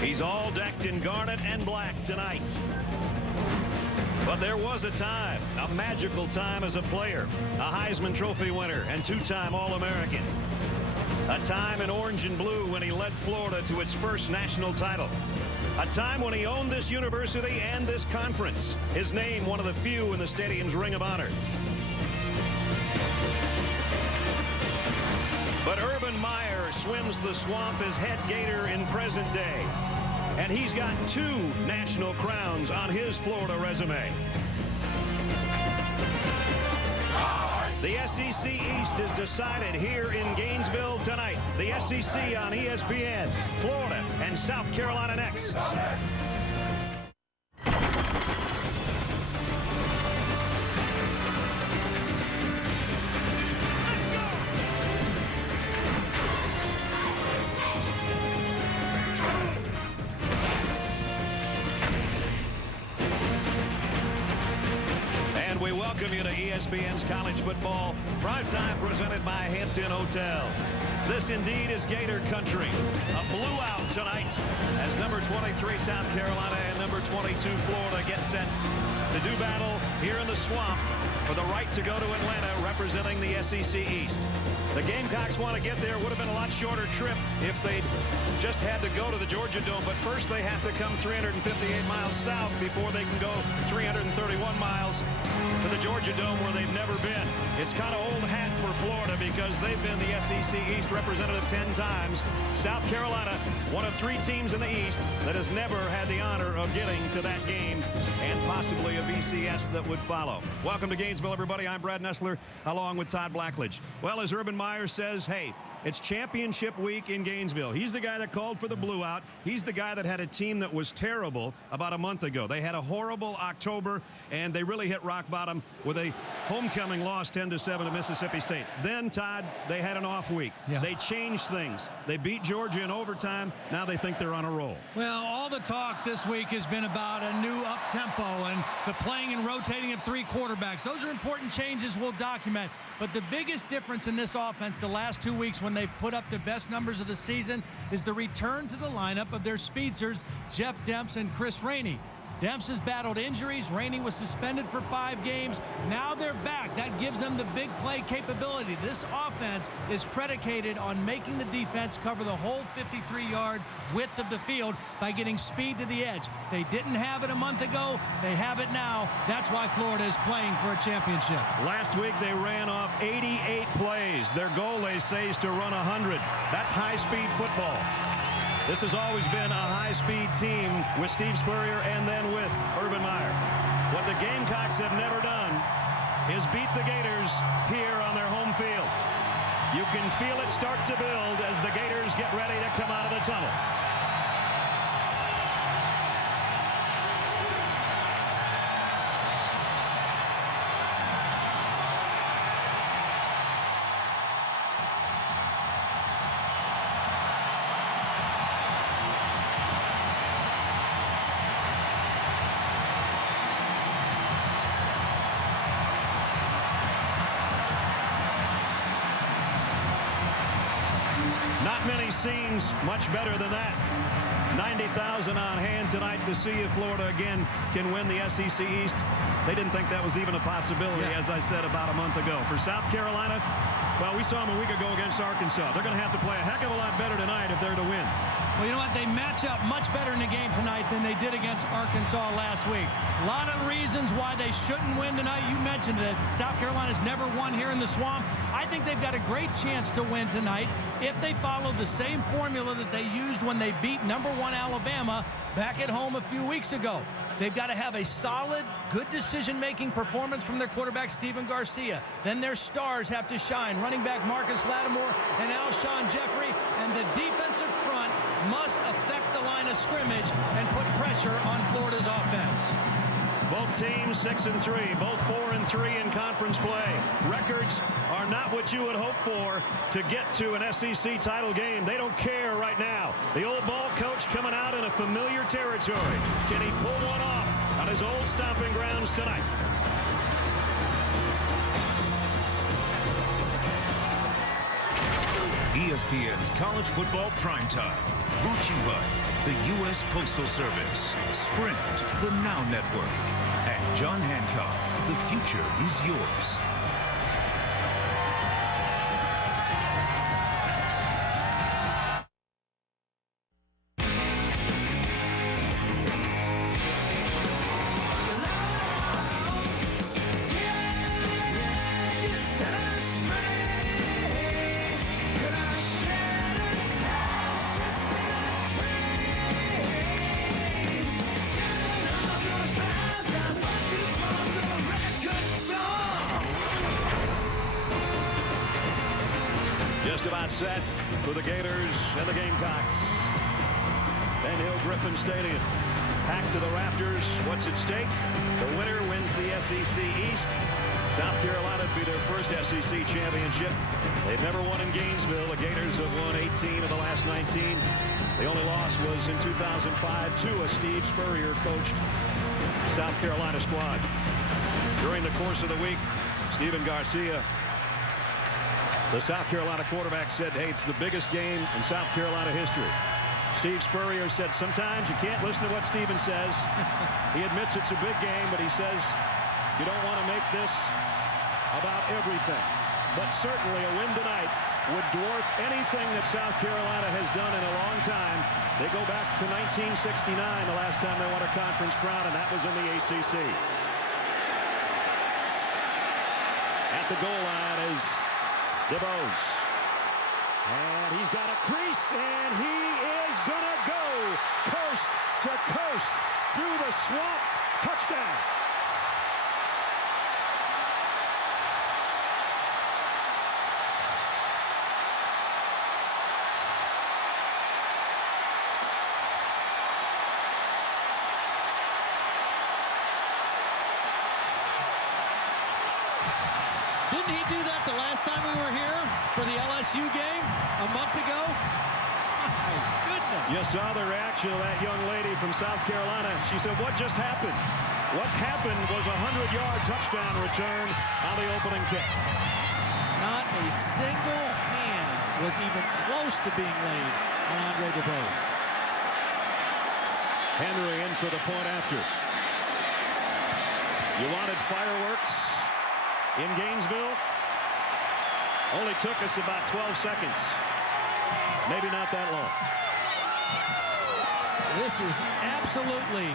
He's all decked in garnet and black tonight. But there was a time, a magical time as a player, a Heisman Trophy winner and two-time All-American. A time in orange and blue when he led Florida to its first national title. A time when he owned this university and this conference. His name, one of the few in the stadium's Ring of Honor. But Urban Meyer swims the swamp as head Gator in present day. And he's got 2 national crowns on his Florida resume. The SEC East is decided here in Gainesville tonight. The SEC on ESPN, Florida and South Carolina next. We welcome you to ESPN's College Football Primetime, presented by Hampton Hotels. This indeed is Gator country. A blowout tonight as number 23 South Carolina and number 22 Florida get set to do battle here in the swamp for the right to go to Atlanta representing the SEC East. The Gamecocks want to get there. Would have been a lot shorter trip if they'd just had to go to the Georgia Dome. But first they have to come 358 miles south before they can go 331 miles to the Georgia Dome, where they've never been. It's kind of old hat for Florida because they've been the SEC East representative 10 times. South Carolina, one of 3 teams in the East that has never had the honor of getting to that game and possibly a BCS that would follow. Welcome to Gainesville, everybody. I'm Brad Nessler along with Todd Blackledge. Well, as Urban Meyer says, hey, it's championship week in Gainesville. He's the guy that called for the blowout. He's the guy that had a team that was terrible about a month ago. They had a horrible October, and they really hit rock bottom with a homecoming loss 10-7 to Mississippi State. Then, Todd, they had an off week. Yeah. They changed things. They beat Georgia in overtime. Now they think they're on a roll. Well, all the talk this week has been about a new up-tempo and the playing and rotating of 3 quarterbacks. Those are important changes we'll document. But the biggest difference in this offense the last 2 weeks when they've put up the best numbers of the season is the return to the lineup of their speedsters, Jeff Demps and Chris Rainey. Demps has battled injuries. Rainey was suspended for 5 games. Now they're back. That gives them the big play capability. This offense is predicated on making the defense cover the whole 53-yard width of the field by getting speed to the edge. They didn't have it a month ago. They have it now. That's why Florida is playing for a championship. Last week they ran off 88 plays. Their goal, they say, is to run 100. That's high-speed football. This has always been a high-speed team with Steve Spurrier and then with Urban Meyer. What the Gamecocks have never done is beat the Gators here on their home field. You can feel it start to build as the Gators get ready to come out of the tunnel. Not many scenes much better than that. 90,000 on hand tonight to see if Florida again can win the SEC East. They didn't think that was even a possibility, as I said about a month ago. For South Carolina, well, we saw them a week ago against Arkansas. They're going to have to play a heck of a lot better tonight if they're to win. Well, you know what? They match up much better in the game tonight than they did against Arkansas last week. A lot of reasons why they shouldn't win tonight. You mentioned that South Carolina's never won here in the swamp. I think they've got a great chance to win tonight if they follow the same formula that they used when they beat #1 Alabama back at home a few weeks ago. They've got to have a solid, good decision-making performance from their quarterback, Stephen Garcia. Then their stars have to shine. Running back Marcus Lattimore and Alshon Jeffrey. And the defensive front must affect the line of scrimmage and put pressure on Florida's offense. Both teams 6-3, both 4-3 in conference play. Records are not what you would hope for to get to an SEC title game. They don't care right now. The old ball coach coming out in a familiar territory. Can he pull one off on his old stomping grounds tonight? ESPN's College Football Primetime, brought to you by the U.S. Postal Service, Sprint, the Now Network, and John Hancock. The future is yours. Just about set for the Gators and the Gamecocks. Ben Hill Griffin Stadium. Packed to the rafters. What's at stake? The winner wins the SEC East. South Carolina would be their first SEC championship. They've never won in Gainesville. The Gators have won 18 of the last 19. The only loss was in 2005 to a Steve Spurrier coached South Carolina squad. During the course of the week, Stephen Garcia, the South Carolina quarterback, said, hey, it's the biggest game in South Carolina history. Steve Spurrier said sometimes you can't listen to what Stephen says. He admits it's a big game, but he says you don't want to make this about everything. But certainly a win tonight would dwarf anything that South Carolina has done in a long time. They go back to 1969, the last time they won a conference crown, and that was in the ACC. At the goal line is DeBose. And he's got a crease, and he is going to go coast to coast through the swamp. Touchdown. Didn't he do that the last time we were here for the LSU game a month ago? My goodness. You saw the reaction of that young lady from South Carolina. She said, what just happened? What happened was a 100-yard touchdown return on the opening kick. Not a single hand was even close to being laid on Andre DeBose. Henry in for the point after. You wanted fireworks in Gainesville? Only took us about 12 seconds. Maybe not that long. This is absolutely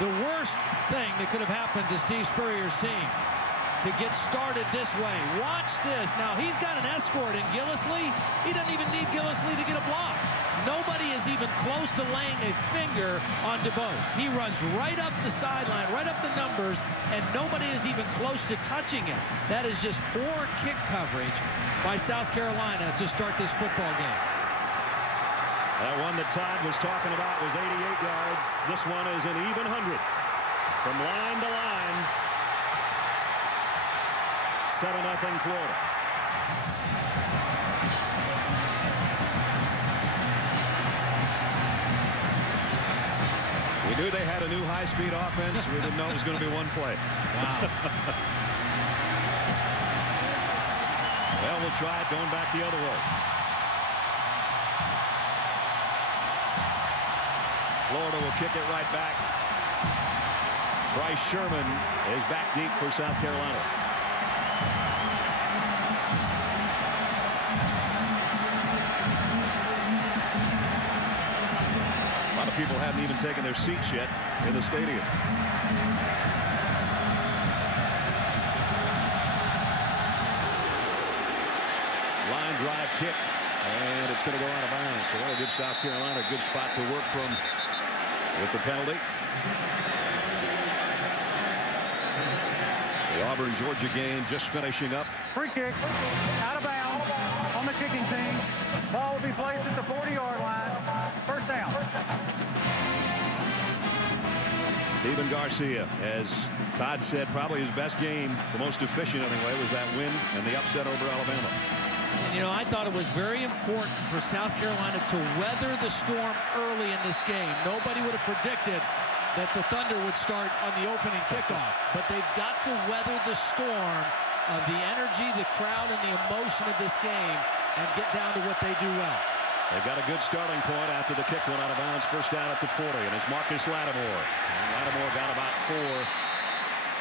the worst thing that could have happened to Steve Spurrier's team, to get started this way. Watch this. Now, he's got an escort in Gillislee. He doesn't even need Gillislee to get a block. Nobody is even close to laying a finger on DeBose. He runs right up the sideline, right up the numbers, and nobody is even close to touching him. That is just poor kick coverage by South Carolina to start this football game. That one that Todd was talking about was 88 yards. This one is an even 100. From line to line. 7-0 Florida. We knew they had a new high-speed offense. We didn't know it was going to be one play. Wow. Well, we'll try it going back the other way. Florida will kick it right back. Bryce Sherman is back deep for South Carolina. A lot of people hadn't even taken their seats yet in the stadium. Line drive kick, and it's going to go out of bounds. So that'll give South Carolina a good spot to work from with the penalty. The Auburn-Georgia game just finishing up. Free kick, out of bounds on the kicking team. Ball will be placed at the 40-yard line. First down. Stephen Garcia, as Todd said, probably his best game, the most efficient anyway, was that win and the upset over Alabama. And, you know, I thought it was very important for South Carolina to weather the storm early in this game. Nobody would have predicted that the Thunder would start on the opening kickoff. But they've got to weather the storm of the energy, the crowd, and the emotion of this game and get down to what they do well. They've got a good starting point after the kick went out of bounds. First down at the 40, and it's Marcus Lattimore. And Lattimore got about 4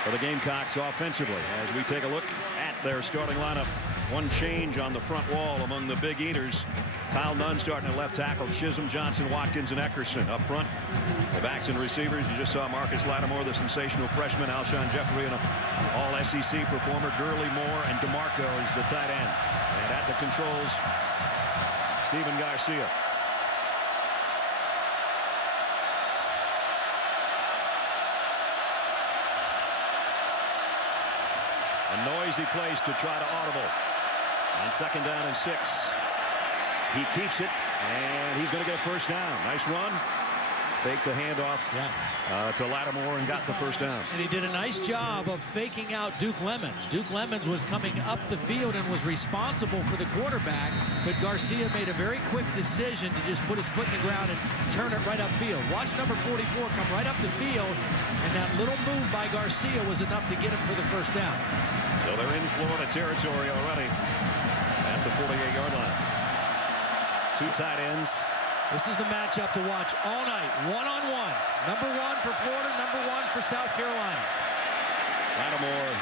for the Gamecocks offensively. As we take a look at their starting lineup, one change on the front wall among the Big Eaters. Kyle Nunn starting at left tackle. Chisholm, Johnson, Watkins, and Eckerson up front. The backs and receivers, you just saw Marcus Lattimore, the sensational freshman. Alshon Jeffrey, and an all-SEC performer. Gurley, Moore, and DeMarco is the tight end. And at the controls, Stephen Garcia. A noisy place to try to audible. On 2nd down and 6. He keeps it, and he's going to get a first down. Nice run. Fake the handoff to Lattimore and got the first down. And he did a nice job of faking out Duke Lemons. Duke Lemons was coming up the field and was responsible for the quarterback, but Garcia made a very quick decision to just put his foot in the ground and turn it right upfield. Watch number 44 come right up the field, and that little move by Garcia was enough to get him for the first down. So they're in Florida territory already at the 48-yard line. 2 tight ends. This is the matchup to watch all night. One-on-one. Number 1 for Florida, number 1 for South Carolina. Lattimore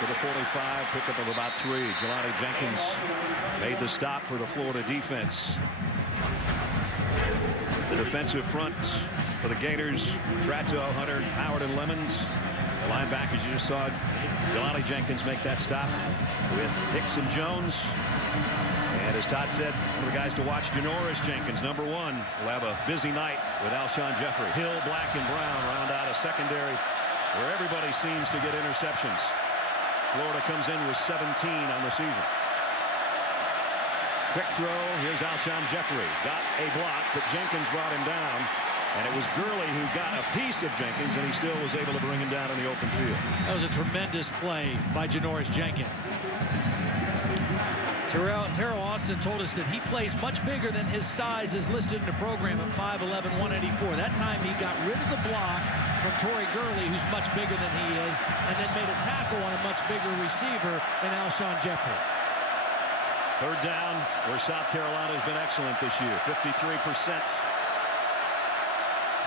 to the 45, pickup of about 3. Jelani Jenkins made the stop for the Florida defense. The defensive front for the Gators, Tratto, Hunter, Howard, and Lemons. The linebackers, you just saw Jelani Jenkins make that stop with Hicks and Jones. And as Todd said, one of the guys to watch, Janoris Jenkins, number 1, will have a busy night with Alshon Jeffrey. Hill, Black, and Brown round out a secondary where everybody seems to get interceptions. Florida comes in with 17 on the season. Quick throw. Here's Alshon Jeffrey. Got a block, but Jenkins brought him down. And it was Gurley who got a piece of Jenkins, and he still was able to bring him down in the open field. That was a tremendous play by Janoris Jenkins. Terrell Austin told us that he plays much bigger than his size is listed in the program at 5'11", 184. That time he got rid of the block from Torrey Gurley, who's much bigger than he is, and then made a tackle on a much bigger receiver in Alshon Jeffrey. 3rd down, where South Carolina has been excellent this year, 53%.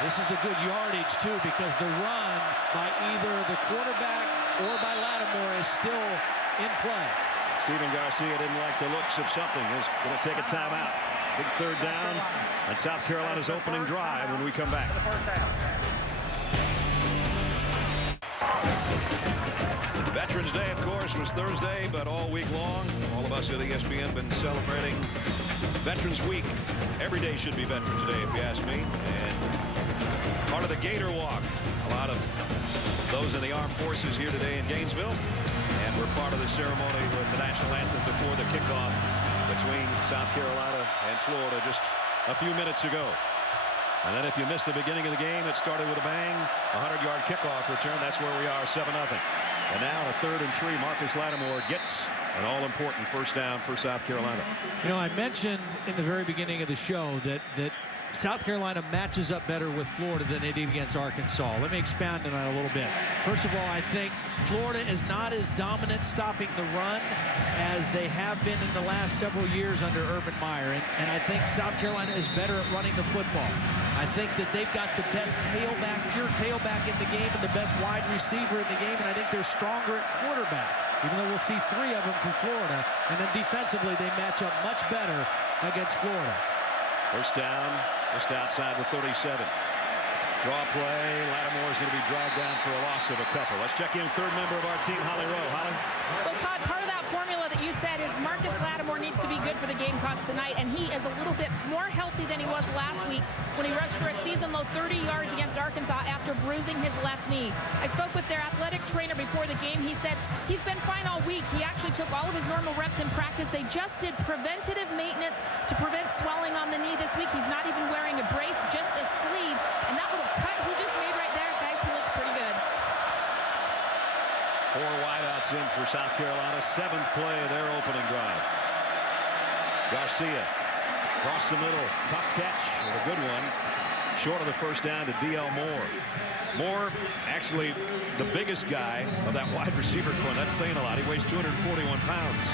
This is a good yardage, too, because the run by either the quarterback or by Lattimore is still in play. Stephen Garcia didn't like the looks of something. He's going to take a timeout. Big 3rd down, and South Carolina's opening drive when we come back. Veterans Day, of course, was Thursday, but all week long, all of us at ESPN have been celebrating Veterans Week. Every day should be Veterans Day, if you ask me. And part of the Gator Walk, a lot of those in the armed forces here today in Gainesville. And we're part of the ceremony with the national anthem before the kickoff between South Carolina and Florida just a few minutes ago. And then if you missed the beginning of the game, it started with a bang, a 100-yard kickoff return. That's where we are, 7-0. And now a 3rd and 3, Marcus Lattimore gets an all-important first down for South Carolina. You know, I mentioned in the very beginning of the show that South Carolina matches up better with Florida than they did against Arkansas. Let me expand on that a little bit. First of all, I think Florida is not as dominant stopping the run as they have been in the last several years under Urban Meyer. And I think South Carolina is better at running the football. I think that they've got the best tailback, pure tailback in the game, and the best wide receiver in the game. And I think they're stronger at quarterback, even though we'll see 3 of them from Florida. And then defensively, they match up much better against Florida. First down, just outside the 37. Draw play. Lattimore is going to be dragged down for a loss of a couple. Let's check in 3rd member of our team, Holly Rowe. Holly? Well, Todd, part of that formula that you said is Marcus Lattimore needs to be good for the Gamecocks tonight, and he is a little bit more healthy than he was last week when he rushed for a season-low 30 yards against Arkansas after bruising his left knee. I spoke with their athletic trainer before the game. He said he's been fine all week. He actually took all of his normal reps in practice. They just did preventative maintenance to prevent swelling on the knee this week. He's not even wearing a brace, just a sleeve, and that little cut he just made right there, guys, he looks pretty good. 4 wideouts in for South Carolina. 7th play of their opening drive. Garcia across the middle. Tough catch and a good one. Short of the first down to D.L. Moore. Moore, actually the biggest guy of that wide receiver corps. That's saying a lot. He weighs 241 pounds.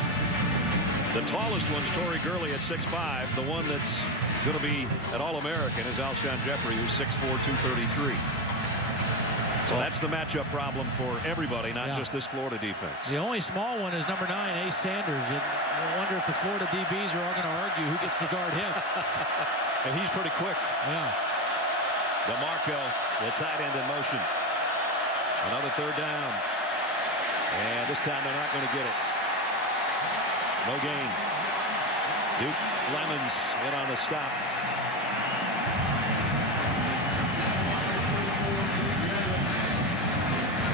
The tallest one's Torrey Gurley at 6'5". The one that's going to be an All-American is Alshon Jeffrey, who's 6'4", 233. So that's the matchup problem for everybody, not just this Florida defense. The only small one is number 9, Ace Sanders. And I wonder if the Florida DBs are all going to argue who gets to guard him. And he's pretty quick. Yeah. DeMarco, the tight end in motion. Another third down. And this time they're not going to get it. No gain. Duke Lemons in on the stop.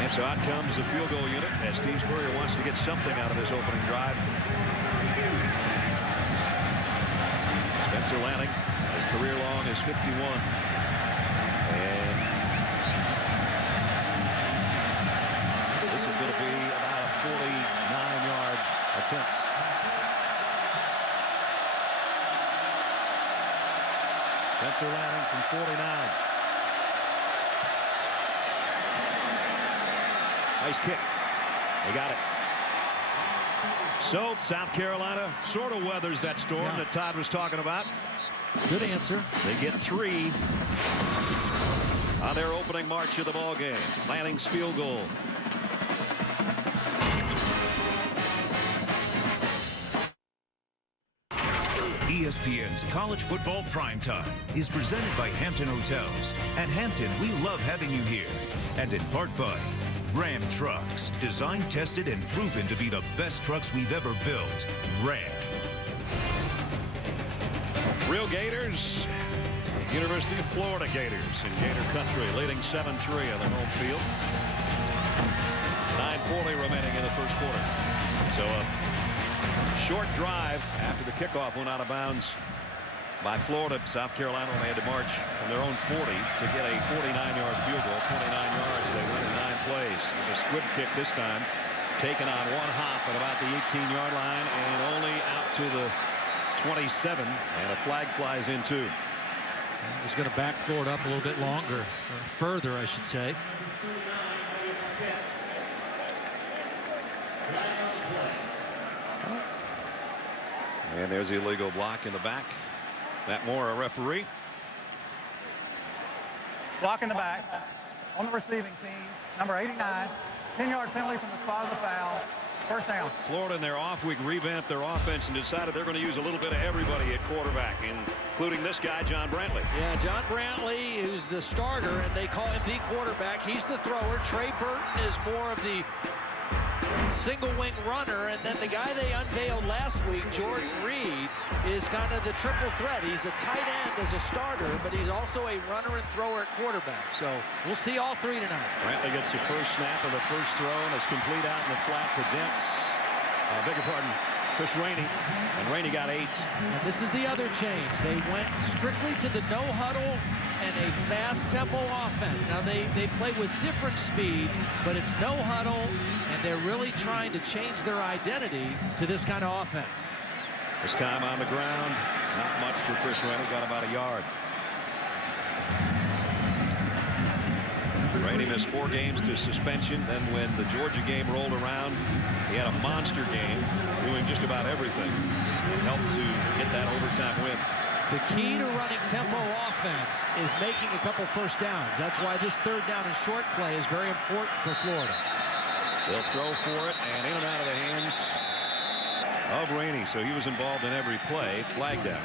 And so out comes the field goal unit as Steve Spurrier wants to get something out of this opening drive. Spencer Lanning, his career long is 51. And this is going to be about a 49-yard attempt. Spencer Lanning from 49. Nice kick. They got it. So South Carolina sort of weathers that storm that Todd was talking about. Good answer. They get 3 on their opening march of the ball game. Lanning's field goal. ESPN's College Football Primetime is presented by Hampton Hotels. At Hampton, we love having you here. And in part by Ram Trucks, designed, tested, and proven to be the best trucks we've ever built. Ram. Real Gators, University of Florida Gators in Gator Country, leading 7-3 on their home field. 9:40 remaining in the first quarter. So a short drive after the kickoff went out of bounds by Florida. South Carolina only had to march from their own 40 to get a 49-yard field goal. 29 yards. They win in 9 plays. There's a squib kick this time, taken on one hop at about the 18-yard line and only out to the 27, and a flag flies in too. He's going to back Florida up a little bit longer, or further, I should say. And there's the illegal block in the back. Matt Moore, a referee. Block in the back. On the receiving team, number 89. 10-yard penalty from the spot of the foul. First down. Florida in their off week revamped their offense and decided they're going to use a little bit of everybody at quarterback, including this guy, John Brantley. Yeah, John Brantley, who's the starter, and they call him the quarterback. He's the thrower. Trey Burton is more of the single wing runner, and then the guy they unveiled last week, Jordan Reed, is kind of the triple threat. He's a tight end as a starter, but he's also a runner and thrower at quarterback. So we'll see all 3 tonight. Brantley gets the first snap of the first throw and is complete out in the flat to Dents. Beg your pardon, Chris Rainey, and Rainey got 8. And this is the other change. They went strictly to the no huddle and a fast tempo offense. Now they play with different speeds, but it's no huddle, and they're really trying to change their identity to this kind of offense. This time on the ground, not much for Chris Rainey, got about a yard. Rainey missed 4 games to suspension. Then when the Georgia game rolled around, he had a monster game, doing just about everything, and helped to get that overtime win. The key to running tempo offense is making a couple first downs. That's why this third down and short play is very important for Florida. They'll throw for it, and in and out of the hands of Rainey. So he was involved in every play. Flag down.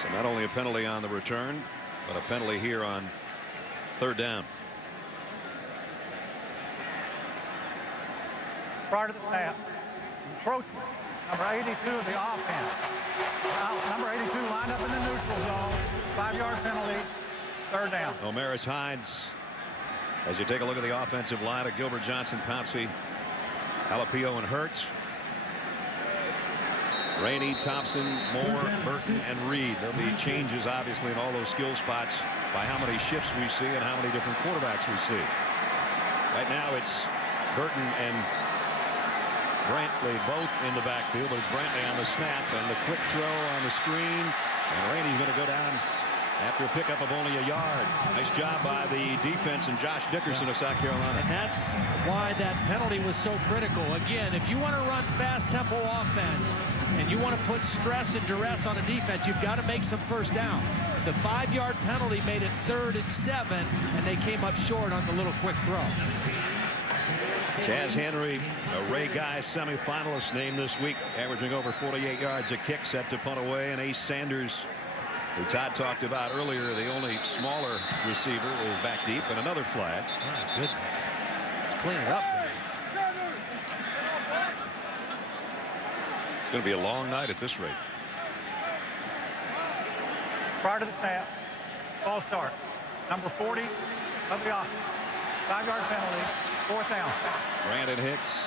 So not only a penalty on the return, but a penalty here on third down. Prior to the snap, encroachment, number 82 of the offense. Number 82 lined up in the neutral zone. 5-yard penalty, third down. Omaris Hines, as you take a look at the offensive line of Gilbert, Johnson, Pouncey, Alapio, and Hurts. Rainey, Thompson, Moore, Burton, and Reed. There'll be changes, obviously, in all those skill spots by how many shifts we see and how many different quarterbacks we see. Right now, it's Burton and Brantley both in the backfield, but it's Brantley on the snap and the quick throw on the screen, and Rainey's going to go down after a pickup of only a yard. Nice job by the defense and Josh Dickerson of South Carolina. And that's why that penalty was so critical. Again, if you want to run fast tempo offense and you want to put stress and duress on a defense, you've got to make some first down. The 5-yard penalty made it 3rd and 7, and they came up short on the little quick throw. Chaz Henry, a Ray Guy semifinalist named this week, averaging over 48 yards a kick, set to punt away. And Ace Sanders, who Todd talked about earlier, the only smaller receiver, is back deep, and another flag. Oh, goodness. Let's clean it up, guys. It's going to be a long night at this rate. Prior to the snap, false start. Number 40 of the offense. 5-yard penalty, 4th down. Brandon Hicks,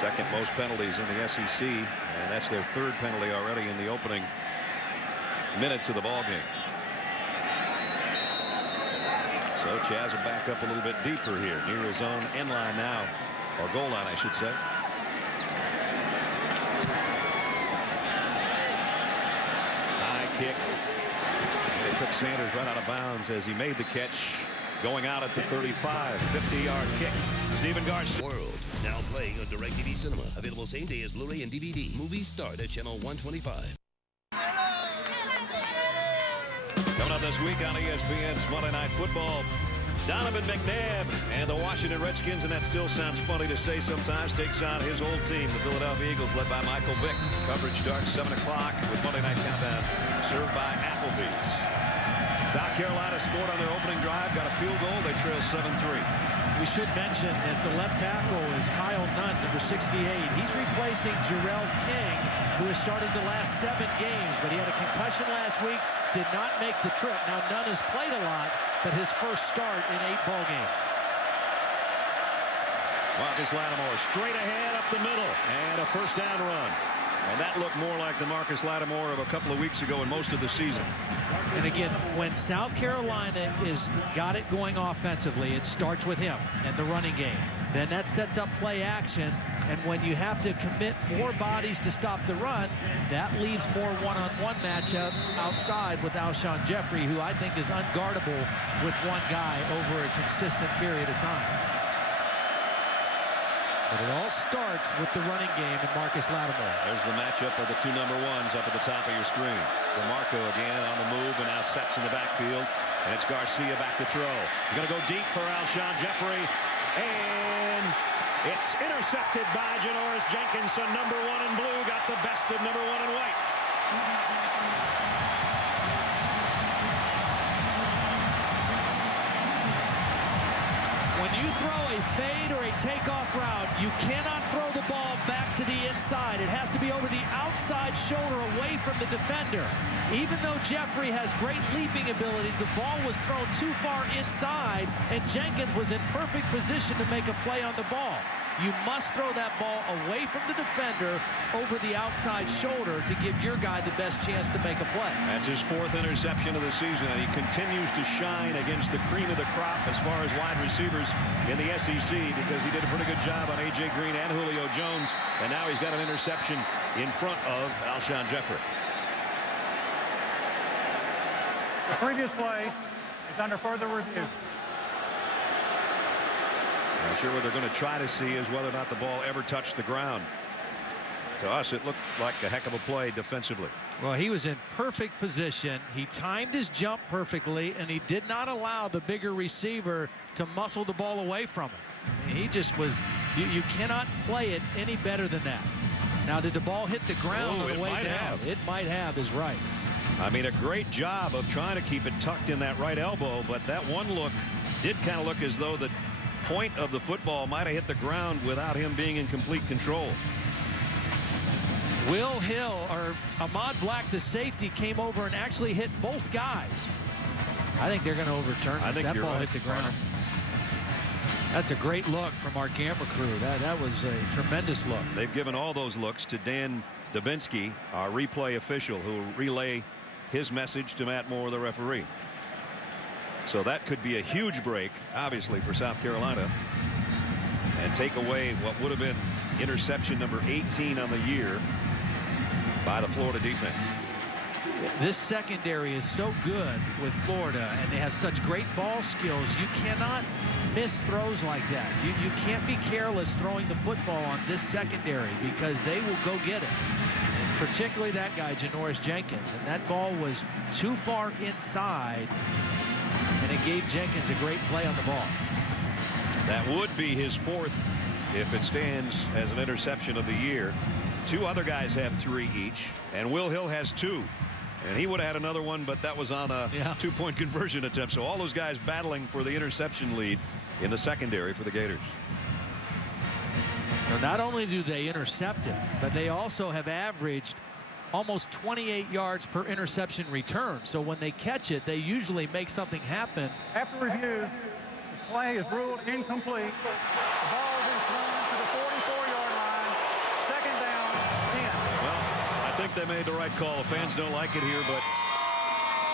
second most penalties in the SEC, and that's their 3rd penalty already in the opening minutes of the ball game. So Chaz will back up a little bit deeper here, near his own end line now, or goal line, I should say. High kick. It took Sanders right out of bounds as he made the catch, going out at the 35. 50-yard kick. Stephen Garcia. World, now playing on DirecTV Cinema. Available same day as Blu-ray and DVD. Movies start at channel 125. Coming up this week on ESPN's Monday Night Football, Donovan McNabb and the Washington Redskins, and that still sounds funny to say sometimes, takes on his old team, the Philadelphia Eagles, led by Michael Vick. Coverage starts 7 o'clock with Monday Night Countdown, served by Applebee's. South Carolina scored on their opening drive, got a field goal. They trail 7-3. We should mention that the left tackle is Kyle Nunn, number 68. He's replacing Jarrell King, who has started the last 7 games, but he had a concussion last week, did not make the trip. Now, Nunn has played a lot, but his first start in 8 ball games. Marcus Lattimore straight ahead up the middle, and a first down run. And that looked more like the Marcus Lattimore of a couple of weeks ago in most of the season. And again, when South Carolina is got it going offensively, it starts with him and the running game. Then that sets up play action. And when you have to commit more bodies to stop the run, that leaves more one-on-one matchups outside with Alshon Jeffrey, who I think is unguardable with one guy over a consistent period of time. But it all starts with the running game and Marcus Lattimore. There's the matchup of the 2 number 1s up at the top of your screen. DeMarco again on the move and now sets in the backfield. And it's Garcia back to throw. He's going to go deep for Alshon Jeffrey. And it's intercepted by Janoris Jenkinson. Number 1 in blue got the best of number 1 in white. When you throw a fade or a takeoff route, you cannot throw the ball back to the inside. It has to be over the outside shoulder away from the defender. Even though Jeffrey has great leaping ability, the ball was thrown too far inside, and Jenkins was in perfect position to make a play on the ball. You must throw that ball away from the defender over the outside shoulder to give your guy the best chance to make a play. That's his 4th interception of the season, and he continues to shine against the cream of the crop as far as wide receivers in the SEC, because he did a pretty good job on A.J. Green and Julio Jones, and now he's got an interception in front of Alshon Jeffrey. The previous play is under further review. I'm sure what they're going to try to see is whether or not the ball ever touched the ground. To us, it looked like a heck of a play defensively. Well, he was in perfect position. He timed his jump perfectly, and he did not allow the bigger receiver to muscle the ball away from him. He just was, you cannot play it any better than that. Now, did the ball hit the ground on the way down? It might have, is right. I mean, a great job of trying to keep it tucked in that right elbow, but that one look did kind of look as though the point of the football might have hit the ground without him being in complete control. Will Hill, or Ahmad Black, the safety, came over and actually hit both guys. I think they're going to overturn this. I think that you're ball right. hit the ground. That's a great look from our camera crew. That was a tremendous look. They've given all those looks to Dan Dubinsky, our replay official, who will relay his message to Matt Moore, the referee. So that could be a huge break, obviously, for South Carolina, and take away what would have been interception number 18 on the year by the Florida defense. This secondary is so good with Florida, and they have such great ball skills. You cannot miss throws like that. You can't be careless throwing the football on this secondary because they will go get it. And particularly that guy, Janoris Jenkins. And that ball was too far inside, and it gave Jenkins a great play on the ball. That would be his 4th if it stands as an interception of the year. 2 other guys have 3 each, and Will Hill has 2. And he would have had another one, but that was on a 2-point conversion attempt. So all those guys battling for the interception lead in the secondary for the Gators. Now, not only do they intercept it, but they also have averaged almost 28 yards per interception return. So when they catch it, they usually make something happen. After review, the play is ruled incomplete. The ball is thrown to the 44-yard line. Second down, 10. Well, I think they made the right call. The fans don't like it here, but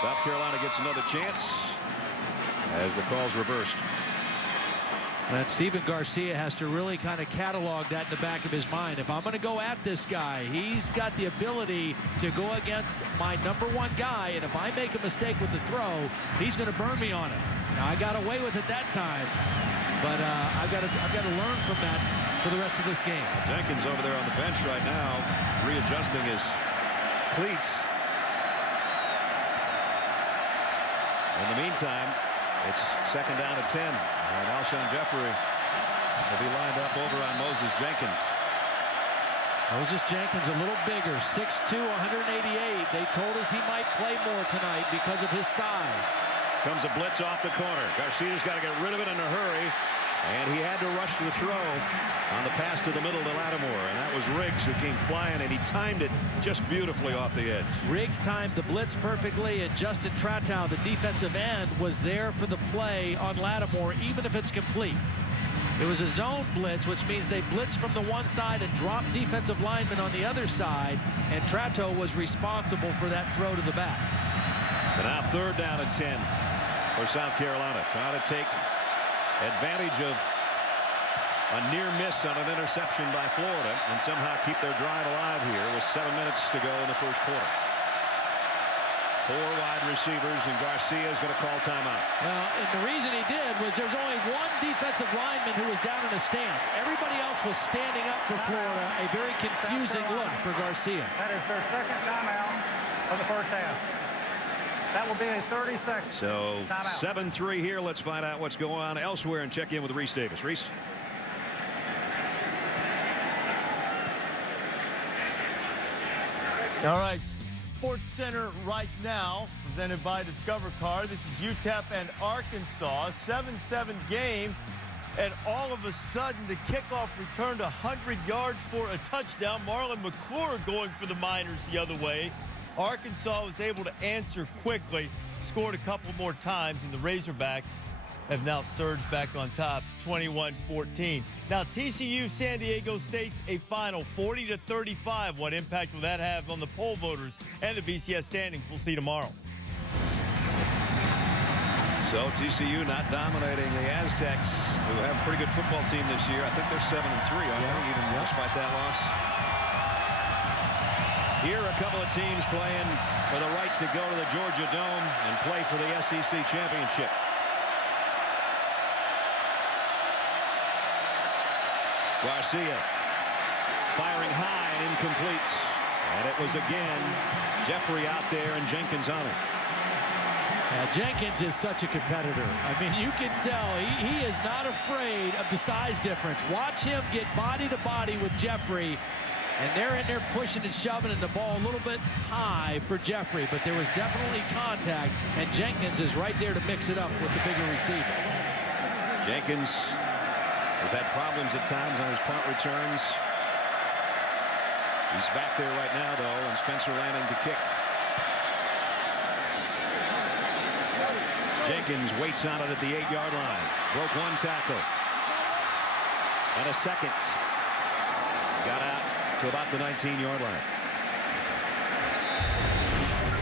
South Carolina gets another chance as the call's reversed. And Stephen Garcia has to really kind of catalog that in the back of his mind. If I'm going to go at this guy, he's got the ability to go against my #1 guy, and if I make a mistake with the throw, he's going to burn me on it. Now, I got away with it that time, but I've got to learn from that for the rest of this game. Jenkins over there on the bench right now, readjusting his cleats. In the meantime, it's second down and 10. And Alshon Jeffrey will be lined up over on Moses Jenkins. Moses Jenkins a little bigger, 6'2", 188. They told us he might play more tonight because of his size. Comes a blitz off the corner. Garcia's got to get rid of it in a hurry. And he had to rush the throw on the pass to the middle to Lattimore. And that was Riggs who came flying, and he timed it just beautifully off the edge. Riggs timed the blitz perfectly, and Justin Tratow, the defensive end, was there for the play on Lattimore, even if it's complete. It was a zone blitz, which means they blitz from the one side and drop defensive linemen on the other side, and Tratow was responsible for that throw to the back. So now third down and 10 for South Carolina, trying to take advantage of a near miss on an interception by Florida and somehow keep their drive alive here with 7 minutes to go in the first quarter. 4 wide receivers, and Garcia is going to call timeout. Well, and the reason he did was there's only one defensive lineman who was down in a stance. Everybody else was standing up for Florida. A very confusing look for Garcia. That is their second timeout of the first half. That will be a 30-second. So 7-3 here. Let's find out what's going on elsewhere and check in with Reese Davis. Reese. All right, Sports Center right now, presented by Discover Car. This is UTEP and Arkansas, 7-7 game, and all of a sudden the kickoff returned 100 yards for a touchdown. Marlon McClure going for the Miners the other way. Arkansas was able to answer quickly, scored a couple more times, and the Razorbacks have now surged back on top, 21-14. Now, TCU San Diego State's a final 40-35. What impact will that have on the poll voters and the BCS standings? We'll see tomorrow. So TCU not dominating the Aztecs, who have a pretty good football team this year. I think they're 7-3, aren't they, even despite that loss? Here a couple of teams playing for the right to go to the Georgia Dome and play for the SEC championship. Garcia firing high and incomplete. And it was again Jeffrey out there and Jenkins on it. Jenkins is such a competitor. I mean, you can tell he is not afraid of the size difference. Watch him get body to body with Jeffrey. And they're in there pushing and shoving, and the ball a little bit high for Jeffrey, but there was definitely contact, and Jenkins is right there to mix it up with the bigger receiver. Jenkins has had problems at times on his punt returns. He's back there right now, though, and Spencer Lanning to kick. Jenkins waits on it at the 8-yard line. Broke one tackle. And a second. Got out to about the 19-yard line.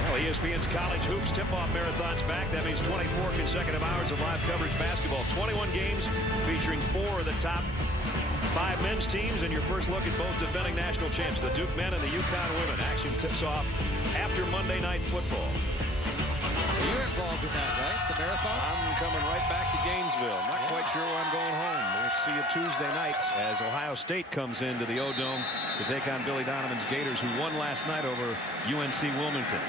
Well, ESPN's College Hoops Tip-Off Marathon's back. That means 24 consecutive hours of live coverage basketball. 21 games featuring 4 of the top 5 men's teams and your first look at both defending national champs, the Duke men and the UConn women. Action tips off after Monday Night Football. You're involved in that, right? The marathon? I'm coming right back to Gainesville. Not quite sure where I'm going home. We'll see you Tuesday night as Ohio State comes into the O-Dome to take on Billy Donovan's Gators, who won last night over UNC Wilmington.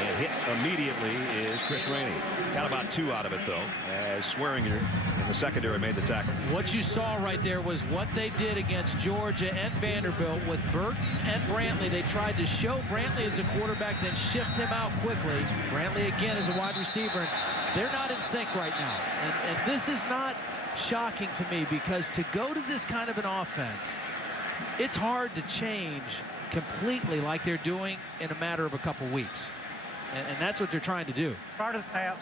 And hit immediately is Chris Rainey. Got about 2 out of it, though, as Swearinger in the secondary made the tackle. What you saw right there was what they did against Georgia and Vanderbilt with Burton and Brantley. They tried to show Brantley as a quarterback, then shift him out quickly. Brantley again as a wide receiver. And they're not in sync right now. And this is not shocking to me, because to go to this kind of an offense, it's hard to change completely like they're doing in a matter of a couple weeks. And that's what they're trying to do. Start of the snap.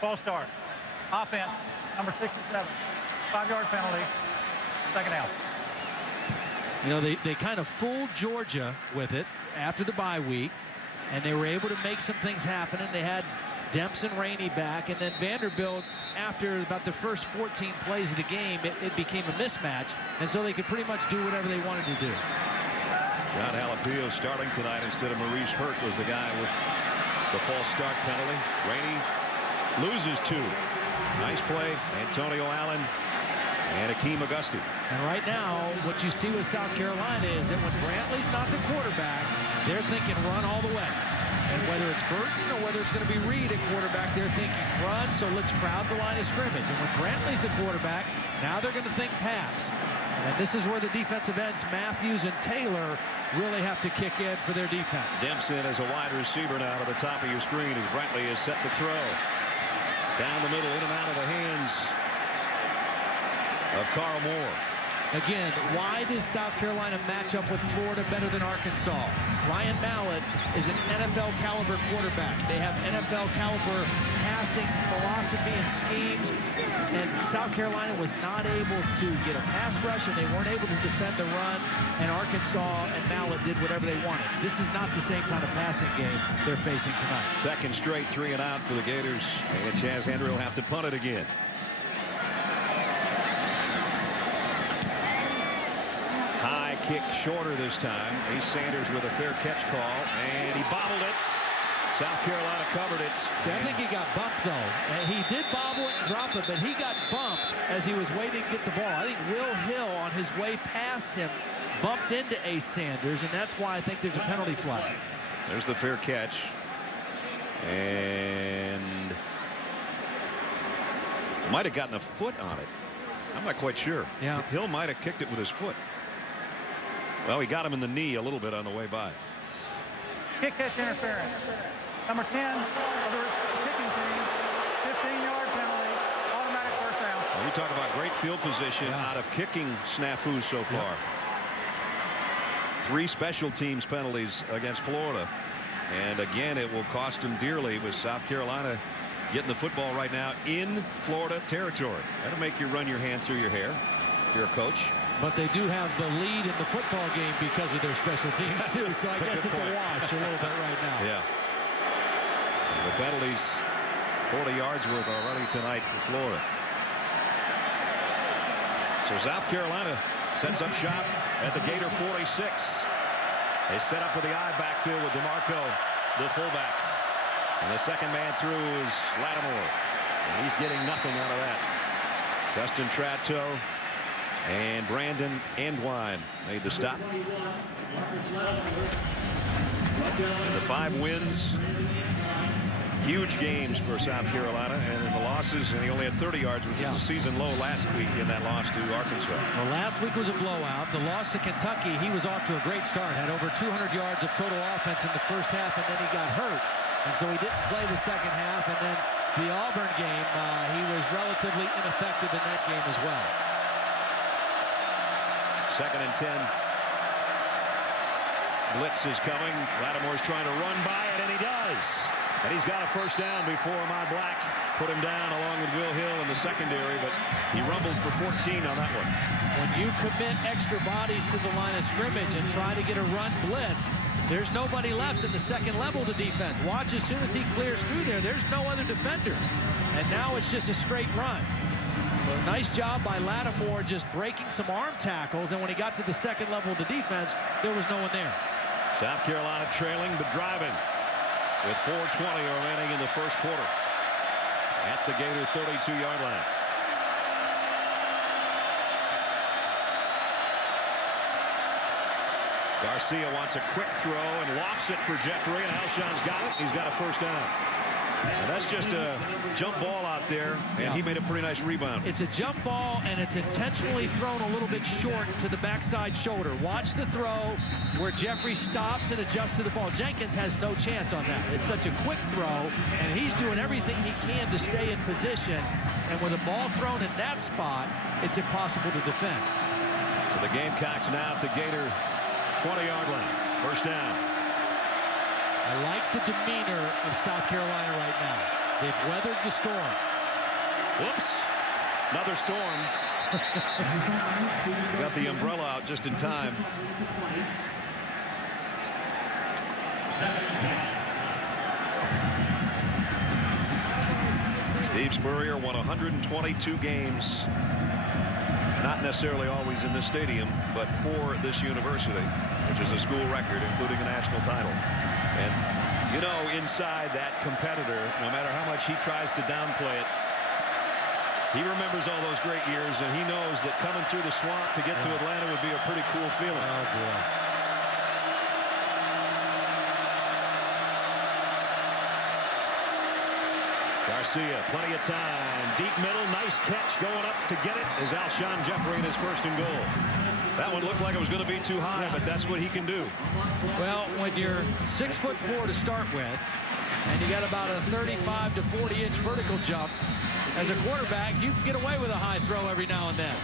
False start. Offense, number 67. 5-yard penalty. Second down. You know, they kind of fooled Georgia with it after the bye week, and they were able to make some things happen, and they had Demps and Rainey back, and then Vanderbilt, after about the first 14 plays of the game, it became a mismatch, and so they could pretty much do whatever they wanted to do. John Halapio starting tonight instead of Maurice Hurt was the guy with the false start penalty. Rainey loses 2. Nice play. Antonio Allen and Akeem Auguste. And right now, what you see with South Carolina is that when Brantley's not the quarterback, they're thinking run all the way. And whether it's Burton or whether it's going to be Reed at quarterback, they're thinking run, so let's crowd the line of scrimmage. And when Brantley's the quarterback, now they're going to think pass. And this is where the defensive ends, Matthews and Taylor, really have to kick in for their defense. Dempson as a wide receiver now to the top of your screen as Brantley is set to throw. Down the middle, in and out of the hands of Carl Moore. Again, why does South Carolina match up with Florida better than Arkansas? Ryan Mallett is an NFL caliber quarterback. They have NFL caliber passing philosophy and schemes, and South Carolina was not able to get a pass rush, and they weren't able to defend the run, and Arkansas and Mallett did whatever they wanted. This is not the same kind of passing game they're facing tonight. Second straight 3 and out for the Gators, and Chaz Henry will have to punt it again. High kick shorter this time. Ace Sanders with a fair catch call, and he bobbled it. South Carolina covered it. See, I think he got bumped, though. He did bobble it and drop it, but he got bumped as he was waiting to get the ball. I think Will Hill, on his way past him, bumped into Ace Sanders, and that's why I think there's a penalty flag. There's the fair catch. And might have gotten a foot on it. I'm not quite sure. Yeah. Hill might have kicked it with his foot. Well, he got him in the knee a little bit on the way by. Kick catch interference. Number 10 of the kicking team. 15-yard penalty. Automatic first down. Well, you talk about great field position out of kicking snafus so far. 3 special teams penalties against Florida. And again, it will cost them dearly with South Carolina getting the football right now in Florida territory. That'll make you run your hand through your hair if you're a coach. But they do have the lead in the football game because of their special teams, too. So I guess it's a wash a little bit right now. Yeah. And the penalties, 40 yards worth already tonight for Florida. So South Carolina sets up shop at the Gator 46. They set up with the I backfield with DeMarco, the fullback. And the second man through is Lattimore. And he's getting nothing out of that. Justin Tratto and Brandon Andwine made the stop. And the 5 wins. Huge games for South Carolina, and in the losses, and he only had 30 yards, which was a season low last week in that loss to Arkansas. Well, last week was a blowout. The loss to Kentucky, he was off to a great start, had over 200 yards of total offense in the first half, and then he got hurt, and so he didn't play the second half. And then the Auburn game, he was relatively ineffective in that game as well. 2nd and 10. Blitz is coming. Lattimore's trying to run by it, and he does. And he's got a first down before Ahmad Black put him down along with Will Hill in the secondary, but he rumbled for 14 on that one. When you commit extra bodies to the line of scrimmage and try to get a run blitz, there's nobody left in the second level of the defense. Watch, as soon as he clears through there, there's no other defenders. And now it's just a straight run. So nice job by Lattimore just breaking some arm tackles, and when he got to the second level of the defense, there was no one there. South Carolina trailing but driving with 4:20 remaining in the first quarter at the Gator 32-yard line. Garcia wants a quick throw and lofts it for Jeffrey, and Alshon's got it. He's got a first down. And that's just a jump ball out there, and he made a pretty nice rebound. It's a jump ball, and it's intentionally thrown a little bit short to the backside shoulder. Watch the throw where Jeffrey stops and adjusts to the ball. Jenkins has no chance on that. It's such a quick throw, and he's doing everything he can to stay in position. And with a ball thrown in that spot, it's impossible to defend. So the Gamecocks now at the Gator 20-yard line. First down. I like the demeanor of South Carolina right now. They've weathered the storm. Whoops. Another storm. Got the umbrella out just in time. Steve Spurrier won 122 games. Not necessarily always in this stadium, but for this university, which is a school record, including a national title. And, you know, inside that competitor, no matter how much he tries to downplay it, he remembers all those great years, and he knows that coming through the swamp to get to Atlanta would be a pretty cool feeling. Oh, boy. Garcia, plenty of time. Deep middle, nice catch going up to get it is Alshon Jeffrey in his first and goal. That one looked like it was going to be too high, but that's what he can do. Well, when you're 6'4" to start with, and you got about a 35 to 40-inch vertical jump, as a quarterback, you can get away with a high throw every now and then.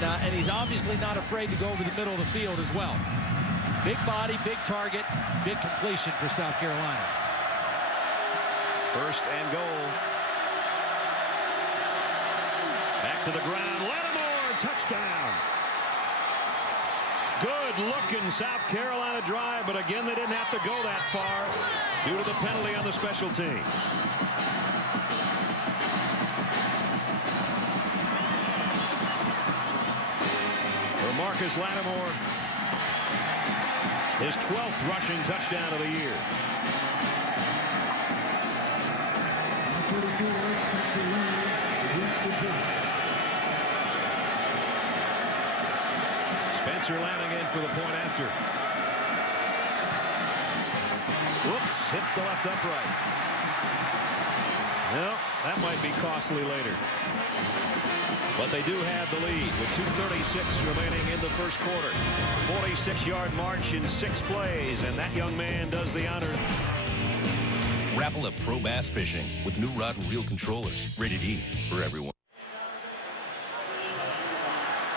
And he's obviously not afraid to go over the middle of the field as well. Big body, big target, big completion for South Carolina. First and goal. Back to the ground. Lattimore, touchdown. Good looking South Carolina drive, but again, they didn't have to go that far due to the penalty on the special team. For Marcus Lattimore, his 12th rushing touchdown of the year. Spencer Lanigan for the point after. Whoops, hit the left upright. Well, that might be costly later. But they do have the lead with 2:36 remaining in the first quarter. 46-yard march in 6 plays, and that young man does the honors. Rapala Pro Bass Fishing with new rod and reel controllers. Rated E for everyone.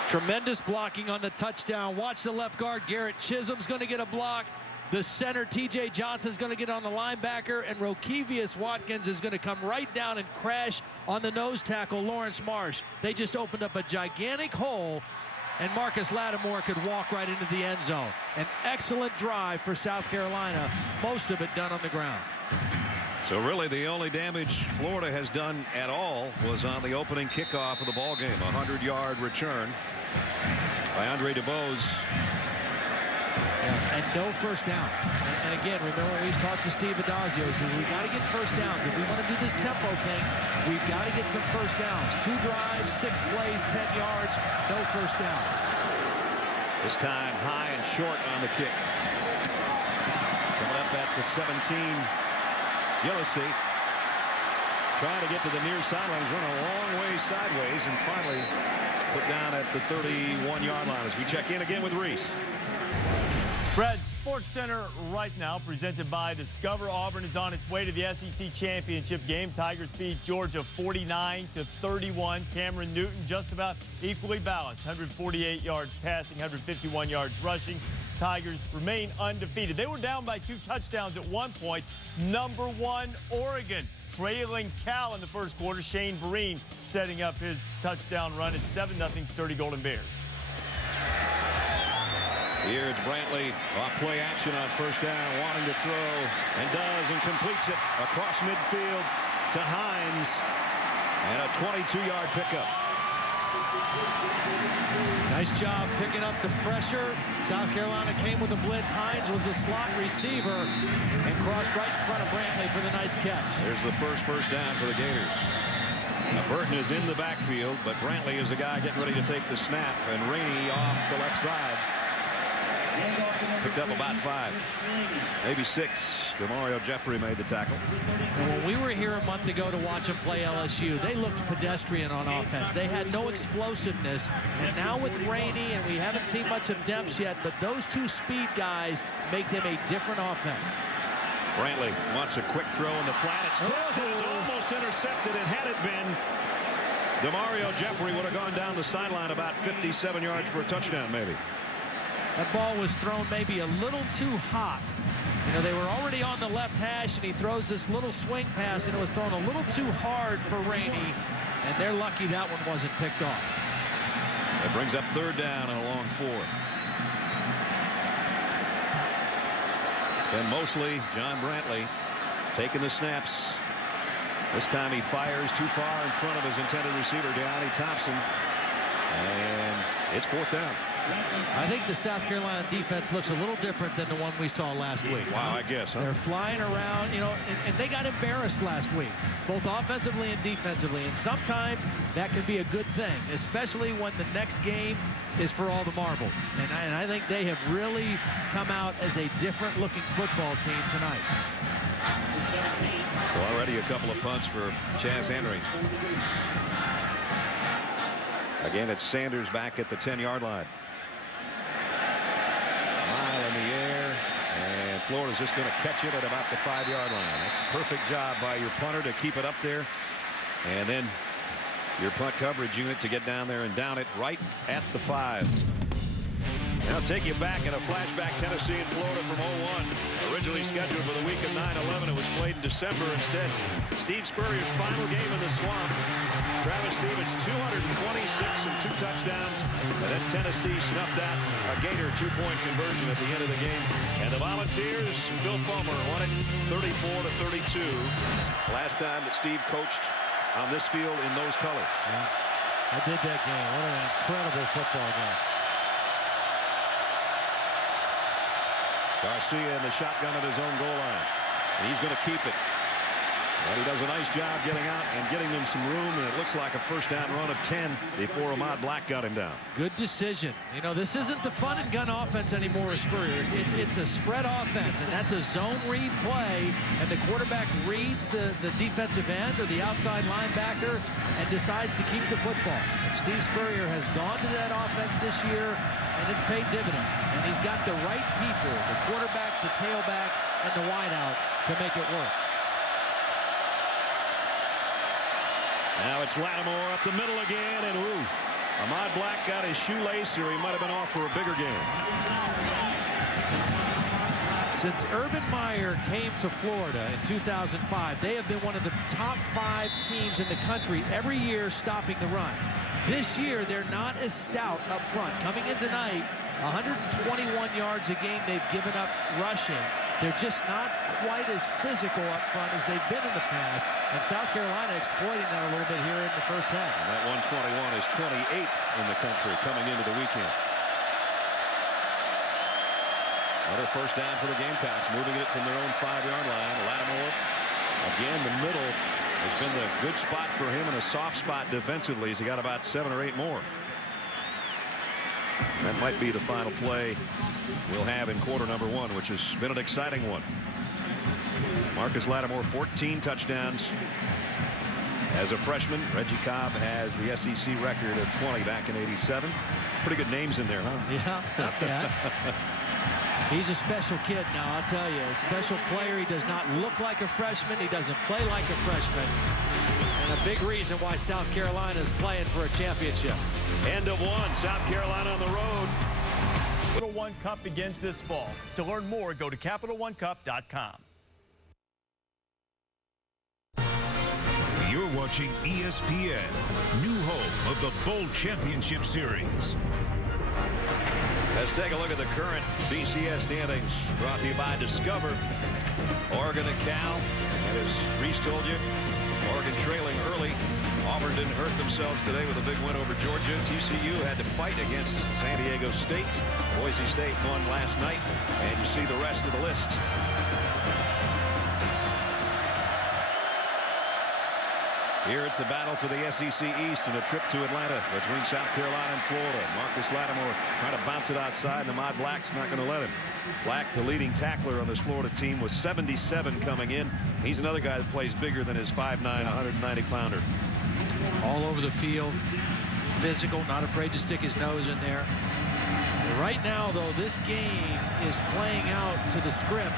Tremendous blocking on the touchdown. Watch the left guard. Garrett Chisholm's going to get a block. The center, T.J. Johnson's going to get on the linebacker, and Rokevius Watkins is going to come right down and crash on the nose tackle, Lawrence Marsh. They just opened up a gigantic hole, and Marcus Lattimore could walk right into the end zone. An excellent drive for South Carolina, most of it done on the ground. So really the only damage Florida has done at all was on the opening kickoff of the ball game. A 100-yard return by Andre DeBose. And no first downs. And again, remember we talked to Steve Adazio. He said we got to get first downs. If we want to do this tempo thing, we've got to get some first downs. 2 drives, 6 plays, 10 yards, no first downs. This time high and short on the kick. Coming up at the 17. Gillisee trying to get to the near sidelines, run a long way sideways, and finally put down at the 31-yard line as we check in again with Reese. Brad, Sports Center right now, presented by Discover. Auburn is on its way to the SEC championship game. Tigers beat Georgia 49-31. Cameron Newton just about equally balanced. 148 yards passing, 151 yards rushing. Tigers remain undefeated. They were down by 2 touchdowns at one point. Number 1, Oregon, trailing Cal in the first quarter. Shane Vereen setting up his touchdown run. It's 7-0 sturdy Golden Bears. Here it's Brantley off play action on first down, wanting to throw, and does, and completes it across midfield to Hines. And a 22-yard pickup. Nice job picking up the pressure. South Carolina came with a blitz. Hines was a slot receiver and crossed right in front of Brantley for the nice catch. There's the first down for the Gators. Now Burton is in the backfield, but Brantley is the guy getting ready to take the snap, and Rainey off the left side. Picked up about 5, maybe 6. Demario Jeffrey made the tackle. And when we were here a month ago to watch them play LSU, they looked pedestrian on offense. They had no explosiveness. And now with Rainey, and we haven't seen much of Demps yet, but those two speed guys make them a different offense. Brantley wants a quick throw in the flat. It's tipped and it's almost intercepted. And had it been, Demario Jeffrey would have gone down the sideline about 57 yards for a touchdown, maybe. That ball was thrown maybe a little too hot. You know, they were already on the left hash, and he throws this little swing pass, and it was thrown a little too hard for Rainey, and they're lucky that one wasn't picked off. It brings up 3rd down and a long 4. It's been mostly John Brantley taking the snaps. This time he fires too far in front of his intended receiver, De'Ani Thompson, and it's 4th down. I think the South Carolina defense looks a little different than the one we saw last week. Wow, I guess. Huh? They're flying around, you know, and they got embarrassed last week, both offensively and defensively. And sometimes that can be a good thing, especially when the next game is for all the marbles. And I think they have really come out as a different-looking football team tonight. So already a couple of punts for Chaz Henry. Again, it's Sanders back at the 10-yard line. Mile in the air, and Florida's just going to catch it at about the 5-yard line. That's a perfect job by your punter to keep it up there, and then your punt coverage unit to get down there and down it right at the 5. Now take you back in a flashback. Tennessee and Florida from 01. Originally scheduled for the week of 9/11. It was played in December instead. Steve Spurrier's final game in the Swamp. Travis Stevens 226 and 2 touchdowns. And then Tennessee snuffed out a Gator 2-point conversion at the end of the game. And the Volunteers, Bill Fulmer, won it 34-32. Last time that Steve coached on this field in those colors. Yeah, I did that game. What an incredible football game. Garcia in the shotgun at his own goal line. And he's going to keep it. But he does a nice job getting out and getting them some room, and it looks like a first down run of 10 before Ahmad Black got him down. Good decision. You know, this isn't the fun and gun offense anymore with Spurrier. It's a spread offense, and that's a zone read play, and the quarterback reads the defensive end or the outside linebacker and decides to keep the football. Steve Spurrier has gone to that offense this year, and it's paid dividends. And he's got the right people, the quarterback, the tailback, and the wideout to make it work. Now it's Lattimore up the middle again, and ooh, Ahmad Black got his shoelace, or he might have been off for a bigger game. Since Urban Meyer came to Florida in 2005, they have been one of the top 5 teams in the country every year stopping the run. This year, they're not as stout up front. Coming in tonight, 121 yards a game they've given up rushing. They're just not quite as physical up front as they've been in the past. And South Carolina exploiting that a little bit here in the first half. And that 121 is 28th in the country coming into the weekend. Another first down for the Gamecocks, moving it from their own 5-yard line. Lattimore, again, the middle has been the good spot for him and a soft spot defensively. He's got about 7 or 8 more. That might be the final play we'll have in quarter number 1, which has been an exciting one. Marcus Lattimore, 14 touchdowns as a freshman. Reggie Cobb has the SEC record of 20 back in '87. Pretty good names in there, huh? Yeah, not bad. He's a special kid now, I'll tell you. A special player. He does not look like a freshman. He doesn't play like a freshman. And a big reason why South Carolina is playing for a championship. End of 1. South Carolina on the road. Capital One Cup begins this fall. To learn more, go to CapitalOneCup.com. You're watching ESPN, new home of the Bowl Championship Series. Let's take a look at the current BCS standings, brought to you by Discover. Oregon and Cal, and as Reese told you, Oregon trailing early. Auburn didn't hurt themselves today with a big win over Georgia. TCU had to fight against San Diego State. Boise State won last night, and you see the rest of the list. Here it's a battle for the SEC East and a trip to Atlanta between South Carolina and Florida. Marcus Lattimore trying to bounce it outside, and Ahmad Black's not going to let him. Black, the leading tackler on this Florida team, was 77 coming in. He's another guy that plays bigger than his 5'9", 190-pounder. All over the field, physical, not afraid to stick his nose in there. Right now, though, this game is playing out to the script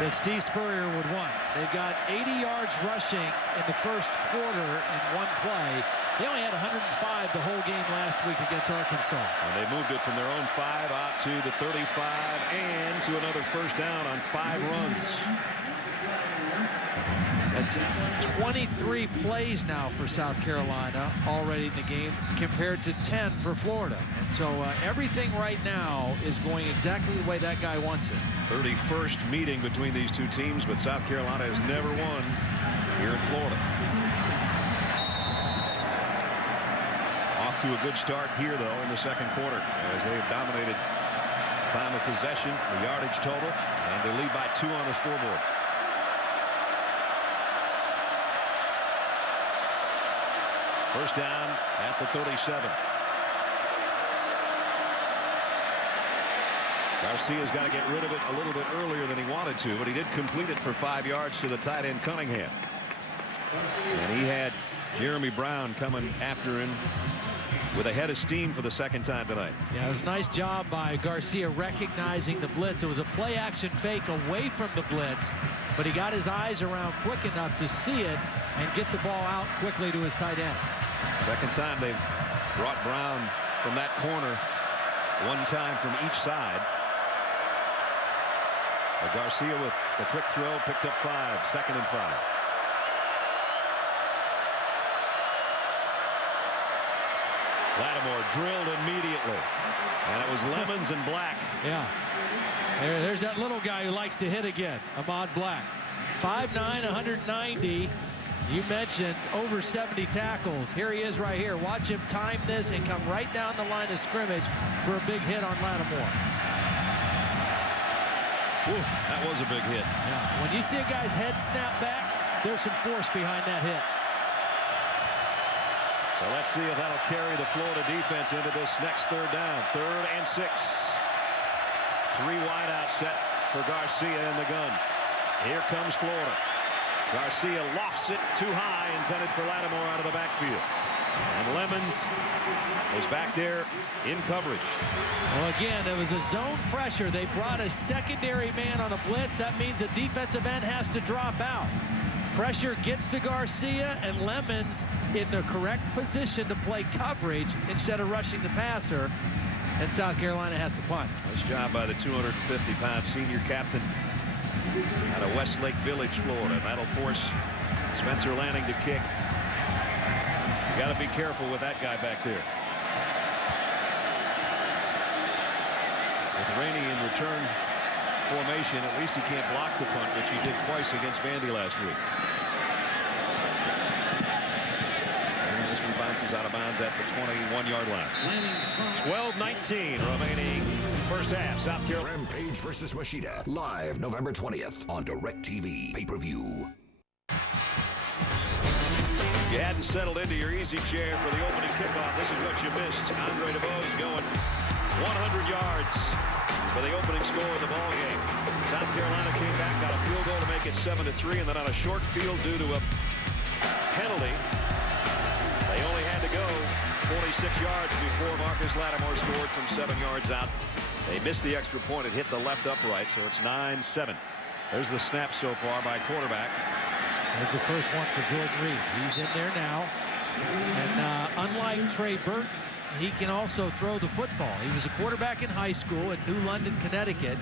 that Steve Spurrier would want. They've got 80 yards rushing in the first quarter in one play. They only had 105 the whole game last week against Arkansas. And they moved it from their own 5 out to the 35 and to another first down on 5 runs. That's 23 plays now for South Carolina already in the game compared to 10 for Florida. And so everything right now is going exactly the way that guy wants it. 31st meeting between these two teams, but South Carolina has never won here in Florida. Off to a good start here, though, in the second quarter as they have dominated time of possession, the yardage total, and they lead by 2 on the scoreboard. First down at the 37. Garcia's got to get rid of it a little bit earlier than he wanted to, but he did complete it for 5 yards to the tight end Cunningham. And he had Jeremy Brown coming after him with a head of steam for the second time tonight. Yeah, it was a nice job by Garcia recognizing the blitz. It was a play action fake away from the blitz, but he got his eyes around quick enough to see it and get the ball out quickly to his tight end. Second time they've brought Brown from that corner, one time from each side. But Garcia with the quick throw picked up 5, second and 5. Lattimore drilled immediately, and it was Lemons and Black. Yeah, there's that little guy who likes to hit again, Ahmad Black. 5'9", 190. You mentioned over 70 tackles. Here he is right here. Watch him time this and come right down the line of scrimmage for a big hit on Lattimore. Ooh, that was a big hit. Yeah. When you see a guy's head snap back, there's some force behind that hit. So let's see if that'll carry the Florida defense into this next third down. 3rd and 6. 3 wide out set for Garcia in the gun. Here comes Florida. Garcia lofts it too high, intended for Lattimore out of the backfield. And Lemons is back there in coverage. Well, again, it was a zone pressure. They brought a secondary man on a blitz. That means a defensive end has to drop out. Pressure gets to Garcia, and Lemons in the correct position to play coverage instead of rushing the passer. And South Carolina has to punt. Nice job by the 250-pound senior captain out of Westlake Village, Florida. That'll force Spencer Lanning to kick. You got to be careful with that guy back there. With Rainey in return formation, at least he can't block the punt, which he did twice against Vandy last week. And this one bounces out of bounds at the 21-yard line. 12-19 remaining first half. South Carolina. Rampage versus Machida, live November 20th on DirecTV pay-per-view. You hadn't settled into your easy chair for the opening kickoff. This is what you missed. Andre DeBose going 100 yards for the opening score of the ball game. South Carolina came back, got a field goal to make it 7-3, and then on a short field due to a penalty, they only had to go 46 yards before Marcus Lattimore scored from 7 yards out. They missed the extra point. It hit the left upright, so it's 9-7. There's the snap so far by quarterback. There's the first one for Jordan Reed. He's in there now. And unlike Trey Burton, he can also throw the football. He was a quarterback in high school in New London, Connecticut,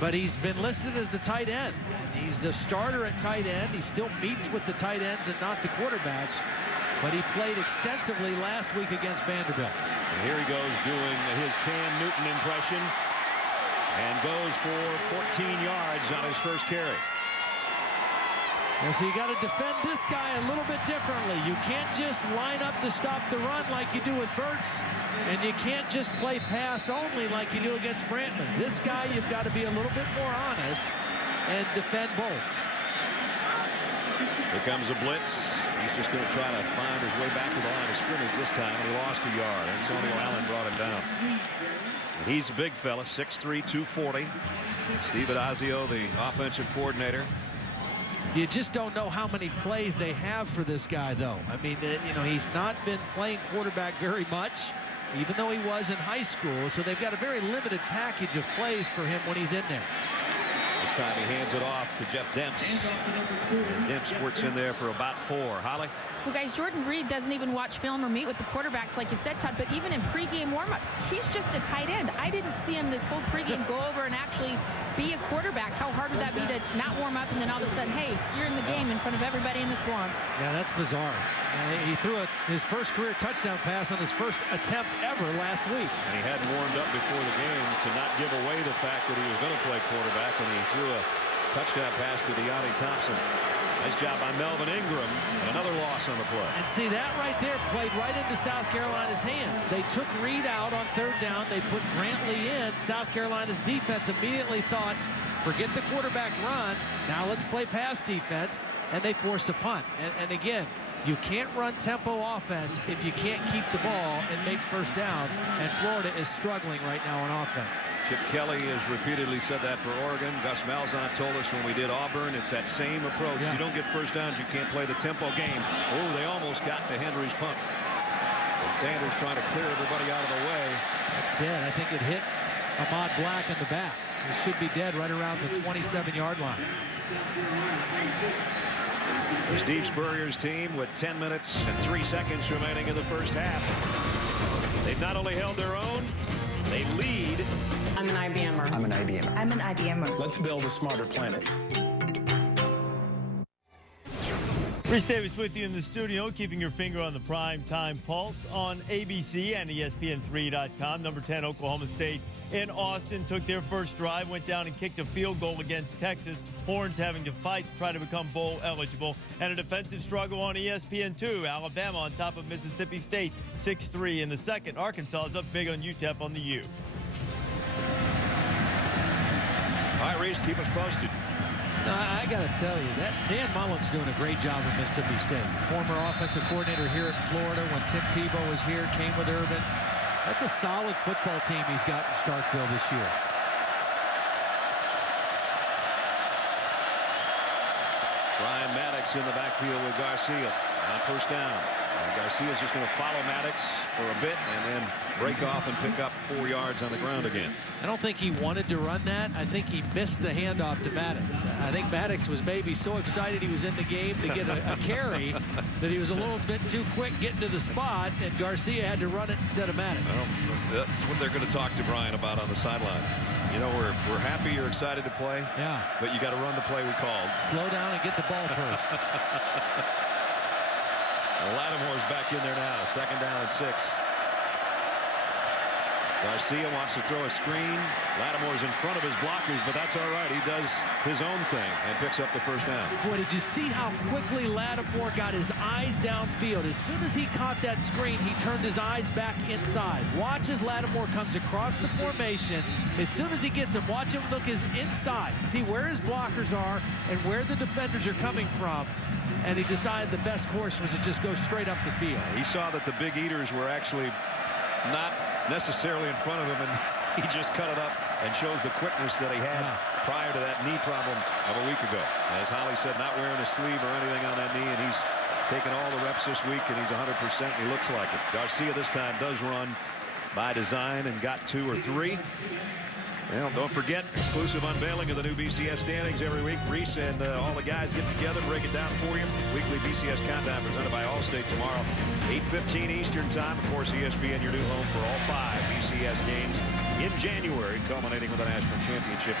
but he's been listed as the tight end. He's the starter at tight end. He still meets with the tight ends and not the quarterbacks, but he played extensively last week against Vanderbilt. And here he goes doing his Cam Newton impression and goes for 14 yards on his first carry. Well, so you got to defend this guy a little bit differently. You can't just line up to stop the run like you do with Burton. And you can't just play pass only like you do against Brantley. This guy, you've got to be a little bit more honest and defend both. Here comes a blitz. He's just going to try to find his way back to the line of scrimmage this time, and he lost a yard. Antonio Allen brought him down. He's a big fella, 6'3", 240. Steve Adazio, the offensive coordinator. You just don't know how many plays they have for this guy, though. I mean, you know, he's not been playing quarterback very much, even though he was in high school. So they've got a very limited package of plays for him when he's in there. This time he hands it off to Jeff Demps. And Demps squirts in there for about 4. Holly? Well, guys, Jordan Reed doesn't even watch film or meet with the quarterbacks like you said, Todd, but even in pregame warmups, he's just a tight end. I didn't see him this whole pregame go over and actually be a quarterback. How hard would that be to not warm up and then all of a sudden, hey, you're in the game in front of everybody in the Swamp? Yeah, that's bizarre. He threw his first career touchdown pass on his first attempt ever last week. And he hadn't warmed up before the game to not give away the fact that he was going to play quarterback when he threw a touchdown pass to Deonte Thompson. Nice job by Melvin Ingram, and another loss on the play. And see, that right there played right into South Carolina's hands. They took Reed out on 3rd down. They put Brantley in. South Carolina's defense immediately thought, forget the quarterback run. Now let's play pass defense. And they forced a punt. And again, you can't run tempo offense if you can't keep the ball and make first downs. And Florida is struggling right now on offense. Chip Kelly has repeatedly said that for Oregon. Gus Malzahn told us when we did Auburn, it's that same approach. Yeah. You don't get first downs, you can't play the tempo game. Oh, they almost got to Henry's punt. And Sanders trying to clear everybody out of the way. That's dead. I think it hit Ahmad Black in the back. It should be dead right around the 27-yard line. Steve Spurrier's team with 10 minutes and 3 seconds remaining in the first half. They've not only held their own, they lead. I'm an IBMer. I'm an IBMer. I'm an IBMer. Let's build a smarter planet. Rhys Davis with you in the studio, keeping your finger on the prime time pulse on ABC and ESPN3.com. Number 10, Oklahoma State in Austin took their first drive, went down and kicked a field goal against Texas. Horns having to fight to try to become bowl eligible. And a defensive struggle on ESPN2. Alabama on top of Mississippi State, 6-3 in the second. Arkansas is up big on UTEP on the U. All right, Reese, keep us posted. No, I got to tell you, that Dan Mullen's doing a great job at Mississippi State. Former offensive coordinator here at Florida when Tim Tebow was here, came with Urban. That's a solid football team he's got in Starkville this year. Brian Maddox in the backfield with Garcia on first down. And Garcia's just going to follow Maddox for a bit and then break off and pick up 4 yards on the ground again. I don't think he wanted to run that. I think he missed the handoff to Maddox. I think Maddox was maybe so excited he was in the game to get a carry that he was a little bit too quick getting to the spot, and Garcia had to run it instead of Maddox. Well, that's what they're going to talk to Brian about on the sideline. You know, we're happy you're excited to play. Yeah. But you got to run the play we called. Slow down and get the ball first. Lattimore's back in there now. 2nd down and 6. Garcia wants to throw a screen. Lattimore's in front of his blockers, but that's all right. He does his own thing and picks up the first down. Boy, did you see how quickly Lattimore got his eyes downfield? As soon as he caught that screen, he turned his eyes back inside. Watch as Lattimore comes across the formation. As soon as he gets him, watch him look his inside. See where his blockers are and where the defenders are coming from. And he decided the best course was to just go straight up the field. He saw that the big eaters were actually not necessarily in front of him, and he just cut it up and shows the quickness that he had prior to that knee problem of a week ago. As Holly said, not wearing a sleeve or anything on that knee, and he's taken all the reps this week, and he's 100%, and he looks like it. Garcia this time does run by design and got 2 or 3. Well, don't forget, exclusive unveiling of the new BCS standings every week. Reese and all the guys get together, break it down for you. Weekly BCS Countdown presented by Allstate tomorrow, 8:15 Eastern Time. Of course, ESPN, your new home for all 5 BCS games in January, culminating with a national championship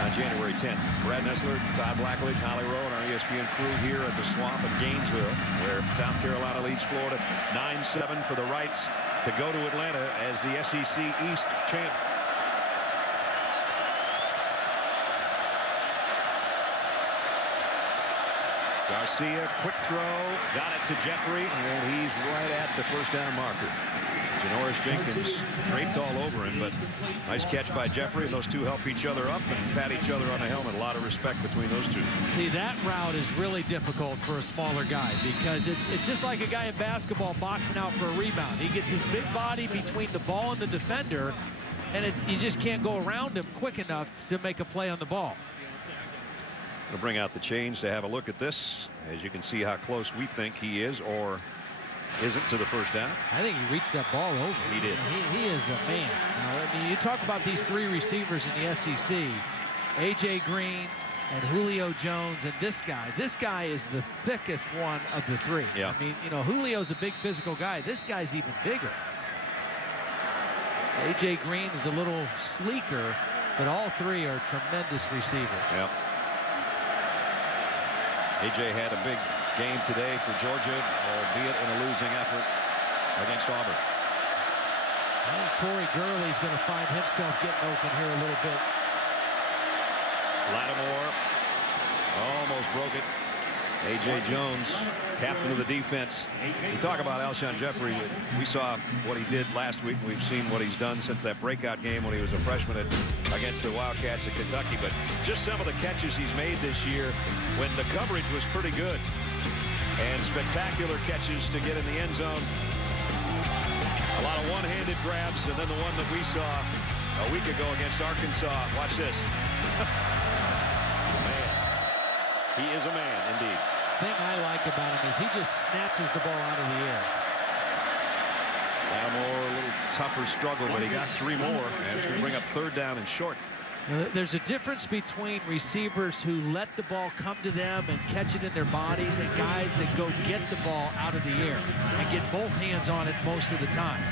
on January 10th. Brad Nessler, Todd Blackledge, Holly Rowe, and our ESPN crew here at the Swamp in Gainesville, where South Carolina leads Florida 9-7 for the rights to go to Atlanta as the SEC East champ. Garcia, quick throw, got it to Jeffrey, and he's right at the first down marker. Janoris Jenkins draped all over him, but nice catch by Jeffrey, and those two help each other up and pat each other on the helmet. A lot of respect between those two. See, that route is really difficult for a smaller guy because it's just like a guy in basketball boxing out for a rebound. He gets his big body between the ball and the defender, and you just can't go around him quick enough to make a play on the ball. We'll bring out the change to have a look at this. As you can see how close we think he is or isn't to the first down. I think he reached that ball over. He did. He is a man. Now, I mean, you talk about these three receivers in the SEC, A.J. Green and Julio Jones and this guy. This guy is the thickest one of the three. Yeah. I mean, you know, Julio's a big physical guy. This guy's even bigger. A.J. Green is a little sleeker, but all three are tremendous receivers. Yep. A.J. had a big game today for Georgia, albeit in a losing effort against Auburn. I think Torrey Gurley's going to find himself getting open here a little bit. Lattimore almost broke it. A.J. Jones, captain of the defense. We talk about Alshon Jeffrey. We saw what he did last week. We've seen what he's done since that breakout game when he was a freshman against the Wildcats at Kentucky. But just some of the catches he's made this year when the coverage was pretty good. And spectacular catches to get in the end zone. A lot of one-handed grabs, and then the one that we saw a week ago against Arkansas. Watch this. Man, he is a man indeed. The thing I like about him is he just snatches the ball out of the air. Lattimore, a little tougher struggle, but he got 3 more, and it's going to bring up 3rd down and short. Now, there's a difference between receivers who let the ball come to them and catch it in their bodies and guys that go get the ball out of the air and get both hands on it most of the time.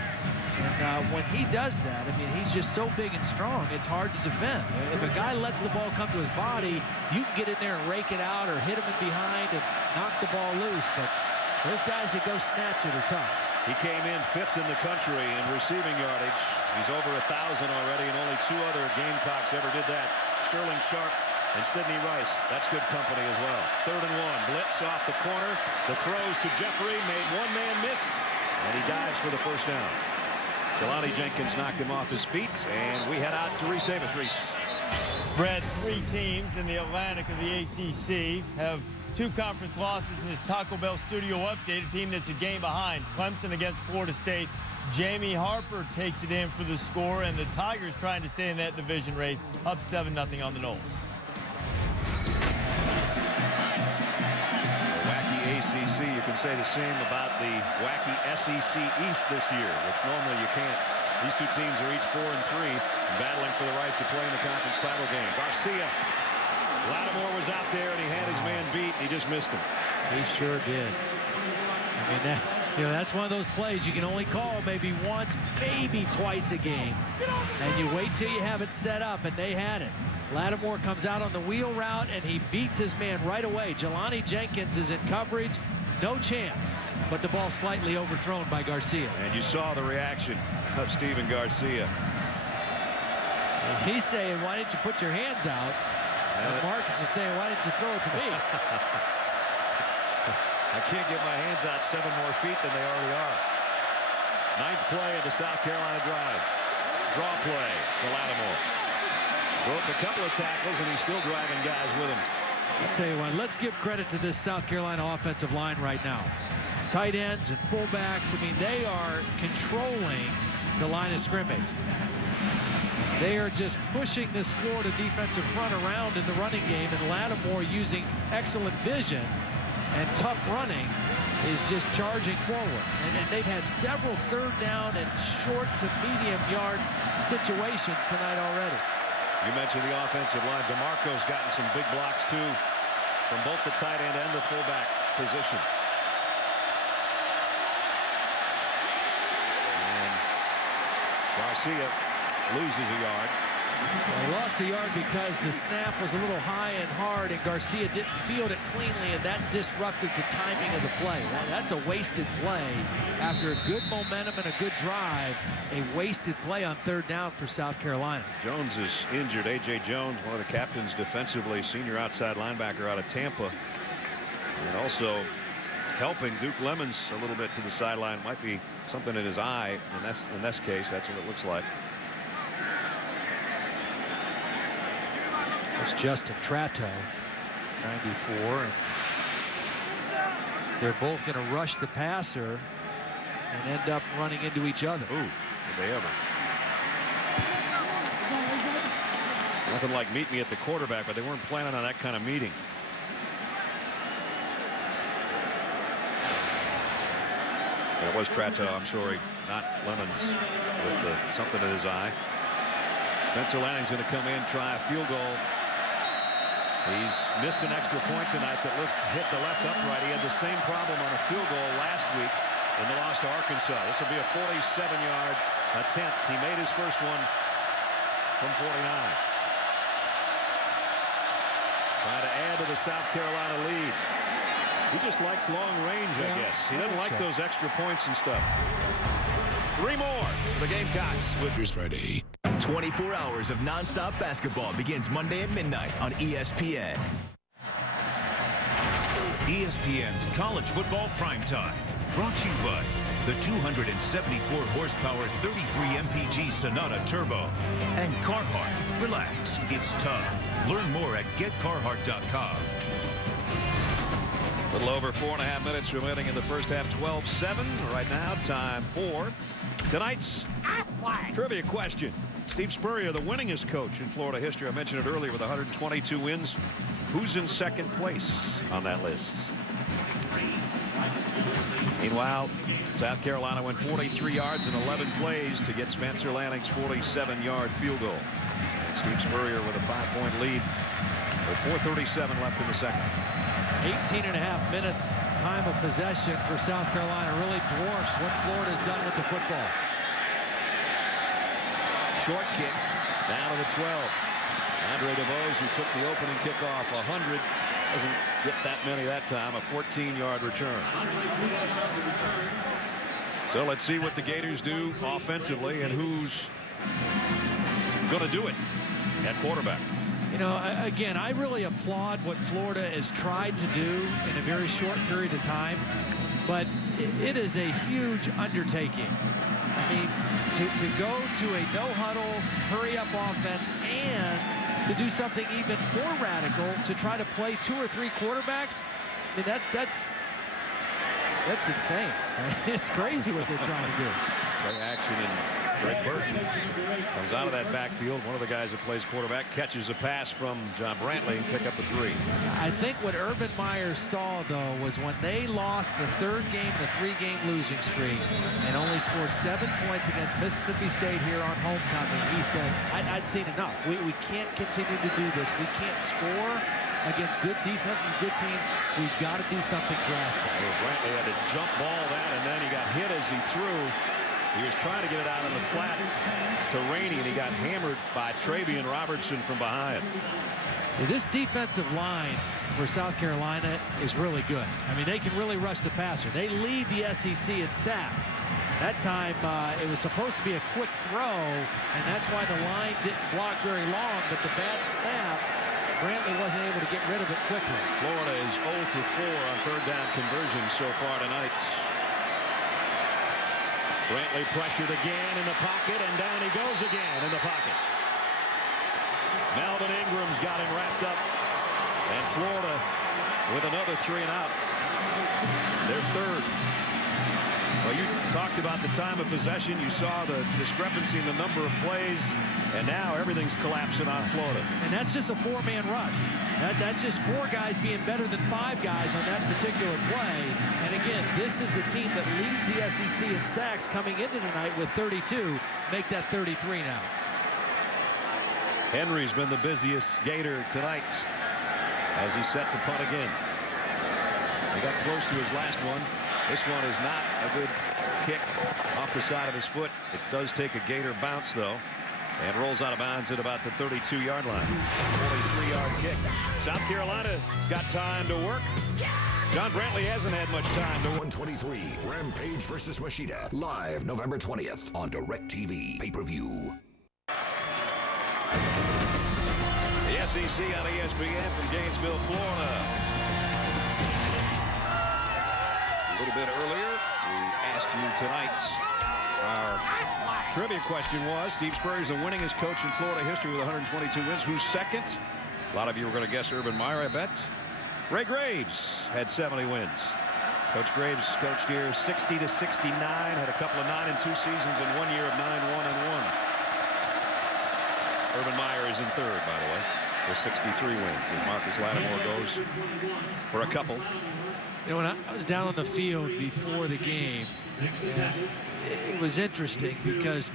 And when he does that, I mean, he's just so big and strong, it's hard to defend. If a guy lets the ball come to his body, you can get in there and rake it out or hit him in behind and knock the ball loose. But those guys that go snatch it are tough. He came in 5th in the country in receiving yardage. He's over 1,000 already, and only 2 other Gamecocks ever did that. Sterling Sharp and Sidney Rice. That's good company as well. 3rd and 1. Blitz off the corner. The throws to Jeffrey. Made one man miss, and he dives for the first down. Jelani Jenkins knocked him off his feet, and we head out to Reese Davis. Reese. Brad, 3 teams in the Atlantic of the ACC have 2 conference losses in this Taco Bell studio update. A team that's a game behind. Clemson against Florida State. Jamie Harper takes it in for the score, and the Tigers trying to stay in that division race, up 7-0 on the Noles. Wacky ACC, you can say the same about the wacky SEC East this year, which normally you can't. These 2 teams are each 4-3, battling for the right to play in the conference title game. Garcia. Lattimore was out there, and he had his man beat. He just missed him. He sure did. I mean, that's one of those plays you can only call maybe once, maybe twice a game. And you wait till you have it set up, and they had it. Lattimore comes out on the wheel route, and he beats his man right away. Jelani Jenkins is in coverage. No chance. But the ball slightly overthrown by Garcia. And you saw the reaction of Steven Garcia. And he's saying, why didn't you put your hands out? And Marcus is saying, why didn't you throw it to me? I can't get my hands out 7 more feet than they already are. 9th play of the South Carolina drive. Draw play to Lattimore. Broke a couple of tackles, and he's still dragging guys with him. I'll tell you what, let's give credit to this South Carolina offensive line right now. Tight ends and fullbacks, I mean, they are controlling the line of scrimmage. They are just pushing this Florida defensive front around in the running game, and Lattimore, using excellent vision and tough running, is just charging forward. And they've had several 3rd down and short to medium yard situations tonight already. You mentioned the offensive line. DeMarco's gotten some big blocks, too, from both the tight end and the fullback position. And Garcia loses a yard. Well, he lost a yard because the snap was a little high and hard, and Garcia didn't field it cleanly, and that disrupted the timing of the play. That's a wasted play. After a good momentum and a good drive, a wasted play on 3rd down for South Carolina. Jones is injured. A.J. Jones, one of the captains defensively, senior outside linebacker out of Tampa. And also helping Duke Lemons a little bit to the sideline. Might be something in his eye, and that's in this case, that's what it looks like. That's Justin Tratto, 94. And they're both going to rush the passer and end up running into each other. Ooh, did they ever? Nothing like meet me at the quarterback, but they weren't planning on that kind of meeting. And it was Tratto, I'm sorry, not Lemons, with something in his eye. Spencer Lanning's going to come in, try a field goal. He's missed an extra point tonight that hit the left upright. He had the same problem on a field goal last week in the loss to Arkansas. This will be a 47-yard attempt. He made his first one from 49. Trying to add to the South Carolina lead. He just likes long range, I guess. He doesn't like those extra points and stuff. 3 more for the Gamecocks. Here's Friday. 24 hours of nonstop basketball begins Monday at midnight on ESPN. ESPN's College Football Primetime. Brought to you by the 274 horsepower 33 MPG Sonata Turbo and Carhartt. Relax, it's tough. Learn more at getcarhartt.com. A little over 4.5 minutes remaining in the first half. 12-7 right now. Time for tonight's trivia question. Steve Spurrier, the winningest coach in Florida history. I mentioned it earlier with 122 wins. Who's in second place on that list? Meanwhile, South Carolina went 43 yards in 11 plays to get Spencer Lanning's 47-yard field goal. And Steve Spurrier with a 5-point lead with 4:37 left in the second. 18.5 minutes time of possession for South Carolina really dwarfs what Florida's done with the football. Short kick down to the 12. Andre DeVos, who took the opening kickoff 100, doesn't get that many that time. A 14-yard return. So let's see what the Gators do offensively and who's going to do it at quarterback. You know, again, I really applaud what Florida has tried to do in a very short period of time, but it is a huge undertaking. I mean, to go to a no-huddle, hurry-up offense and to do something even more radical to try to play 2 or 3 quarterbacks, I mean, that's insane. It's crazy what they're trying to do. Play action, and Greg Burton comes out of that backfield. One of the guys that plays quarterback catches a pass from John Brantley and pick up the 3. I think what Urban Meyer saw, though, was when they lost the 3rd game in a 3-game losing streak and only scored 7 points against Mississippi State here on homecoming, he said, I'd seen enough. We can't continue to do this. We can't score against good defenses, good teams. We've got to do something drastic. Well, Brantley had to jump ball that, and then he got hit as he threw. He was trying to get it out in the flat to Rainey, and he got hammered by Travian Robertson from behind. See, this defensive line for South Carolina is really good. I mean, they can really rush the passer. They lead the SEC in sacks. That time, it was supposed to be a quick throw, and that's why the line didn't block very long, but the bad snap, Brantley wasn't able to get rid of it quickly. Florida is 0 for 4 on 3rd down conversions so far tonight. Brantley pressured again in the pocket, and down he goes again in the pocket. Melvin Ingram's got him wrapped up, and Florida with another 3 and out. Their 3rd. Well, you talked about the time of possession. You saw the discrepancy in the number of plays, and now everything's collapsing on Florida. And that's just a 4-man rush. That's just 4 guys being better than 5 guys on that particular play. And again, this is the team that leads the SEC in sacks coming into tonight with 32. Make that 33 now. Henry's been the busiest Gator tonight as he set the punt again. He got close to his last one. This one is not a good kick off the side of his foot. It does take a Gator bounce, though, and rolls out of bounds at about the 32-yard line. 43-yard kick. South Carolina's got time to work. John Brantley hasn't had much time to work. 123, Rampage versus Machida. Live November 20th on DirecTV pay-per-view. The SEC on ESPN from Gainesville, Florida. little bit earlier, we asked you tonight's trivia question was, Steve Spurrier is the winningest coach in Florida history with 122 wins. Who's second? A lot of you were going to guess Urban Meyer, I bet. Ray Graves had 70 wins. Coach Graves coached here 60 to 69, had a couple of 9-2 seasons and 1 year of 9-1-1. Urban Meyer is in third, by the way, with 63 wins, as Marcus Lattimore goes for a couple. You know, when I was down on the field before the game, it was interesting because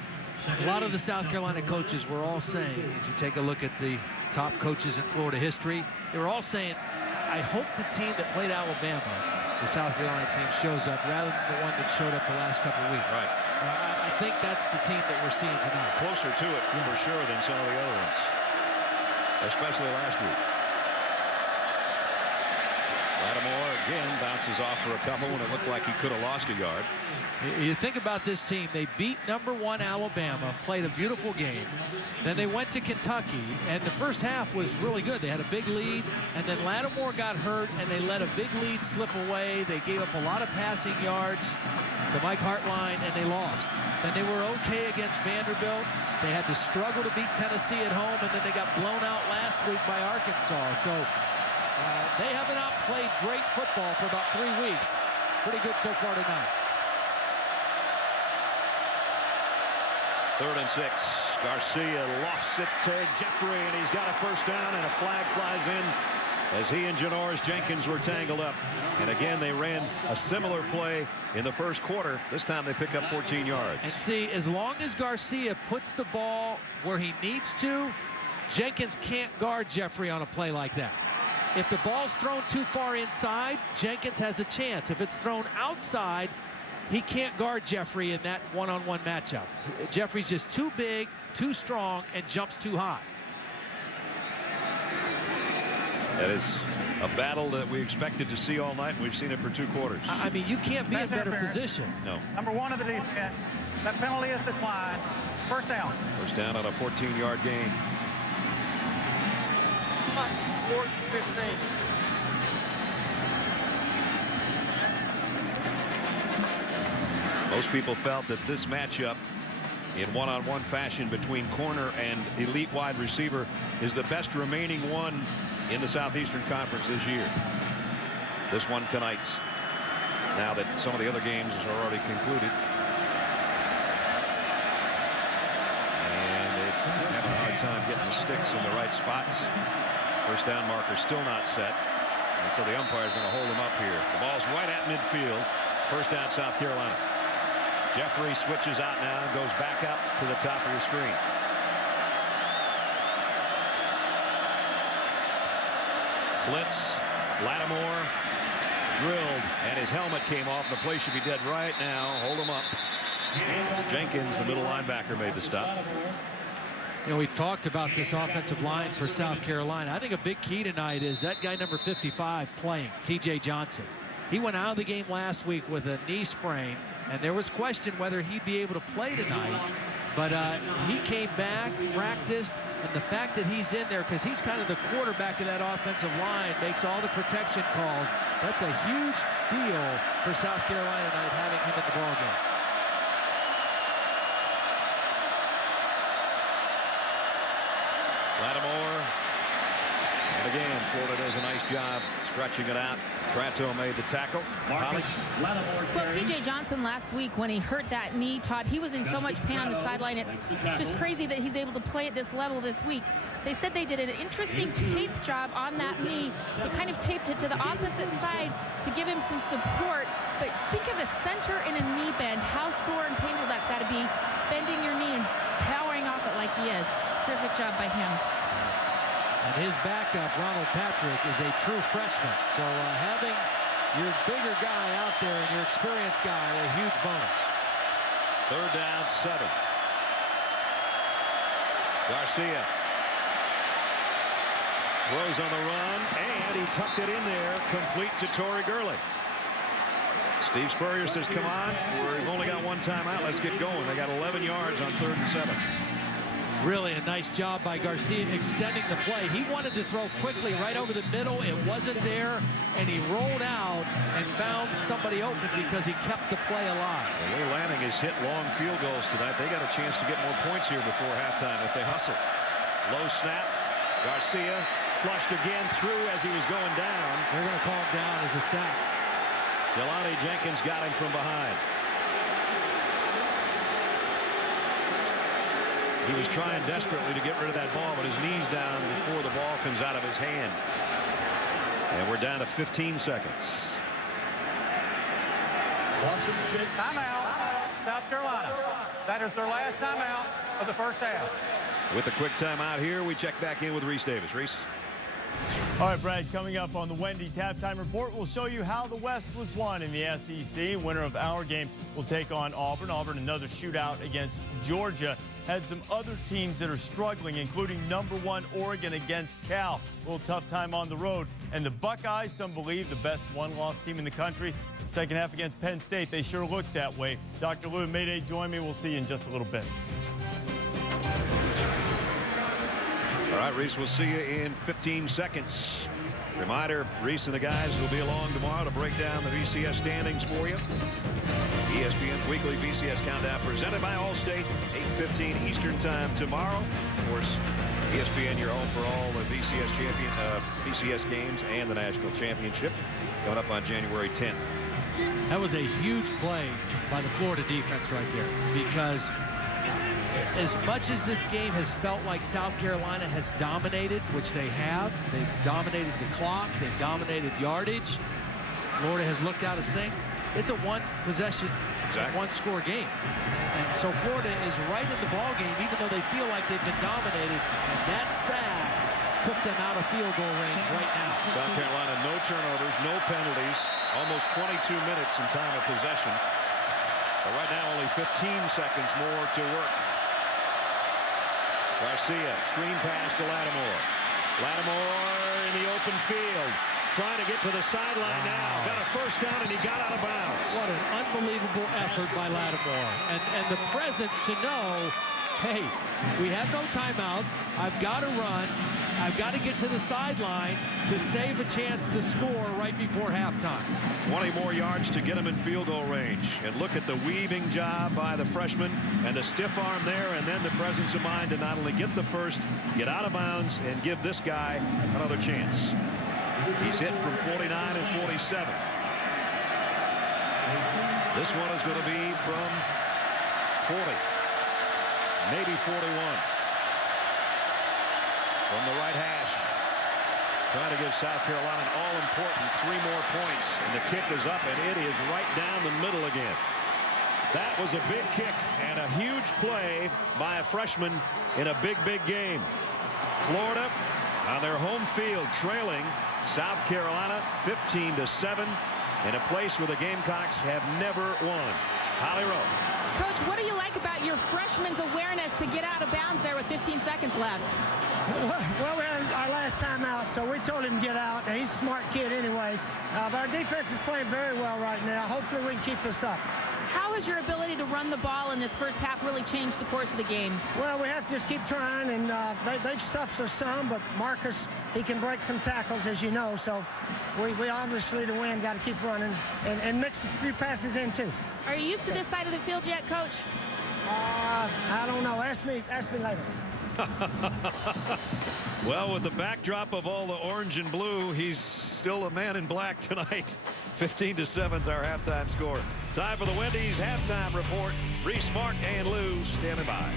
a lot of the South Carolina coaches were all saying, as you take a look at the top coaches in Florida history, they were all saying, I hope the team that played Alabama, the South Carolina team, shows up rather than the one that showed up the last couple of weeks. Right. I think that's the team that we're seeing tonight. Closer to it, for sure, than some of the other ones, especially last week. Lattimore again bounces off for a couple when it looked like he could have lost a yard. You think about this team. They beat #1 Alabama, played a beautiful game. Then they went to Kentucky, and the first half was really good. They had a big lead, and then Lattimore got hurt, and they let a big lead slip away. They gave up a lot of passing yards to Mike Hartline, and they lost. Then they were okay against Vanderbilt. They had to struggle to beat Tennessee at home, and then they got blown out last week by Arkansas. So they haven't outplayed great football for about 3 weeks. Pretty good so far tonight. 3rd and 6. Garcia lofts it to Jeffrey, and he's got a first down, and a flag flies in as he and Janoris Jenkins were tangled up. And again, they ran a similar play in the first quarter. This time they pick up 14 yards. And see, as long as Garcia puts the ball where he needs to, Jenkins can't guard Jeffrey on a play like that. If the ball's thrown too far inside, Jenkins has a chance. If it's thrown outside, he can't guard Jeffrey in that one-on-one matchup. Jeffrey's just too big, too strong, and jumps too high. That is a battle that we expected to see all night, and we've seen it for 2 quarters. I mean, you can't be in better position. No. #1 of the defense. That penalty is declined. First down. First down on a 14-yard gain. 4th and 15. Most people felt that this matchup in one-on-one fashion between corner and elite wide receiver is the best remaining one in the Southeastern Conference this year. This one tonight's, now that some of the other games are already concluded. And they have a hard time getting the sticks in the right spots. First down marker still not set. And so the umpire is going to hold him up here. The ball's right at midfield. First down, South Carolina. Jeffrey switches out now and goes back up to the top of your screen. Blitz. Lattimore drilled, and his helmet came off. The play should be dead right now. Hold him up. Jenkins, the middle linebacker, made the stop. You know, we talked about this offensive line for South Carolina. I think a big key tonight is that guy number 55 playing, TJ Johnson. He went out of the game last week with a knee sprain, and there was question whether he'd be able to play tonight. But he came back, practiced, and the fact that he's in there, because he's kind of the quarterback of that offensive line, makes all the protection calls. That's a huge deal for South Carolina tonight, having him in the ballgame. Lattimore. And again, Florida does a nice job stretching it out. Trato made the tackle. Well, TJ Johnson last week, when he hurt that knee, Todd, he was in so much pain on the sideline. It's just crazy that he's able to play at this level this week. They said they did an interesting tape job on that knee. They kind of taped it to the opposite side to give him some support. But think of the center in a knee bend, how sore and painful that's got to be, bending your knee and powering off it like he is. Terrific job by him. And his backup, Ronald Patrick, is a true freshman. So having your bigger guy out there and your experienced guy, a huge bonus. 3rd down, 7. Garcia throws on the run, and he tucked it in there, complete to Torrey Gurley. Steve Spurrier says, come on, we've only got one timeout. Let's get going. They got 11 yards on 3rd and 7. Really a nice job by Garcia extending the play. He wanted to throw quickly right over the middle. It wasn't there, and he rolled out and found somebody open because he kept the play alive. The way Lanning has hit long field goals tonight, they got a chance to get more points here before halftime if they hustle. Low snap. Garcia flushed again through as he was going down. They're going to call him down as a sack. Jelani Jenkins got him from behind. He was trying desperately to get rid of that ball, but his knee's down before the ball comes out of his hand. And we're down to 15 seconds. Timeout, South Carolina. That is their last timeout of the first half. With a quick timeout here, we check back in with Reese Davis. Reese. All right, Brad, coming up on the Wendy's halftime report, we'll show you how the West was won in the SEC. Winner of our game will take on Auburn. Auburn, another shootout against Georgia. Had some other teams that are struggling, including #1 Oregon against Cal. A little tough time on the road. And the Buckeyes, some believe, the best one-loss team in the country. Second half against Penn State, they sure looked that way. Dr. Lou and Mayday, join me. We'll see you in just a little bit. All right, Reese, we'll see you in 15 seconds. Reminder, Reese and the guys will be along tomorrow to break down the BCS standings for you. ESPN's weekly BCS countdown presented by Allstate, 8:15 Eastern time tomorrow. Of course, ESPN, your home for all the BCS games and the national championship coming up on January 10th. That was a huge play by the Florida defense right there, because as much as this game has felt like South Carolina has dominated, which they have, they've dominated the clock, they've dominated yardage. Florida has looked out of sync. It's a one-possession, one-score game. And so Florida is right in the ball game, even though they feel like they've been dominated. And that sack took them out of field goal range right now. South Carolina, no turnovers, no penalties, almost 22 minutes in time of possession. But right now, only 15 seconds more to work. Garcia, screen pass to Lattimore. Lattimore in the open field. Trying to get to the sideline now. Got a first down, and he got out of bounds. What an unbelievable effort by Lattimore. And the presence to know, hey, we have no timeouts. I've got to run. I've got to get to the sideline to save a chance to score right before halftime. 20 more yards to get him in field goal range. And look at the weaving job by the freshman and the stiff arm there, and then the presence of mind to not only get the first, get out of bounds, and give this guy another chance. He's hit from 49 and 47. This one is going to be from 40, maybe 41. From the right hash, trying to give South Carolina an all-important 3 more points, and the kick is up, and it is right down the middle again. That was a big kick and a huge play by a freshman in a big game. Florida on their home field trailing South Carolina 15-7 in a place where the Gamecocks have never won. Holly Rowe. Coach, what do you like about your freshman's awareness to get out of bounds there with 15 seconds left? Well, we had our last time out, so we told him to get out. Now, he's a smart kid anyway. But our defense is playing very well right now. Hopefully we can keep this up. How has your ability to run the ball in this first half really changed the course of the game? Well, we have to just keep trying, and they've stuffed us some, but Marcus, he can break some tackles, as you know, so we obviously, to win, got to keep running and mix a few passes in, too. Are you used to this side of the field yet, Coach? I don't know. Ask me later. Well, with the backdrop of all the orange and blue, he's still a man in black tonight. 15-7 is our halftime score. Time for the Wendy's halftime report. Reese, Mark, and Lou standing by.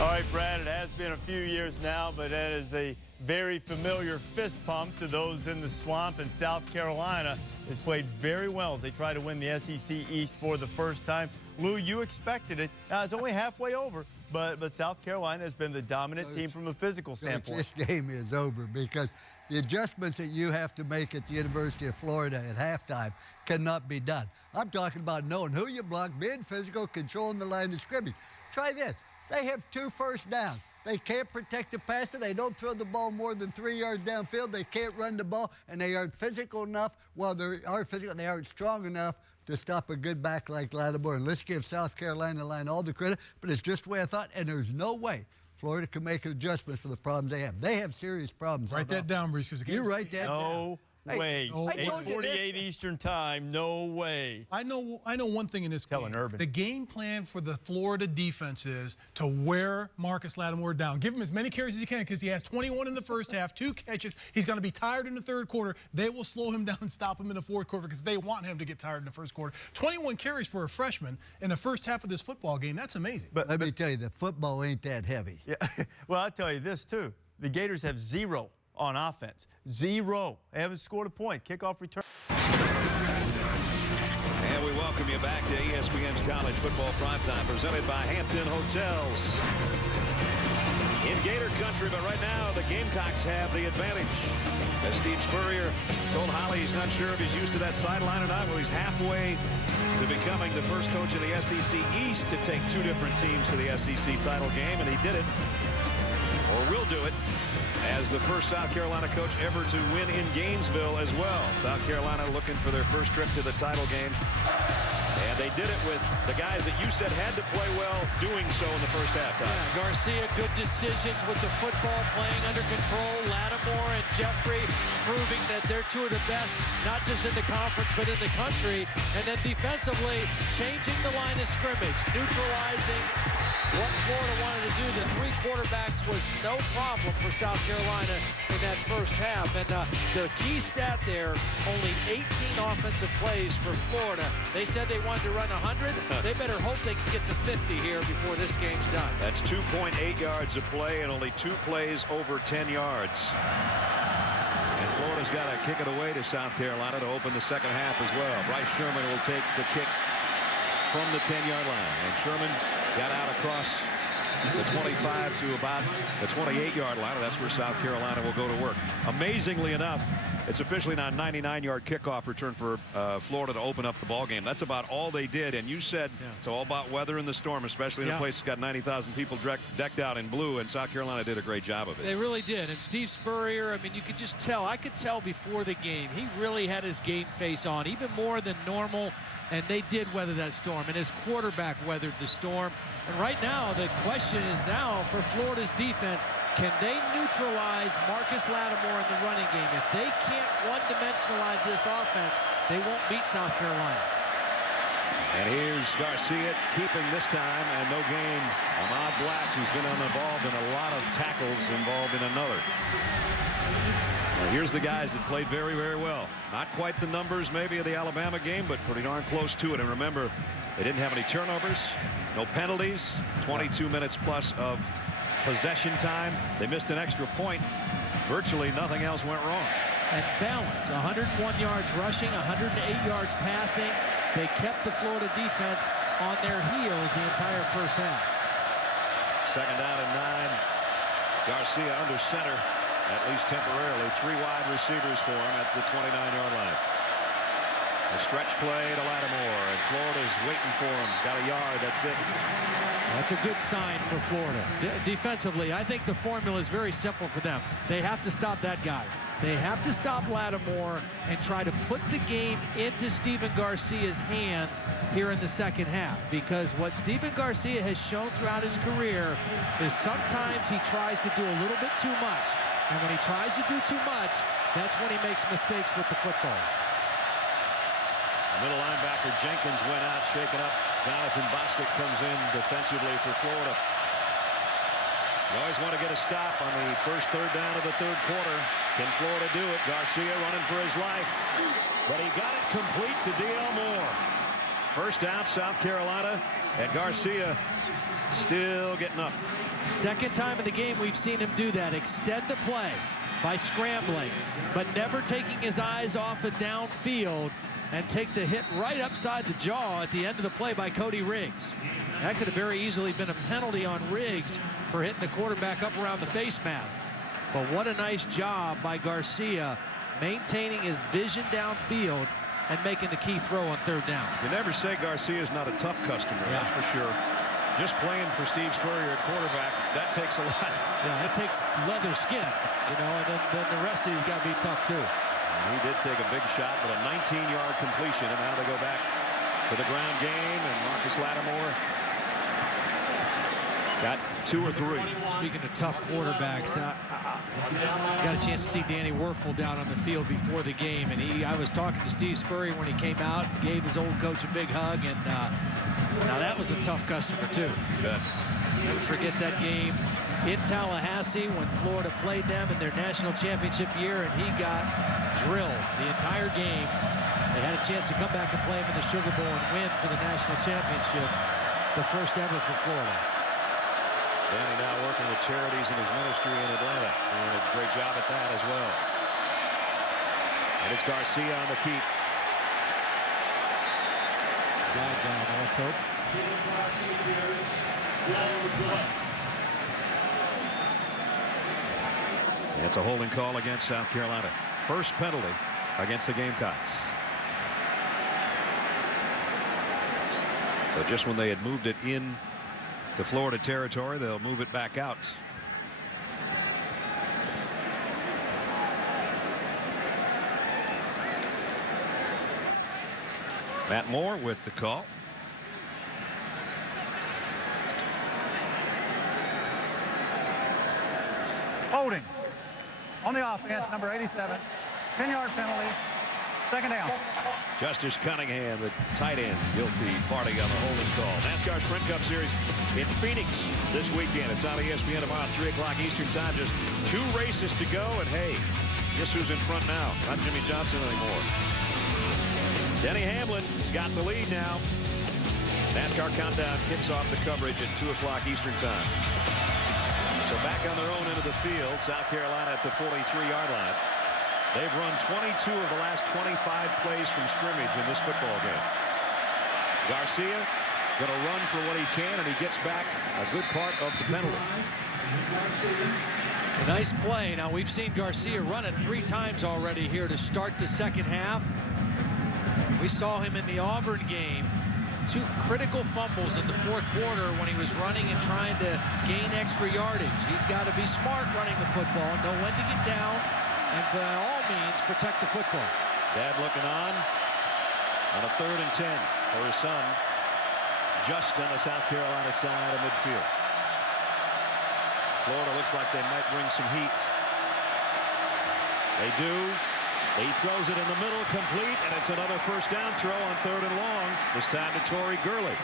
All right, Brad, it has been a few years now, but that is a very familiar fist pump to those in the swamp, and South Carolina has played very well as they try to win the SEC East for the first time. Lou, you expected it. Now, it's only halfway over, but South Carolina has been the dominant team from a physical standpoint. This game is over because the adjustments that you have to make at the University of Florida at halftime cannot be done. I'm talking about knowing who you block, being physical, controlling the line of scrimmage. Try this. They have 2 first downs. They can't protect the passer. They don't throw the ball more than 3 yards downfield. They can't run the ball, and they aren't physical enough. Well, they are physical. They aren't strong enough to stop a good back like Lattimore. And let's give South Carolina line all the credit, but it's just the way I thought, and there's no way Florida can make an adjustment for the problems they have. They have serious problems. Write that down, Brees. You write that down. No way. 8:48 Eastern time. No way. I know one thing in this game. Urban. The game plan for the Florida defense is to wear Marcus Lattimore down. Give him as many carries as he can because he has 21 in the first half, 2 catches. He's going to be tired in the third quarter. They will slow him down and stop him in the fourth quarter because they want him to get tired in the first quarter. 21 carries for a freshman in the first half of this football game. That's amazing. But let me tell you, the football ain't that heavy. Yeah. Well, I'll tell you this, too. The Gators have 0 on offense. 0. They haven't scored a point. Kickoff return. And we welcome you back to ESPN's College Football Primetime, presented by Hampton Hotels. In Gator country, but right now the Gamecocks have the advantage. As Steve Spurrier told Holly he's not sure if he's used to that sideline or not. Well, he's halfway to becoming the first coach in the SEC East to take 2 different teams to the SEC title game, and he did it, or will do it, as the first South Carolina coach ever to win in Gainesville as well. South Carolina looking for their first trip to the title game. And they did it with the guys that you said had to play well, doing so in the first half. Yeah, Garcia, good decisions with the football, playing under control. Lattimore and Jeffrey proving that they're 2 of the best, not just in the conference, but in the country. And then defensively, changing the line of scrimmage, neutralizing what Florida wanted to do. The 3 quarterbacks was no problem for South Carolina in that first half. And the key stat there, only 18 offensive plays for Florida. They said they wanted to run 100. They better hope they can get to 50 here before this game's done. That's 2.8 yards a play and only 2 plays over 10 yards. And Florida's got to kick it away to South Carolina to open the second half as well. Bryce Sherman will take the kick from the 10-yard line. And Sherman got out across the 25 to about the 28-yard line. And that's where South Carolina will go to work. Amazingly enough, it's officially now a 99-yard kickoff return for Florida to open up the ball game. That's about all they did. And you said it's all about weather in the storm, especially in a place that's got 90,000 people decked out in blue. And South Carolina did a great job of it. They really did. And Steve Spurrier, I mean, you could just tell. I could tell before the game. He really had his game face on, even more than normal. And they did weather that storm. And his quarterback weathered the storm. And right now, the question is now for Florida's defense, can they neutralize Marcus Lattimore in the running game? If they can't one-dimensionalize this offense, they won't beat South Carolina. And here's Garcia keeping this time, and no gain. Ahmad Black, who's been involved in a lot of tackles, involved in another. Now here's the guys that played very, very well. Not quite the numbers maybe of the Alabama game, but pretty darn close to it. And remember, they didn't have any turnovers, no penalties, 22 minutes plus of possession time. They missed an extra point. Virtually nothing else went wrong. And balance, 101 yards rushing, 108 yards passing. They kept the Florida defense on their heels the entire first half. Second down and 9. Garcia under center, at least temporarily. 3 wide receivers for him at the 29-yard line. A stretch play to Lattimore, and Florida's waiting for him. Got a yard, that's it. That's a good sign for Florida. Defensively, I think the formula is very simple for them. They have to stop that guy. They have to stop Lattimore and try to put the game into Stephen Garcia's hands here in the second half. Because what Stephen Garcia has shown throughout his career is sometimes he tries to do a little bit too much. And when he tries to do too much, that's when he makes mistakes with the football. Middle linebacker Jenkins went out, shaken up. Jonathan Bostic comes in defensively for Florida. You always want to get a stop on the first third down of the third quarter. Can Florida do it? Garcia running for his life. But he got it complete to D.L. Moore. First down, South Carolina, and Garcia still getting up. Second time in the game we've seen him do that. Extend the play by scrambling, but never taking his eyes off the downfield, and takes a hit right upside the jaw at the end of the play by Cody Riggs. That could have very easily been a penalty on Riggs for hitting the quarterback up around the face mask. But what a nice job by Garcia maintaining his vision downfield and making the key throw on third down. You never say Garcia's not a tough customer, that's for sure. Just playing for Steve Spurrier at quarterback, that takes a lot. Yeah, that takes leather skin, you know, and then the rest of you's got to be tough too. And he did take a big shot, but a 19-yard completion, and now they go back for the ground game, and Marcus Lattimore got 2 or 3. Speaking of tough quarterbacks, got a chance to see Danny Werfel down on the field before the game, and I was talking to Steve Spurrier when he came out, gave his old coach a big hug, and now that was a tough customer too. Yeah. Never forget that game in Tallahassee when Florida played them in their national championship year, and he got drilled the entire game. They had a chance to come back and play him in the Sugar Bowl and win for the national championship, the first ever for Florida. Danny now working with charities in his ministry in Atlanta. Doing a great job at that as well. And it's Garcia on the keep. Flag down also. It's a holding call against South Carolina. First penalty against the Gamecocks. So just when they had moved it in to Florida territory, they'll move it back out. Matt Moore with the call. Holding on the offense, number 87, 10-yard penalty, second down. Justice Cunningham, the tight end, guilty party on the holding call. NASCAR Sprint Cup Series in Phoenix this weekend. It's on ESPN tomorrow at 3 o'clock Eastern Time. Just 2 races to go, and hey, guess who's in front now? Not Jimmy Johnson anymore. Denny Hamlin has got the lead now. NASCAR Countdown kicks off the coverage at 2 o'clock Eastern Time. So back on their own end of the field, South Carolina at the 43-yard line. They've run 22 of the last 25 plays from scrimmage in this football game. Garcia going to run for what he can, and he gets back a good part of the penalty. A nice play. Now, we've seen Garcia run it 3 times already here to start the second half. We saw him in the Auburn game. 2 critical fumbles in the 4th quarter when he was running and trying to gain extra yardage. He's got to be smart running the football, know when to get down, and by all means protect the football. Dad looking on a 3rd and 10 for his son, just on the South Carolina side of midfield. Florida looks like they might bring some heat. They do. He throws it in the middle, complete, and it's another first down throw on 3rd and long, this time to Torrey Gurley.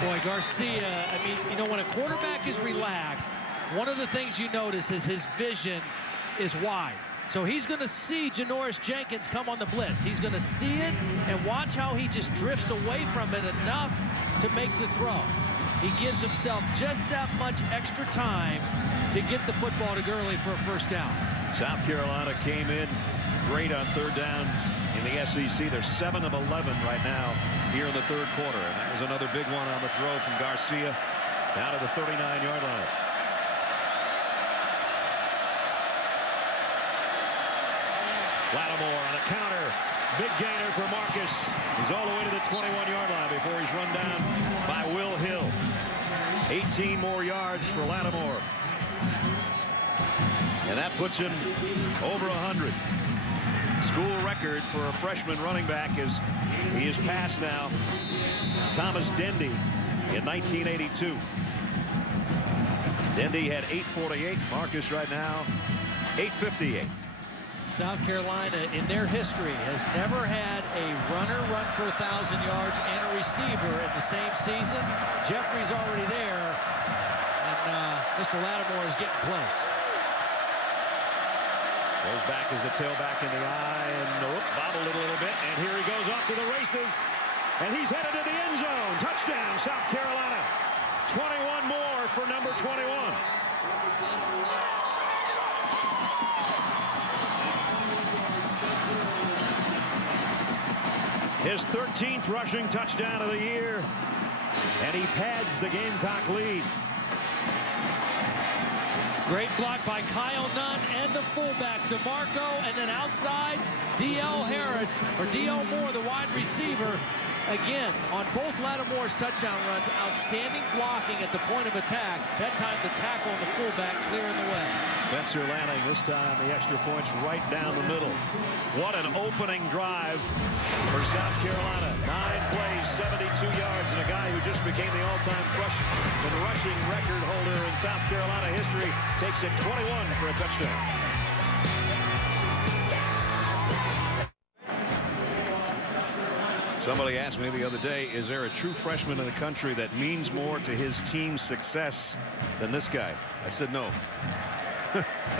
Boy, Garcia, I mean, you know, when a quarterback is relaxed, one of the things you notice is his vision is wide. So he's going to see Janoris Jenkins come on the blitz. He's going to see it and watch how he just drifts away from it enough to make the throw. He gives himself just that much extra time to get the football to Gurley for a first down. South Carolina came in great on 3rd downs in the SEC. They're 7 of 11 right now here in the 3rd quarter. And that was another big one on the throw from Garcia down to the 39-yard line. Lattimore on a counter. Big gainer for Marcus. He's all the way to the 21-yard line before he's run down by Will Hill. 18 more yards for Lattimore. And that puts him over 100. School record for a freshman running back is he is passed now Thomas Dendy in 1982. Dendy had 8:48. Marcus right now 8:58. South Carolina in their history has never had a runner run for 1,000 yards and a receiver in the same season. Jeffrey's already there, and Mr. Lattimore is getting close. Goes back as the tailback in the eye and bobbled it a little bit. And here he goes off to the races. And he's headed to the end zone. Touchdown, South Carolina. 21 more for number 21. His 13th rushing touchdown of the year. And he pads the Gamecock lead. Great block by Kyle Nunn and the fullback DeMarco, and then outside D.L. Harris, or D.L. Moore, the wide receiver, Again, on both Lattimore's touchdown runs, outstanding blocking at the point of attack. That time the tackle and the fullback clearing the way. Spencer Lanning, this time the extra points right down the middle. What an opening drive for South Carolina. 9 plays, 72 yards, and a guy who just became the all-time rushing record holder in South Carolina history takes it 21 for a touchdown. Somebody asked me the other day, is there a true freshman in the country that means more to his team's success than this guy? I said no.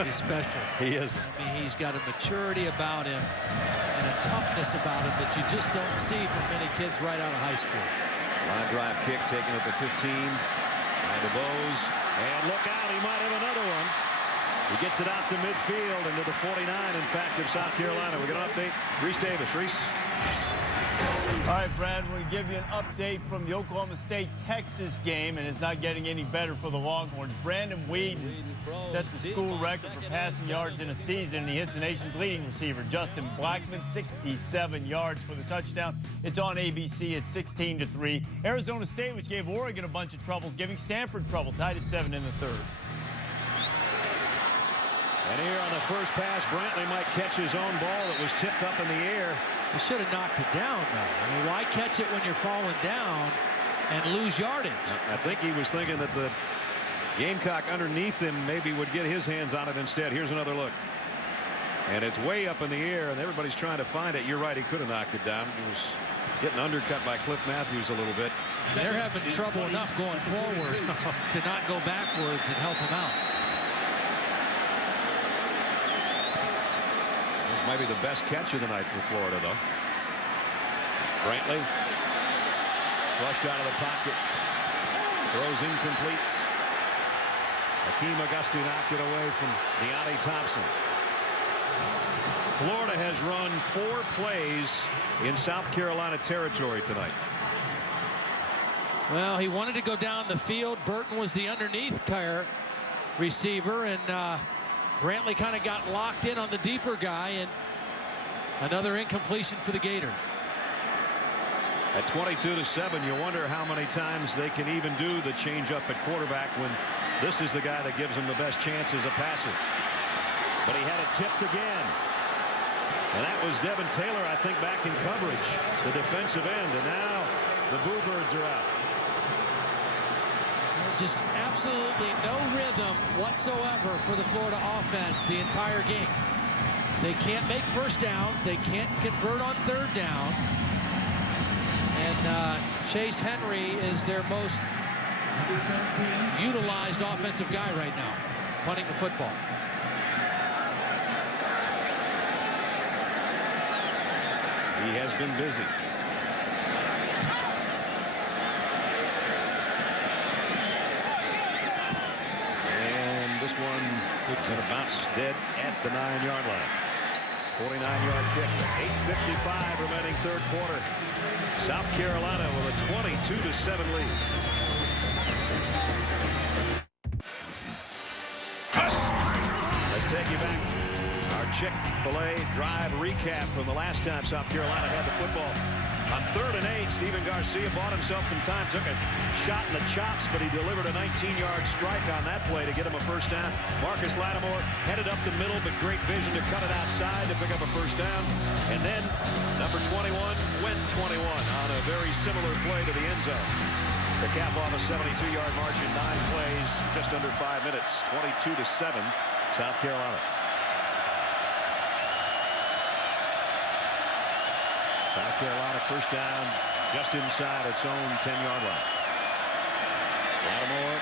He's special. He is. I mean, he's got a maturity about him and a toughness about him that you just don't see from many kids right out of high school. Line drive kick taken at the 15. By DeBose. And look out, he might have another one. He gets it out to midfield and to the 49, in fact, of South Carolina. We're going to update Reese Davis. Reese. All right, Brad, we're going to give you an update from the Oklahoma State-Texas game, and it's not getting any better for the Longhorns. Brandon Weeden sets the school record for passing yards in a season, and he hits the nation's leading receiver, Justin Blackman, 67 yards for the touchdown. It's on ABC at 16-3. Arizona State, which gave Oregon a bunch of troubles, giving Stanford trouble, tied at 7 in the third. And here on the first pass, Brantley might catch his own ball that was tipped up in the air. You should have knocked it down, though. I mean, why catch it when you're falling down and lose yardage? I think he was thinking that the Gamecock underneath him maybe would get his hands on it instead. Here's another look. And it's way up in the air, and everybody's trying to find it. You're right, he could have knocked it down. He was getting undercut by Cliff Matthews a little bit. They're having trouble enough going forward to not go backwards and help him out. Might be the best catch of the night for Florida, though. Brantley flushed out of the pocket, throws incomplete. Hakeem Auguste knocked it away from Deonte Thompson. Florida has run 4 plays in South Carolina territory tonight. Well, he wanted to go down the field. Burton was the underneath receiver, and Brantley kind of got locked in on the deeper guy, and another incompletion for the Gators. At 22-7, you wonder how many times they can even do the change-up at quarterback when this is the guy that gives them the best chance as a passer. But he had it tipped again. And that was Devin Taylor, I think, back in coverage, the defensive end. And now the Bluebirds are out. Just absolutely no rhythm whatsoever for the Florida offense the entire game. They can't make first downs. They can't convert on third down. And Chase Henry is their most utilized offensive guy right now, punting the football. He has been busy. This one is going to bounce dead at the 9-yard line. 49-yard kick. 8:55 remaining third quarter. South Carolina with a 22-7 lead. Let's take you back. Our Chick-fil-A drive recap from the last time South Carolina had the football. On 3rd and 8, Stephen Garcia bought himself some time, took a shot in the chops, but he delivered a 19-yard strike on that play to get him a first down. Marcus Lattimore headed up the middle, but great vision to cut it outside to pick up a first down. And then number 21 went 21 on a very similar play to the end zone. To cap off a 72-yard margin, 9 plays, just under 5 minutes, 22-7, South Carolina. South Carolina first down just inside its own 10-yard line. Lattimore.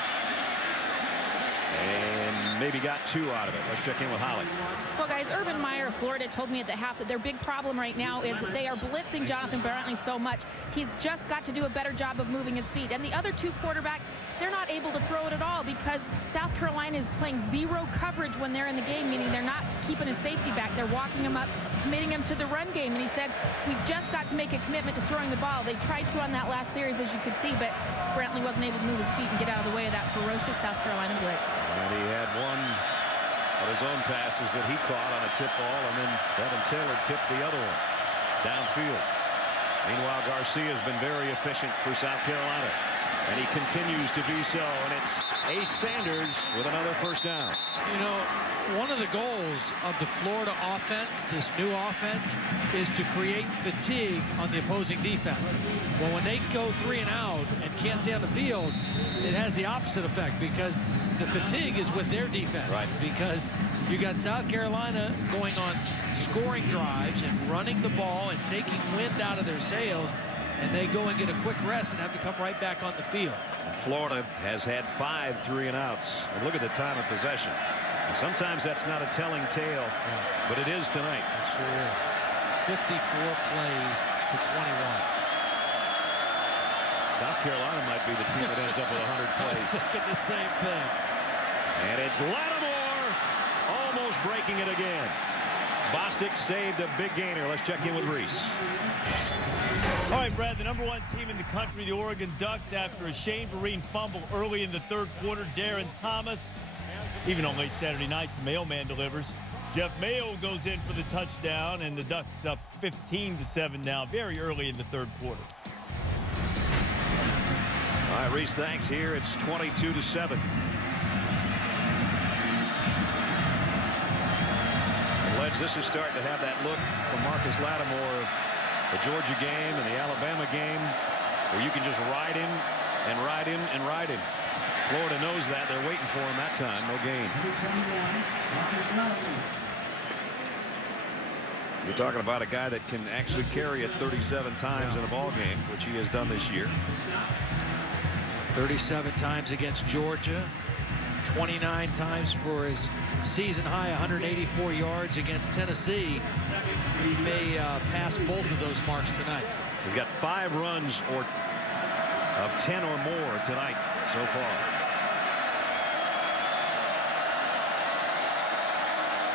And maybe got 2 out of it. Let's check in with Holly. Well, guys, Urban Meyer of Florida told me at the half that their big problem right now is that they are blitzing Jonathan Brantley so much. He's just got to do a better job of moving his feet. And the other 2 quarterbacks, they're not able to throw it at all because South Carolina is playing 0 coverage when they're in the game, meaning they're not keeping his safety back. They're walking him up, committing him to the run game. And he said, we've just got to make a commitment to throwing the ball. They tried to on that last series, as you could see, but Brantley wasn't able to move his feet and get out of the way of that ferocious South Carolina blitz. And he had one of his own passes that he caught on a tip ball, and then Devin Taylor tipped the other one downfield. Meanwhile, Garcia has been very efficient for South Carolina, and he continues to be so. And it's Ace Sanders with another first down. You know, one of the goals of the Florida offense, this new offense, is to create fatigue on the opposing defense. Well, when they go 3 and out and can't stay on the field, it has the opposite effect, because the fatigue is with their defense. Right. Because you got South Carolina going on scoring drives and running the ball and taking wind out of their sails, and they go and get a quick rest and have to come right back on the field. And Florida has had 5 3-and-outs. And look at the time of possession. And sometimes that's not a telling tale, but it is tonight. It sure is. 54 plays to 21. South Carolina might be the team that ends up with 100 plays. I was thinking the same thing. And it's Lattimore almost breaking it again. Bostic saved a big gainer. Let's check in with Reese. All right, Brad, the #1 team in the country, the Oregon Ducks, after a Shane Vereen fumble early in the 3rd quarter. Darren Thomas, even on late Saturday nights, the mailman delivers. Jeff Mayo goes in for the touchdown, and the Ducks up 15-7 now, very early in the 3rd quarter. All right, Reese, thanks. Here it's 22-7. Ledge, this is starting to have that look from Marcus Lattimore of the Georgia game and the Alabama game, where you can just ride him and ride him and ride him. Florida knows that. They're waiting for him that time. No gain. You're talking about a guy that can actually carry it 37 times in a ball game, which he has done this year. 37 times against Georgia, 29 times for his season high 184 yards against Tennessee. He may pass both of those marks tonight. He's got 5 runs of 10 or more tonight so far.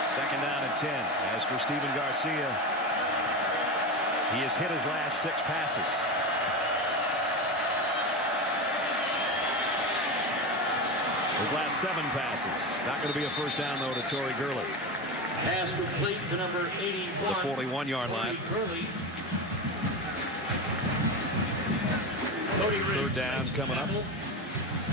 Second down and 10. As for Stephen Garcia, he has hit his last 6 passes. His last 7 passes. Not going to be a first down, though, to Torrey Gurley. Pass complete to number 81. The 41-yard line. Third down coming up.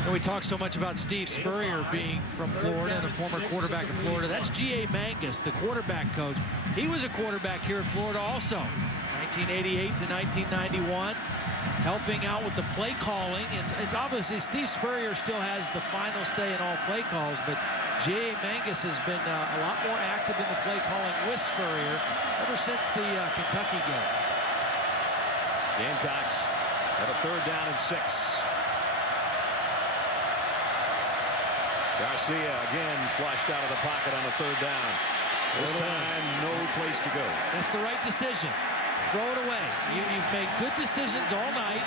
And we talk so much about Steve Spurrier being from Florida and a former quarterback in Florida. That's G.A. Mangus, the quarterback coach. He was a quarterback here in Florida also. 1988 to 1991. Helping out with the play calling. It's obviously Steve Spurrier still has the final say in all play calls, but J.A. Mangus has been a lot more active in the play calling with Spurrier ever since the Kentucky game. Gamecocks have a third down and 6. Garcia again flushed out of the pocket on the third down. This time, no place to go. That's the right decision. Throw it away. You've made good decisions all night.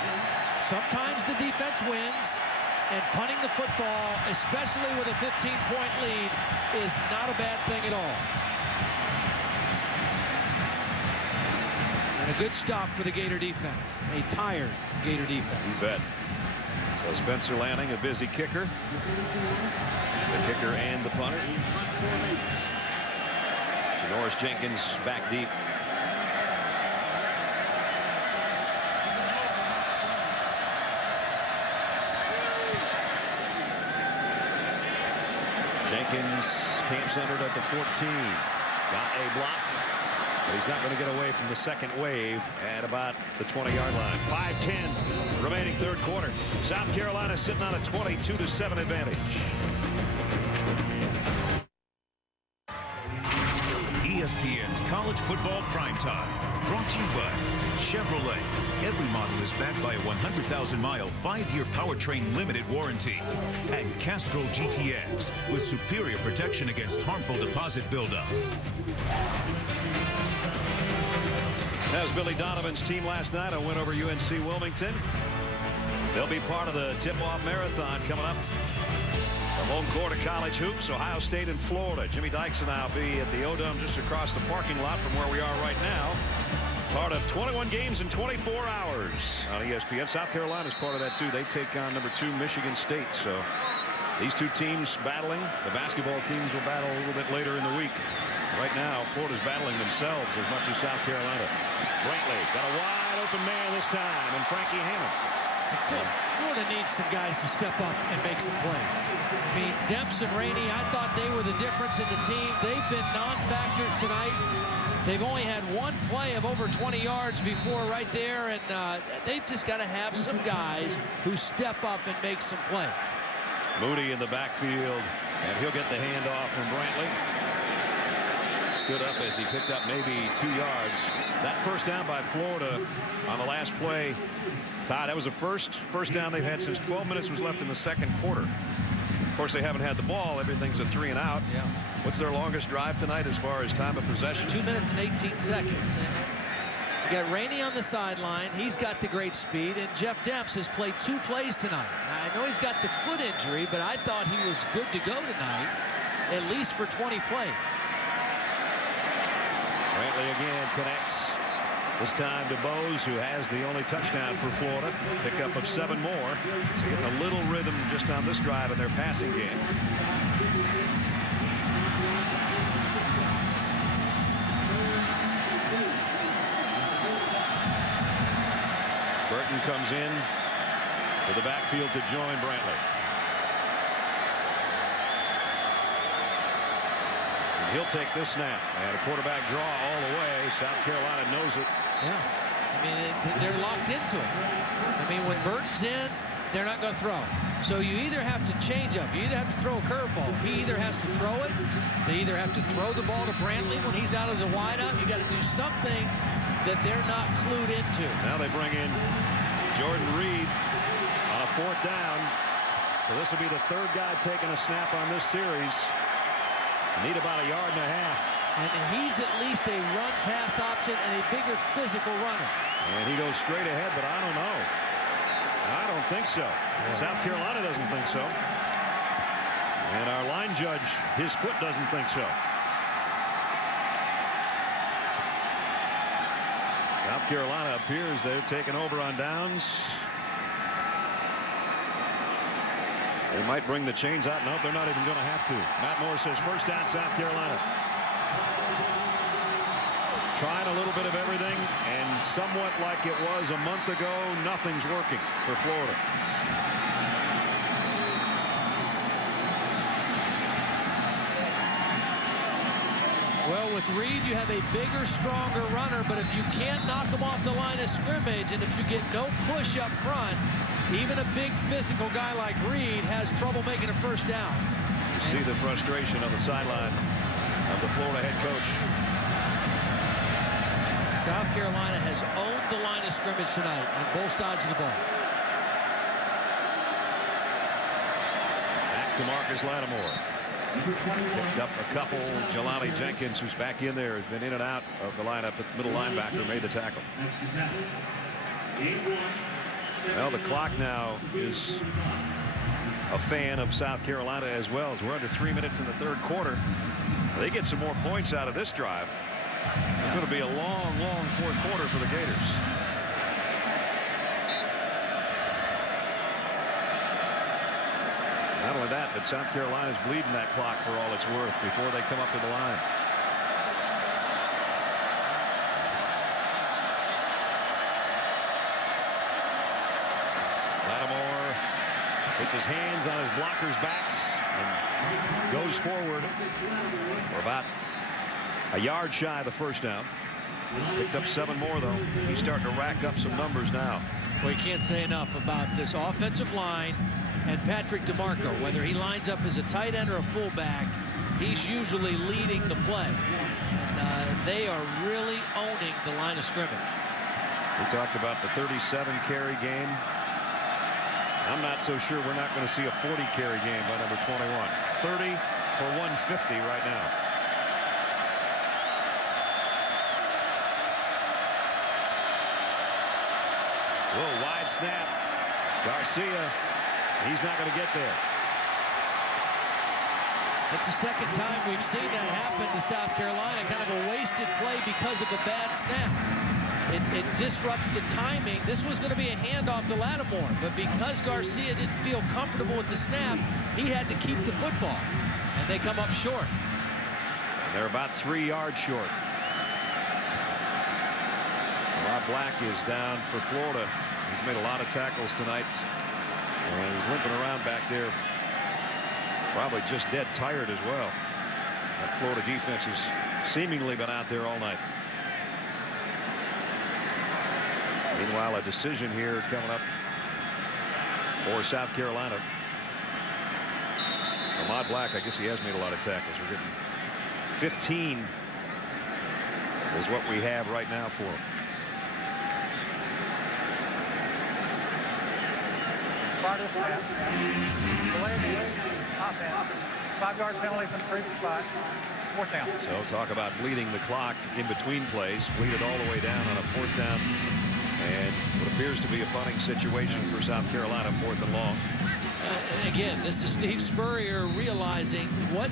Sometimes the defense wins, and punting the football, especially with a 15-point lead, is not a bad thing at all. And a good stop for the Gator defense. A tired Gator defense. You bet. So Spencer Lanning, a busy kicker. The kicker and the punter. Janoris Jenkins back deep. Jenkins camps under it at the 14. Got a block, but he's not going to get away from the second wave at about the 20-yard line. 5:10 remaining third quarter. South Carolina sitting on a 22-7 advantage. ESPN's College Football Primetime, brought to you by Chevrolet. Every model is backed by a 100,000-mile, 5-year powertrain limited warranty. And Castrol GTX with superior protection against harmful deposit buildup. That was Billy Donovan's team last night. A win over UNC Wilmington. They'll be part of the tip-off marathon coming up. From home court of college hoops, Ohio State and Florida. Jimmy Dykes and I will be at the O-Dome just across the parking lot from where we are right now. Part of 21 games in 24 hours on ESPN. South Carolina's part of that, too. They take on number 2 Michigan State. So these two teams battling. The basketball teams will battle a little bit later in the week. Right now, Florida's battling themselves as much as South Carolina. Brantley got a wide open man this time, and Frankie Hammond. Florida needs some guys to step up and make some plays. I mean, Demps and Rainey, I thought they were the difference in the team. They've been non-factors tonight. They've only had one play of over 20 yards before right there, and they've just got to have some guys who step up and make some plays. Moody in the backfield, and he'll get the handoff from Brantley. Stood up as he picked up maybe 2 yards. That first down by Florida on the last play. Todd, that was the first down they've had since 12 minutes was left in the second quarter. Of course, they haven't had the ball. Everything's a 3 and out. Yeah. What's their longest drive tonight as far as time of possession? 2 minutes and 18 seconds. You got Rainey on the sideline. He's got the great speed, and Jeff Demps has played 2 plays tonight. I know he's got the foot injury, but I thought he was good to go tonight, at least for 20 plays. Brantley again connects. This time to Bose, who has the only touchdown for Florida. Pickup of 7 more. So getting a little rhythm just on this drive in their passing game. Burton comes in to the backfield to join Brantley. And he'll take this snap. And a quarterback draw all the way. South Carolina knows it. Yeah. I mean, they're locked into it. I mean, when Burton's in, they're not going to throw. So you either have to change up. You either have to throw a curveball. He either has to throw it. They either have to throw the ball to Brantley when he's out as a wideout. You got to do something that they're not clued into. Now they bring in Jordan Reed on a 4th down. So this will be the 3rd guy taking a snap on this series. Need about a yard and a half. And he's at least a run-pass option and a bigger physical runner. And he goes straight ahead, but I don't know. I don't think so. South Carolina doesn't think so. And our line judge, his foot doesn't think so. South Carolina appears they're taking over on downs. They might bring the chains out. No, they're not even going to have to. Matt Moore says first down, South Carolina. Trying a little bit of everything, and somewhat like it was a month ago, nothing's working for Florida. Well, with Reed, you have a bigger, stronger runner, but if you can't knock him off the line of scrimmage, and if you get no push up front, even a big physical guy like Reed has trouble making a first down. You see the frustration on the sideline of the Florida head coach. South Carolina has owned the line of scrimmage tonight on both sides of the ball. Back to Marcus Lattimore. Picked up a couple. Jelani Jenkins, who's back in there, has been in and out of the lineup. The middle linebacker made the tackle. Well, the clock now is a fan of South Carolina as well, as we're under 3 minutes in the 3rd quarter. They get some more points out of this drive. It's going to be a long, long 4th quarter for the Gators. Not only that, but South Carolina's bleeding that clock for all it's worth before they come up to the line. Lattimore puts his hands on his blockers' backs and goes forward for about a yard shy of the first down. Picked up 7 more, though. He's starting to rack up some numbers now. Well, you can't say enough about this offensive line and Patrick DeMarco. Whether he lines up as a tight end or a fullback, he's usually leading the play. And they are really owning the line of scrimmage. We talked about the 37 carry game. I'm not so sure we're not going to see a 40 carry game by number 21. 30 for 150 right now. Whoa, wide snap. Garcia, he's not going to get there. It's the second time we've seen that happen to South Carolina. Kind of a wasted play because of a bad snap. It disrupts the timing. This was going to be a handoff to Lattimore, but because Garcia didn't feel comfortable with the snap, he had to keep the football, and they come up short. And They're about 3 yards short. Rob Black is down for Florida. He's made a lot of tackles tonight. And he's limping around back there. Probably just dead tired as well. That Florida defense has seemingly been out there all night. Meanwhile, a decision here coming up for South Carolina. Ahmad Black, I guess he has made a lot of tackles. We're getting 15 is what we have right now for him. Part snap. Delay game. Offense. 5-yard penalty from the previous spot. 4th down. So talk about bleeding the clock in between plays. Bleeded all the way down on a 4th down. And what appears to be a punting situation for South Carolina, 4th and long. And again, this is Steve Spurrier realizing what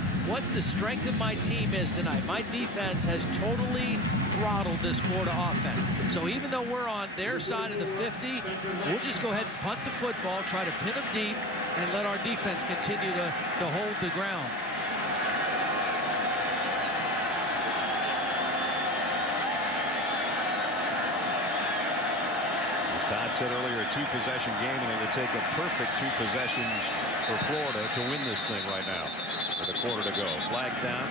the strength of my team is tonight. My defense has totally throttled this Florida offense. So even though we're on their side of the 50, we'll just go ahead and punt the football, try to pin them deep, and let our defense continue to hold the ground. Todd said earlier a 2-possession game, and it would take a perfect 2 possessions for Florida to win this thing right now with a quarter to go. Flags down.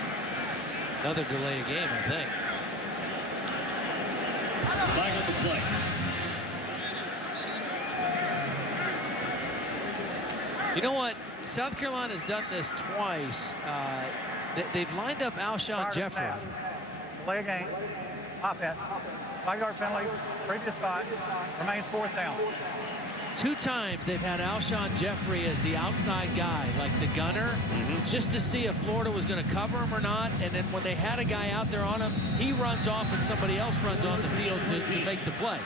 Another delay of game, I think. Flag on the play. You know what? South Carolina's done this twice. They've lined up Alshon Jeffrey. Delay game. Offense. 5-yard penalty. Previous spot. Remains 4th down. 2 times they've had Alshon Jeffrey as the outside guy, like the gunner, just to see if Florida was going to cover him or not. And then when they had a guy out there on him, he runs off and somebody else runs on the field to make the play.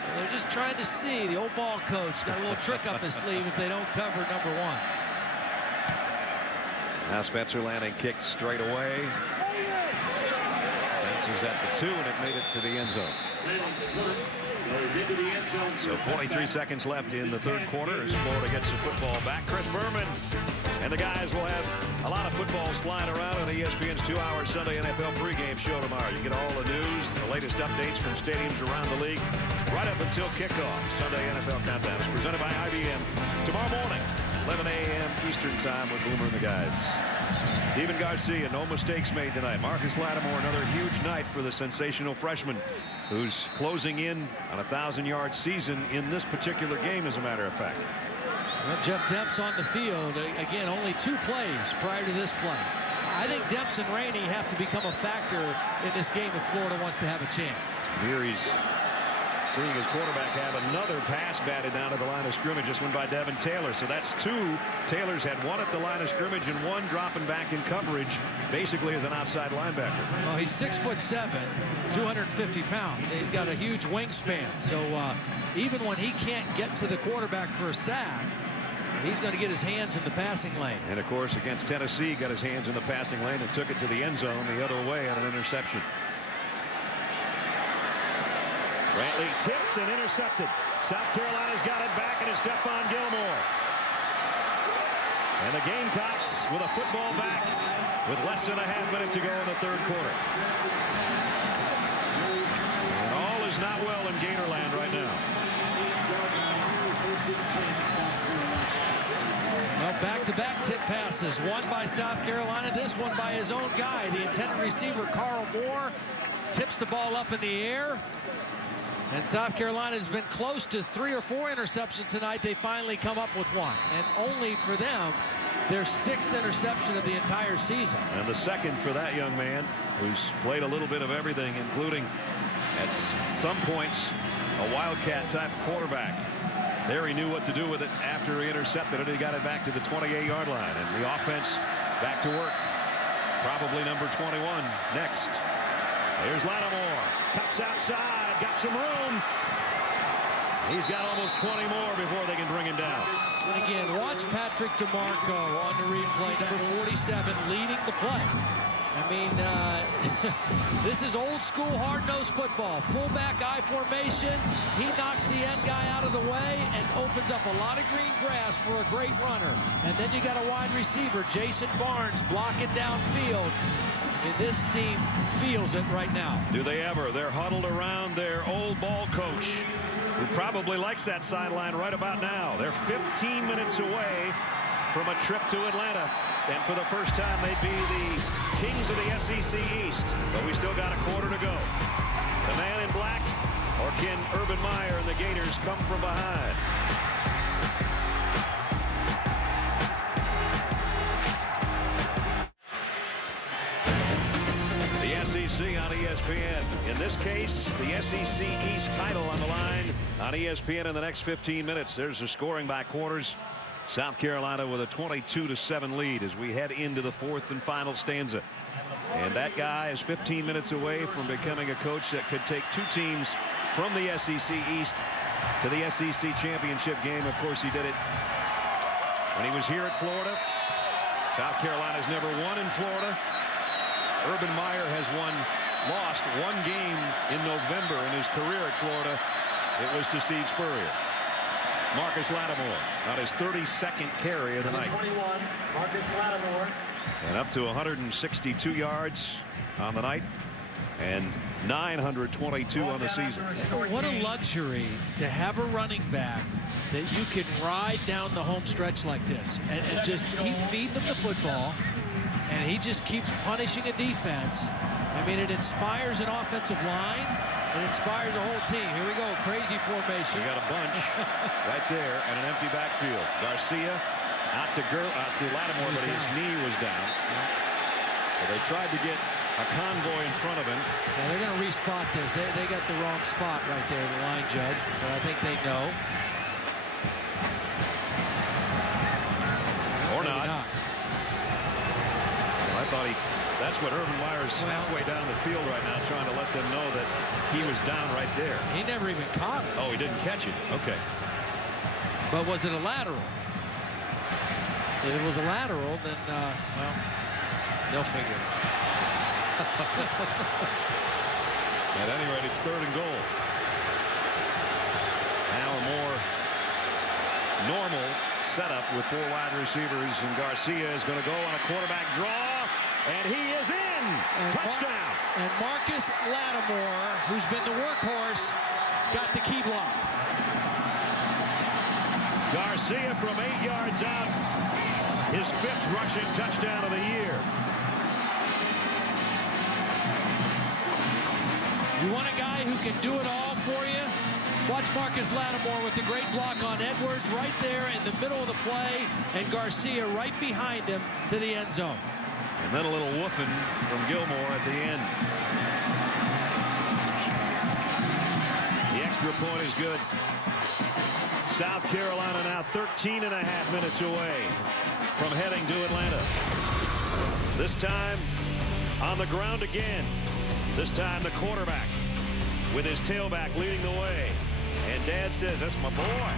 So they're just trying to see. The old ball coach got a little trick up his sleeve if they don't cover number 1. Now Spencer Lanning kicks straight away. Bounces at the 2, and it made it to the end zone. So 43 seconds left in the 3rd quarter as Florida gets the football back. Chris Berman and the guys will have a lot of footballs flying around on ESPN's 2-hour Sunday NFL pregame show tomorrow. You get all the news, the latest updates from stadiums around the league, right up until kickoff. Sunday NFL Countdown is presented by IBM. Tomorrow morning, 11 a.m. Eastern Time with Boomer and the guys. Stephen Garcia, no mistakes made tonight. Marcus Lattimore, another huge night for the sensational freshman who's closing in on a 1,000-yard season in this particular game, as a matter of fact. Well, Jeff Demps on the field. Again, only 2 plays prior to this play. I think Demps and Rainey have to become a factor in this game if Florida wants to have a chance. Here he's seeing his quarterback have another pass batted down to the line of scrimmage. This one by Devin Taylor. So that's 2. Taylor's had 1 at the line of scrimmage and 1 dropping back in coverage, basically as an outside linebacker. Well, he's 6'7", 250 pounds. He's got a huge wingspan. So even when he can't get to the quarterback for a sack, he's going to get his hands in the passing lane. And of course, against Tennessee, got his hands in the passing lane and took it to the end zone the other way on an interception. Brantley tipped and intercepted. South Carolina's got it back, and it's Stephon Gilmore. And the Gamecocks with a football back with less than a half minute to go in the 3rd quarter. And all is not well in Gatorland right now. Well, back-to-back tip passes. One by South Carolina, this one by his own guy. The intended receiver, Carl Moore, tips the ball up in the air. And South Carolina has been close to 3 or 4 interceptions tonight. They finally come up with 1. And only for them, their 6th interception of the entire season. And the 2nd for that young man, who's played a little bit of everything, including at some points a Wildcat type quarterback. There he knew what to do with it after he intercepted it. He got it back to the 28-yard line. And the offense back to work. Probably number 21 next. Here's Lattimore. Cuts outside. Got some room. He's got almost 20 more before they can bring him down. And again, watch Patrick DeMarco on the replay, number 47, leading the play. I mean, this is old school hard-nosed football. Fullback I formation. He knocks the end guy out of the way and opens up a lot of green grass for a great runner. And then you got a wide receiver, Jason Barnes, blocking downfield. And this team feels it right now. Do they ever? They're huddled around their old ball coach, who probably likes that sideline right about now. They're 15 minutes away from a trip to Atlanta. And for the first time, they'd be the kings of the SEC East. But we still got a quarter to go. The man in black, or can Urban Meyer and the Gators come from behind? The SEC on ESPN. In this case, the SEC East title on the line on ESPN in the next 15 minutes. There's the scoring by quarters. South Carolina with a 22-7 lead as we head into the fourth and final stanza. And that guy is 15 minutes away from becoming a coach that could take two teams from the SEC East to the SEC championship game. Of course, he did it when he was here at Florida. South Carolina's never won in Florida. Urban Meyer has lost one game in November in his career at Florida. It was to Steve Spurrier. Marcus Lattimore on his 32nd carry of the night. 21, Marcus Lattimore. And up to 162 yards on the night and 922 on the season. What a luxury to have a running back that you can ride down the home stretch like this and just keep feeding them the football, and he just keeps punishing a defense. I mean, it inspires an offensive line. It inspires a whole team. Here we go, crazy formation. We got a bunch right there and an empty backfield. Garcia out to Lattimore, but his knee was down. So they tried to get a convoy in front of him. Yeah, they're going to respot this. They got the wrong spot right there, the line judge, but I think they know. Or not. I thought that's what Urban Meyer's halfway down the field right now, trying to let them know that he was down right there. He never even caught it. Oh, he didn't catch it. Okay. But was it a lateral? If it was a lateral, then, well, they'll figure it out. At any rate, it's 3rd and goal. Now a more normal setup with 4 wide receivers, and Garcia is going to go on a quarterback draw, and he is in. Touchdown. And Marcus Lattimore, who's been the workhorse, got the key block. Garcia from 8 yards out, his 5th rushing touchdown of the year. You want a guy who can do it all for you? Watch Marcus Lattimore with the great block on Edwards right there in the middle of the play, and Garcia right behind him to the end zone. And then a little woofing from Gilmore at the end. The extra point is good. South Carolina now 13.5 minutes away from heading to Atlanta. This time on the ground again. This time the quarterback with his tailback leading the way. And Dad says, that's my boy.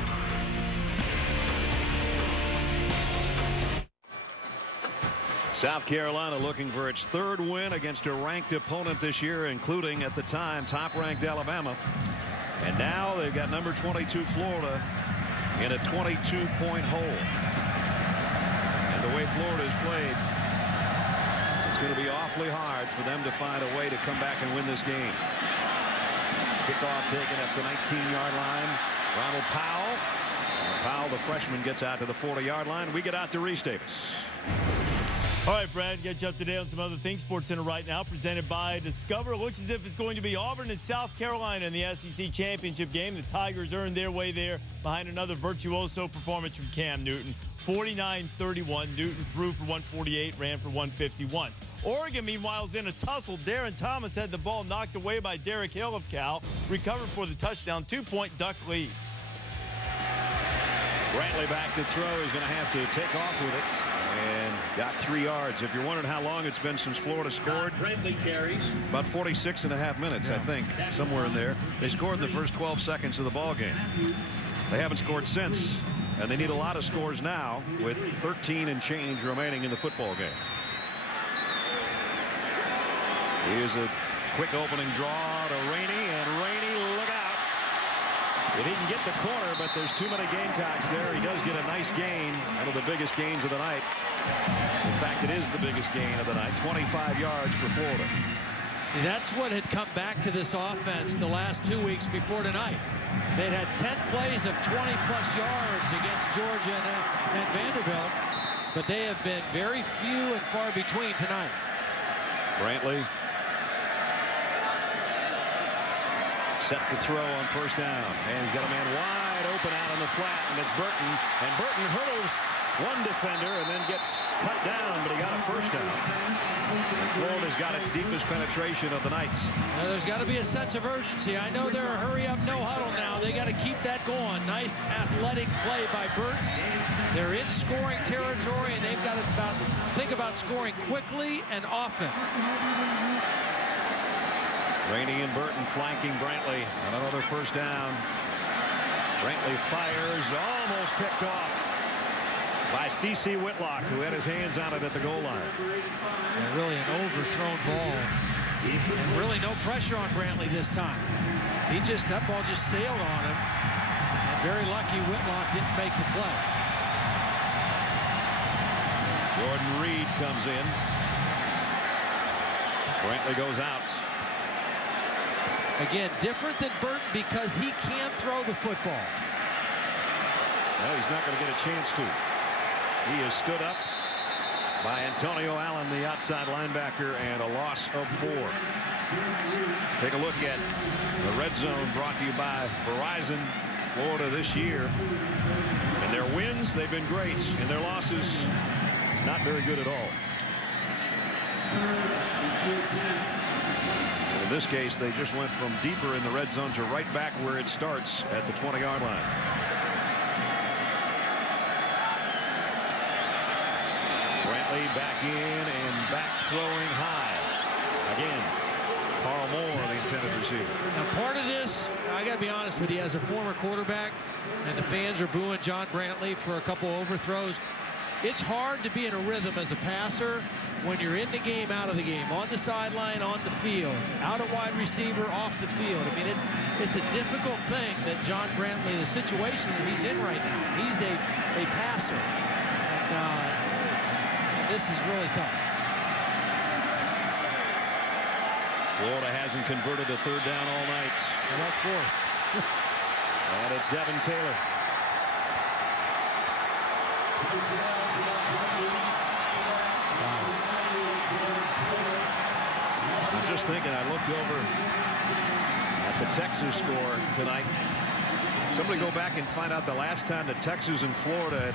South Carolina looking for its 3rd win against a ranked opponent this year, including at the time top-ranked Alabama. And now they've got number 22 Florida in a 22-point hole. And the way Florida has played, it's going to be awfully hard for them to find a way to come back and win this game. Kickoff taken at the 19-yard line. Ronald Powell. Powell, the freshman, gets out to the 40-yard line. We get out to Reese Davis. All right, Brad, get you up to date on some other things. Sports Center right now, presented by Discover. Looks as if it's going to be Auburn and South Carolina in the SEC championship game. The Tigers earned their way there behind another virtuoso performance from Cam Newton. 49-31. Newton threw for 148, ran for 151. Oregon, meanwhile, is in a tussle. Darren Thomas had the ball knocked away by Derek Hill of Cal. Recovered for the touchdown. 2-point Duck lead. Brantley back to throw. He's going to have to take off with it. And got 3 yards. If you're wondering how long it's been since Florida scored, about 46.5 minutes, I think, somewhere in there. They scored in the first 12 seconds of the ball game. They haven't scored since, and they need a lot of scores now with 13 and change remaining in the football game. Here's a quick opening draw to Rainey, and Rainey, look out. He didn't get the corner, but there's too many Gamecocks there. He does get a nice gain, one of the biggest gains of the night. In fact, it is the biggest gain of the night, 25 yards for Florida. That's what had come back to this offense the last 2 weeks before tonight. They'd had 10 plays of 20-plus yards against Georgia and Vanderbilt, but they have been very few and far between tonight. Brantley set to throw on first down, and he's got a man wide open out on the flat, and it's Burton, and Burton hurdles one defender and then gets cut down, but he got a first down. And Florida's got its deepest penetration of the nights. Now, there's got to be a sense of urgency. I know they're a hurry-up, no-huddle now. They got to keep that going. Nice athletic play by Burton. They're in scoring territory, and they've got to think about scoring quickly and often. Rainey and Burton flanking Brantley on another first down. Brantley fires, almost picked off by C.C. Whitlock, who had his hands on it at the goal line. Yeah, really an overthrown ball, and really no pressure on Brantley this time. That ball just sailed on him, and very lucky Whitlock didn't make the play. Jordan Reed comes in. Brantley goes out. Again, different than Burton because he can't throw the football. Well, he's not going to get a chance to. He is stood up by Antonio Allen, the outside linebacker, and a loss of 4. Take a look at the red zone brought to you by Verizon. Florida this year. In their wins, they've been great. In their losses, not very good at all. And in this case, they just went from deeper in the red zone to right back where it starts at the 20-yard line. Brantley back in and back throwing high. Again, Carl Moore, the intended receiver. Now, part of this, I got to be honest with you, as a former quarterback, and the fans are booing John Brantley for a couple overthrows. It's hard to be in a rhythm as a passer when you're in the game, out of the game, on the sideline, on the field, out at wide receiver, off the field. I mean, it's a difficult thing that John Brantley, the situation that he's in right now, he's a passer. And this is really tough. Florida hasn't converted a third down all night. How about fourth? And it's Devin Taylor. I'm just thinking, I looked over at the Texas score tonight. Somebody go back and find out the last time that Texas and Florida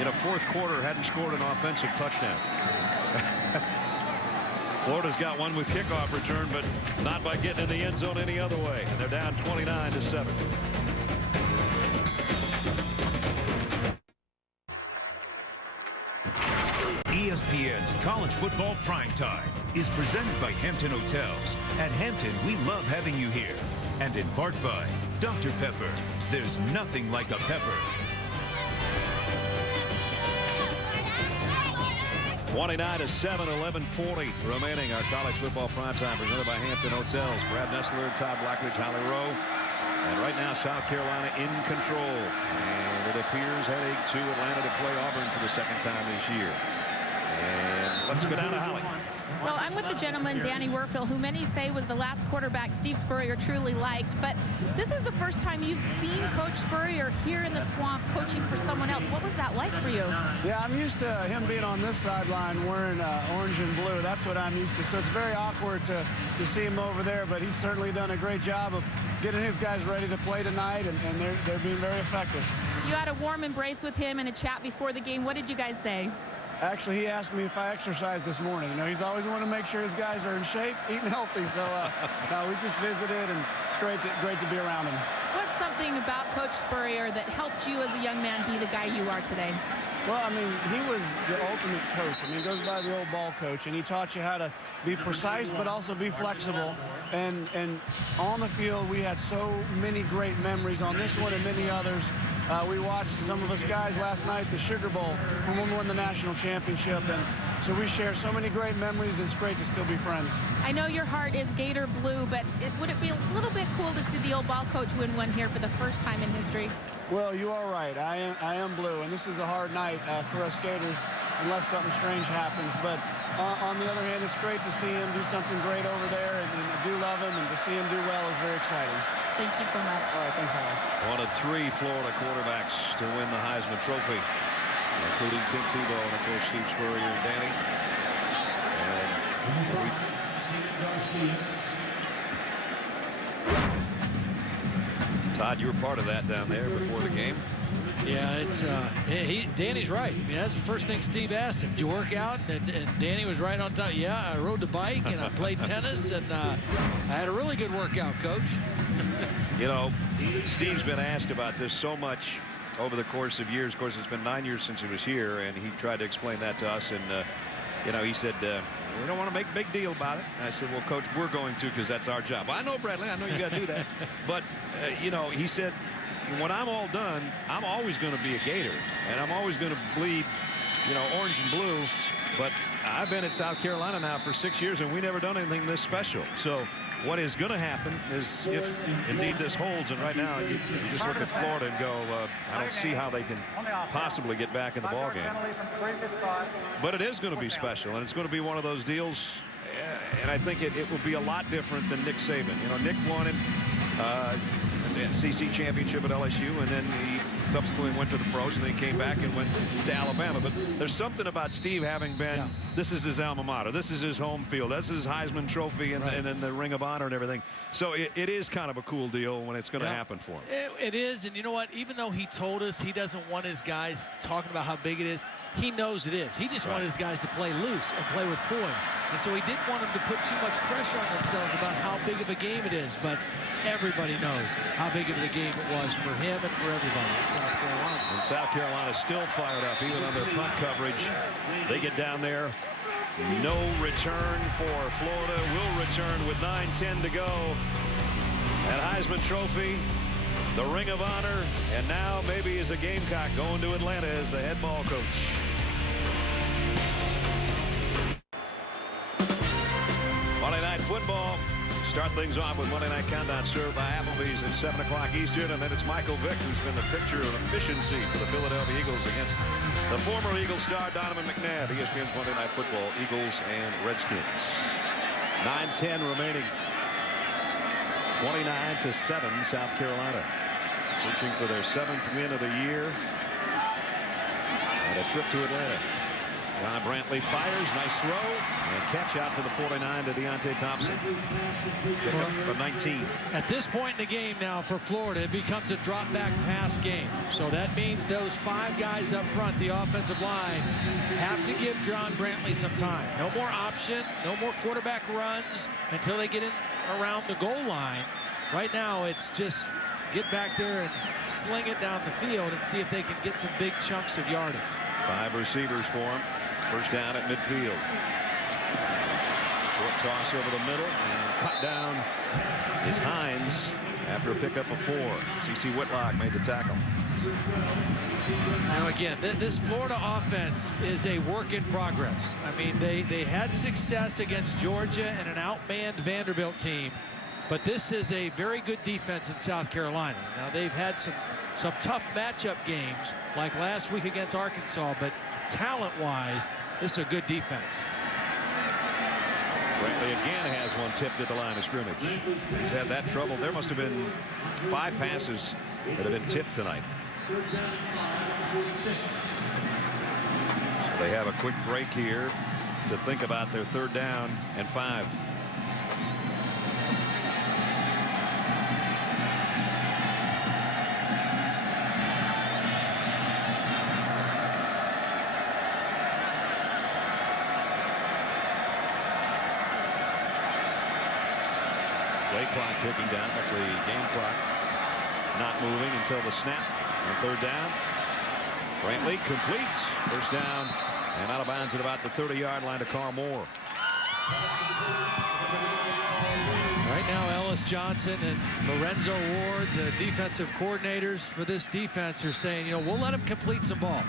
in a fourth quarter hadn't scored an offensive touchdown. Florida's got one with kickoff return, but not by getting in the end zone any other way. And they're down 29-7. ESPN's College Football Primetime is presented by Hampton Hotels. At Hampton, we love having you here. And in part by Dr. Pepper. There's nothing like a pepper. 29-7, 11:40 remaining. Our college football primetime presented by Hampton Hotels. Brad Nessler, Todd Blackledge, Holly Rowe. And right now, South Carolina in control. And it appears heading to Atlanta to play Auburn for the second time this year. And let's go down to Holly. Well, I'm with the gentleman, Danny Werfel, who many say was the last quarterback Steve Spurrier truly liked. But this is the first time you've seen Coach Spurrier here in the Swamp coaching for someone else. What was that like for you? Yeah, I'm used to him being on this sideline wearing orange and blue. That's what I'm used to. So it's very awkward to see him over there. But he's certainly done a great job of getting his guys ready to play tonight, and they're being very effective. You had a warm embrace with him and a chat before the game. What did you guys say? Actually, he asked me if I exercised this morning. You know, he's always wanting to make sure his guys are in shape, eating healthy. So, no, we just visited, and it's great to be around him. What's something about Coach Spurrier that helped you as a young man be the guy you are today? Well, I mean, he was the ultimate coach. I mean, he goes by the old ball coach, and he taught you how to be precise but also be flexible. And on the field, we had so many great memories on this one and many others We watched some of us guys last night, the Sugar Bowl, when we won the national championship. And so we share so many great memories. It's great to still be friends. I know your heart is Gator blue, but would it be a little bit cool to see the old ball coach win one here for the first time in history? Well, you are right. I am blue, and this is a hard night for us Gators unless something strange happens. But on the other hand, it's great to see him do something great over there, and I do love him, and to see him do well is very exciting. Thank you so much. All right, thanks, Howard. One of 3 Florida quarterbacks to win the Heisman Trophy, including Tim Tebow and, of course, Steve Spurrier and Danny. Todd, you were part of that down there before the game. Yeah, it's Danny's right. I mean, that's the first thing Steve asked him. Did you work out? And Danny was right on time. Yeah, I rode the bike and I played tennis, and I had a really good workout, Coach. You know, Steve's been asked about this so much over the course of years. Of course, it's been 9 years since he was here, and he tried to explain that to us. And, you know, he said, we don't want to make a big deal about it. And I said, well, Coach, we're going to, because that's our job. Well, I know, Bradley, I know you got to do that. But, you know, he said, when I'm all done, I'm always going to be a Gator, and I'm always going to bleed, you know, orange and blue. But I've been at South Carolina now for 6 years, and we never done anything this special. So what is going to happen is, if indeed this holds, and right now you just look at Florida and go, I don't see how they can possibly get back in the ball game. But it is going to be special, and it's going to be one of those deals, and I think it will be a lot different than Nick Saban. You know, Nick won it. SEC championship at LSU, and then he subsequently went to the pros, and then he came back and went to Alabama. But there's something about Steve having been, this is his alma mater, this is his home field, this is his Heisman Trophy, and then the Ring of Honor and everything. So it is kind of a cool deal when it's going to happen for him. It is, and you know what? Even though he told us he doesn't want his guys talking about how big it is, he knows it is. He just wanted his guys to play loose and play with poise. And so he didn't want them to put too much pressure on themselves about how big of a game it is. But everybody knows how big of a game it was for him and for everybody in South Carolina. And South Carolina still fired up, even on their punt coverage. They get down there. No return for Florida. Will return with 9:10 to go. That Heisman Trophy, the Ring of Honor, and now maybe as a Gamecock going to Atlanta as the head ball coach. Monday Night Football. Start things off with Monday Night Countdown served by Applebee's at 7 o'clock Eastern, and then it's Michael Vick, who's been the picture of efficiency for the Philadelphia Eagles against the former Eagles star Donovan McNabb. ESPN's Monday Night Football, Eagles and Redskins. 9:10 remaining. 29-7 South Carolina. Searching for their 7th win of the year. And a trip to Atlanta. John Brantley fires, nice throw, and catch out to the 49 to Deontay Thompson. Pick up a 19. At this point in the game now for Florida, it becomes a drop back pass game. So that means those 5 guys up front, the offensive line, have to give John Brantley some time. No more option, no more quarterback runs until they get in around the goal line. Right now, it's just get back there and sling it down the field and see if they can get some big chunks of yardage. 5 receivers for him. First down at midfield. Short toss over the middle, and cut down is Hines after a pickup of 4. CeCe Whitlock made the tackle. Now again, this Florida offense is a work in progress. I mean, they had success against Georgia and an outmanned Vanderbilt team, but this is a very good defense in South Carolina. Now they've had some tough matchup games like last week against Arkansas, but talent-wise, this is a good defense. Brantley again has one tipped at the line of scrimmage. He's had that trouble. There must have been 5 passes that have been tipped tonight. So they have a quick break here to think about their 3rd down and 5. Clock ticking down, but the game clock not moving until the snap. And 3rd down. Brantley completes. First down and out of bounds at about the 30-yard line to Carl Moore. Right now, Ellis Johnson and Lorenzo Ward, the defensive coordinators for this defense, are saying, you know, we'll let them complete some balls.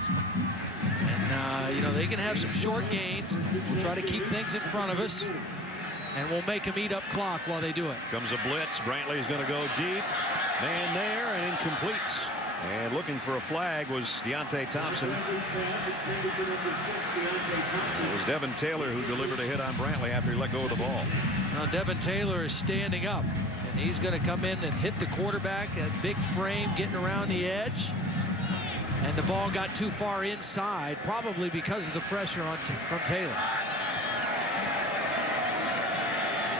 And, you know, they can have some short gains. We'll try to keep things in front of us. And we'll make them eat up clock while they do it. Comes a blitz. Brantley is going to go deep. Man there and incomplete. And looking for a flag was Deontay Thompson. It was Devin Taylor who delivered a hit on Brantley after he let go of the ball. Now Devin Taylor is standing up, and he's going to come in and hit the quarterback. That big frame getting around the edge. And the ball got too far inside, probably because of the pressure from Taylor.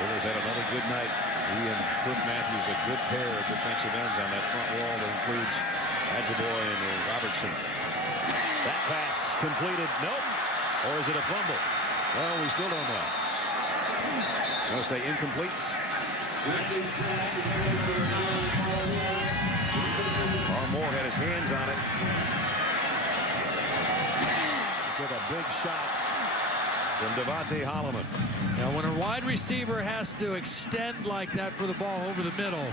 Taylor's had another good night. He and Cliff Matthews, a good pair of defensive ends on that front wall that includes Adjaboy and Robertson. That pass completed. Nope. Or is it a fumble? Well, we still don't know. I'm going to say incomplete. Moore had his hands on it. He took a big shot from Devontae Holloman. Now, when a wide receiver has to extend like that for the ball over the middle,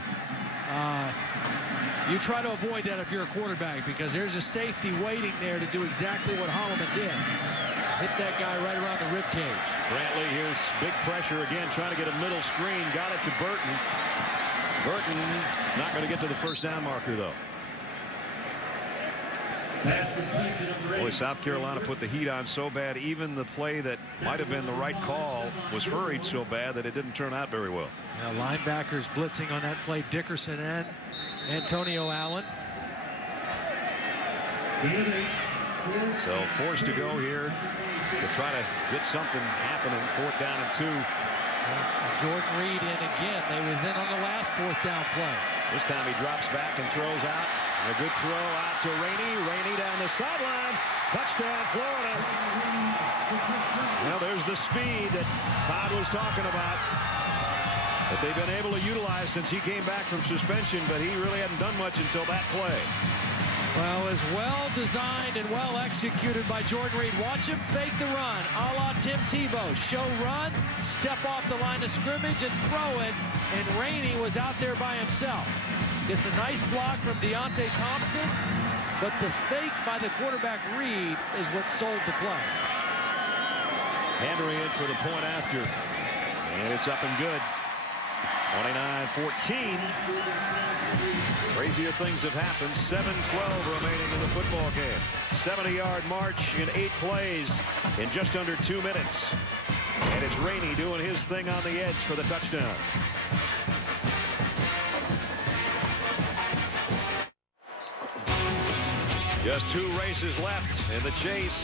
you try to avoid that if you're a quarterback, because there's a safety waiting there to do exactly what Holloman did. Hit that guy right around the rib cage. Brantley, here's big pressure again, trying to get a middle screen. Got it to Burton. Burton not going to get to the first down marker, though. Boy, South Carolina put the heat on so bad, even the play that might have been the right call was hurried so bad that it didn't turn out very well. Now, linebackers blitzing on that play, Dickerson and Antonio Allen. So forced to go here to try to get something happening. 4th down and 2. Jordan Reed in again. They was in on the last 4th down play. This time he drops back and throws out. A good throw out to Rainey. Rainey down the sideline. Touchdown, Florida. Now there's the speed that Todd was talking about, that they've been able to utilize since he came back from suspension, but he really hadn't done much until that play. Well, it was well designed and well executed by Jordan Reed. Watch him fake the run, a la Tim Tebow. Show run, step off the line of scrimmage and throw it, and Rainey was out there by himself. It's a nice block from Deontay Thompson, but the fake by the quarterback Reed is what sold the play. Henry in for the point after, and it's up and good. 29-14. Crazier things have happened. 7:12 remaining in the football game. 70-yard march in 8 plays in just under 2 minutes. And it's Rainey doing his thing on the edge for the touchdown. Just 2 races left in the chase.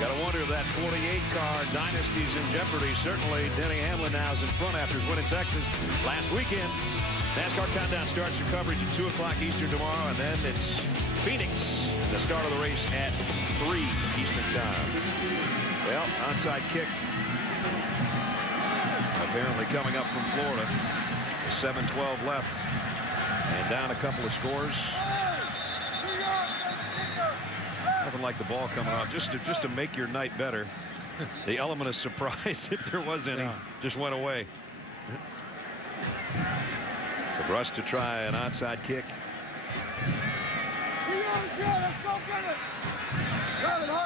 Got to wonder if that 48 car dynasty's in jeopardy. Certainly Denny Hamlin now is in front after his win in Texas last weekend. NASCAR Countdown starts your coverage at 2 o'clock Eastern tomorrow, and then it's Phoenix, the start of the race at 3 Eastern time. Well, onside kick apparently coming up from Florida. 7:12 left and down a couple of scores. Nothing like the ball coming out just to make your night better. The element of surprise, if there was any, just went away. So Bruss to try an onside kick.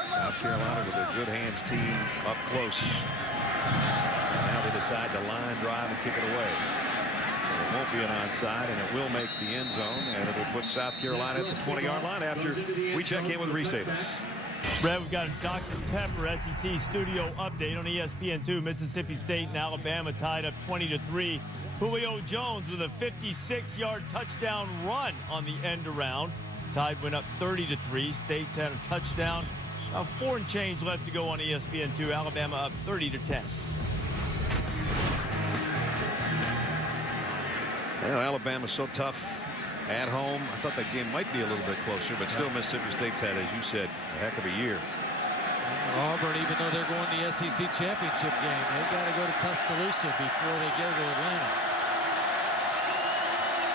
South Carolina with their good hands team up close. Now they decide to line drive and kick it away. So it won't be an onside, and it will make the end zone, and it will put South Carolina at the 20-yard line after we check in with Reese Davis. Brad, we've got a Dr. Pepper SEC studio update on ESPN2. Mississippi State and Alabama tied up 20-3. Julio Jones with a 56-yard touchdown run on the end around. Tide went up 30-3. State's had a touchdown. 4 and change left to go on ESPN2. Alabama up 30-10. Well, Alabama's so tough at home. I thought that game might be a little bit closer, but still Mississippi State's had, as you said, a heck of a year. Auburn, even though they're going to the SEC championship game, they've got to go to Tuscaloosa before they go to Atlanta.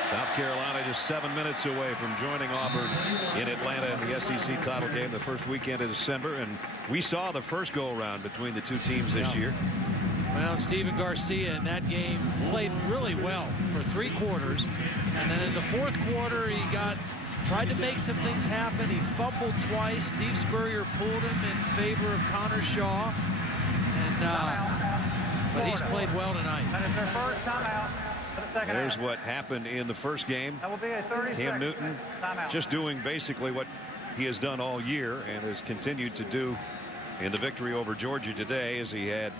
South Carolina just 7 minutes away from joining Auburn in Atlanta in the SEC title game the first weekend of December, and we saw the first go-around between the two teams this year. Well, Steven Garcia in that game played really well for 3 quarters. And then in the 4th quarter, he tried to make some things happen. He fumbled twice. Steve Spurrier pulled him in favor of Connor Shaw. But he's played well tonight. That is their first timeout for the second There's half. what happened in the first game. That will be a 30-second Cam Newton timeout. just doing basically what he has done all year and has continued to do in the victory over Georgia today, as he had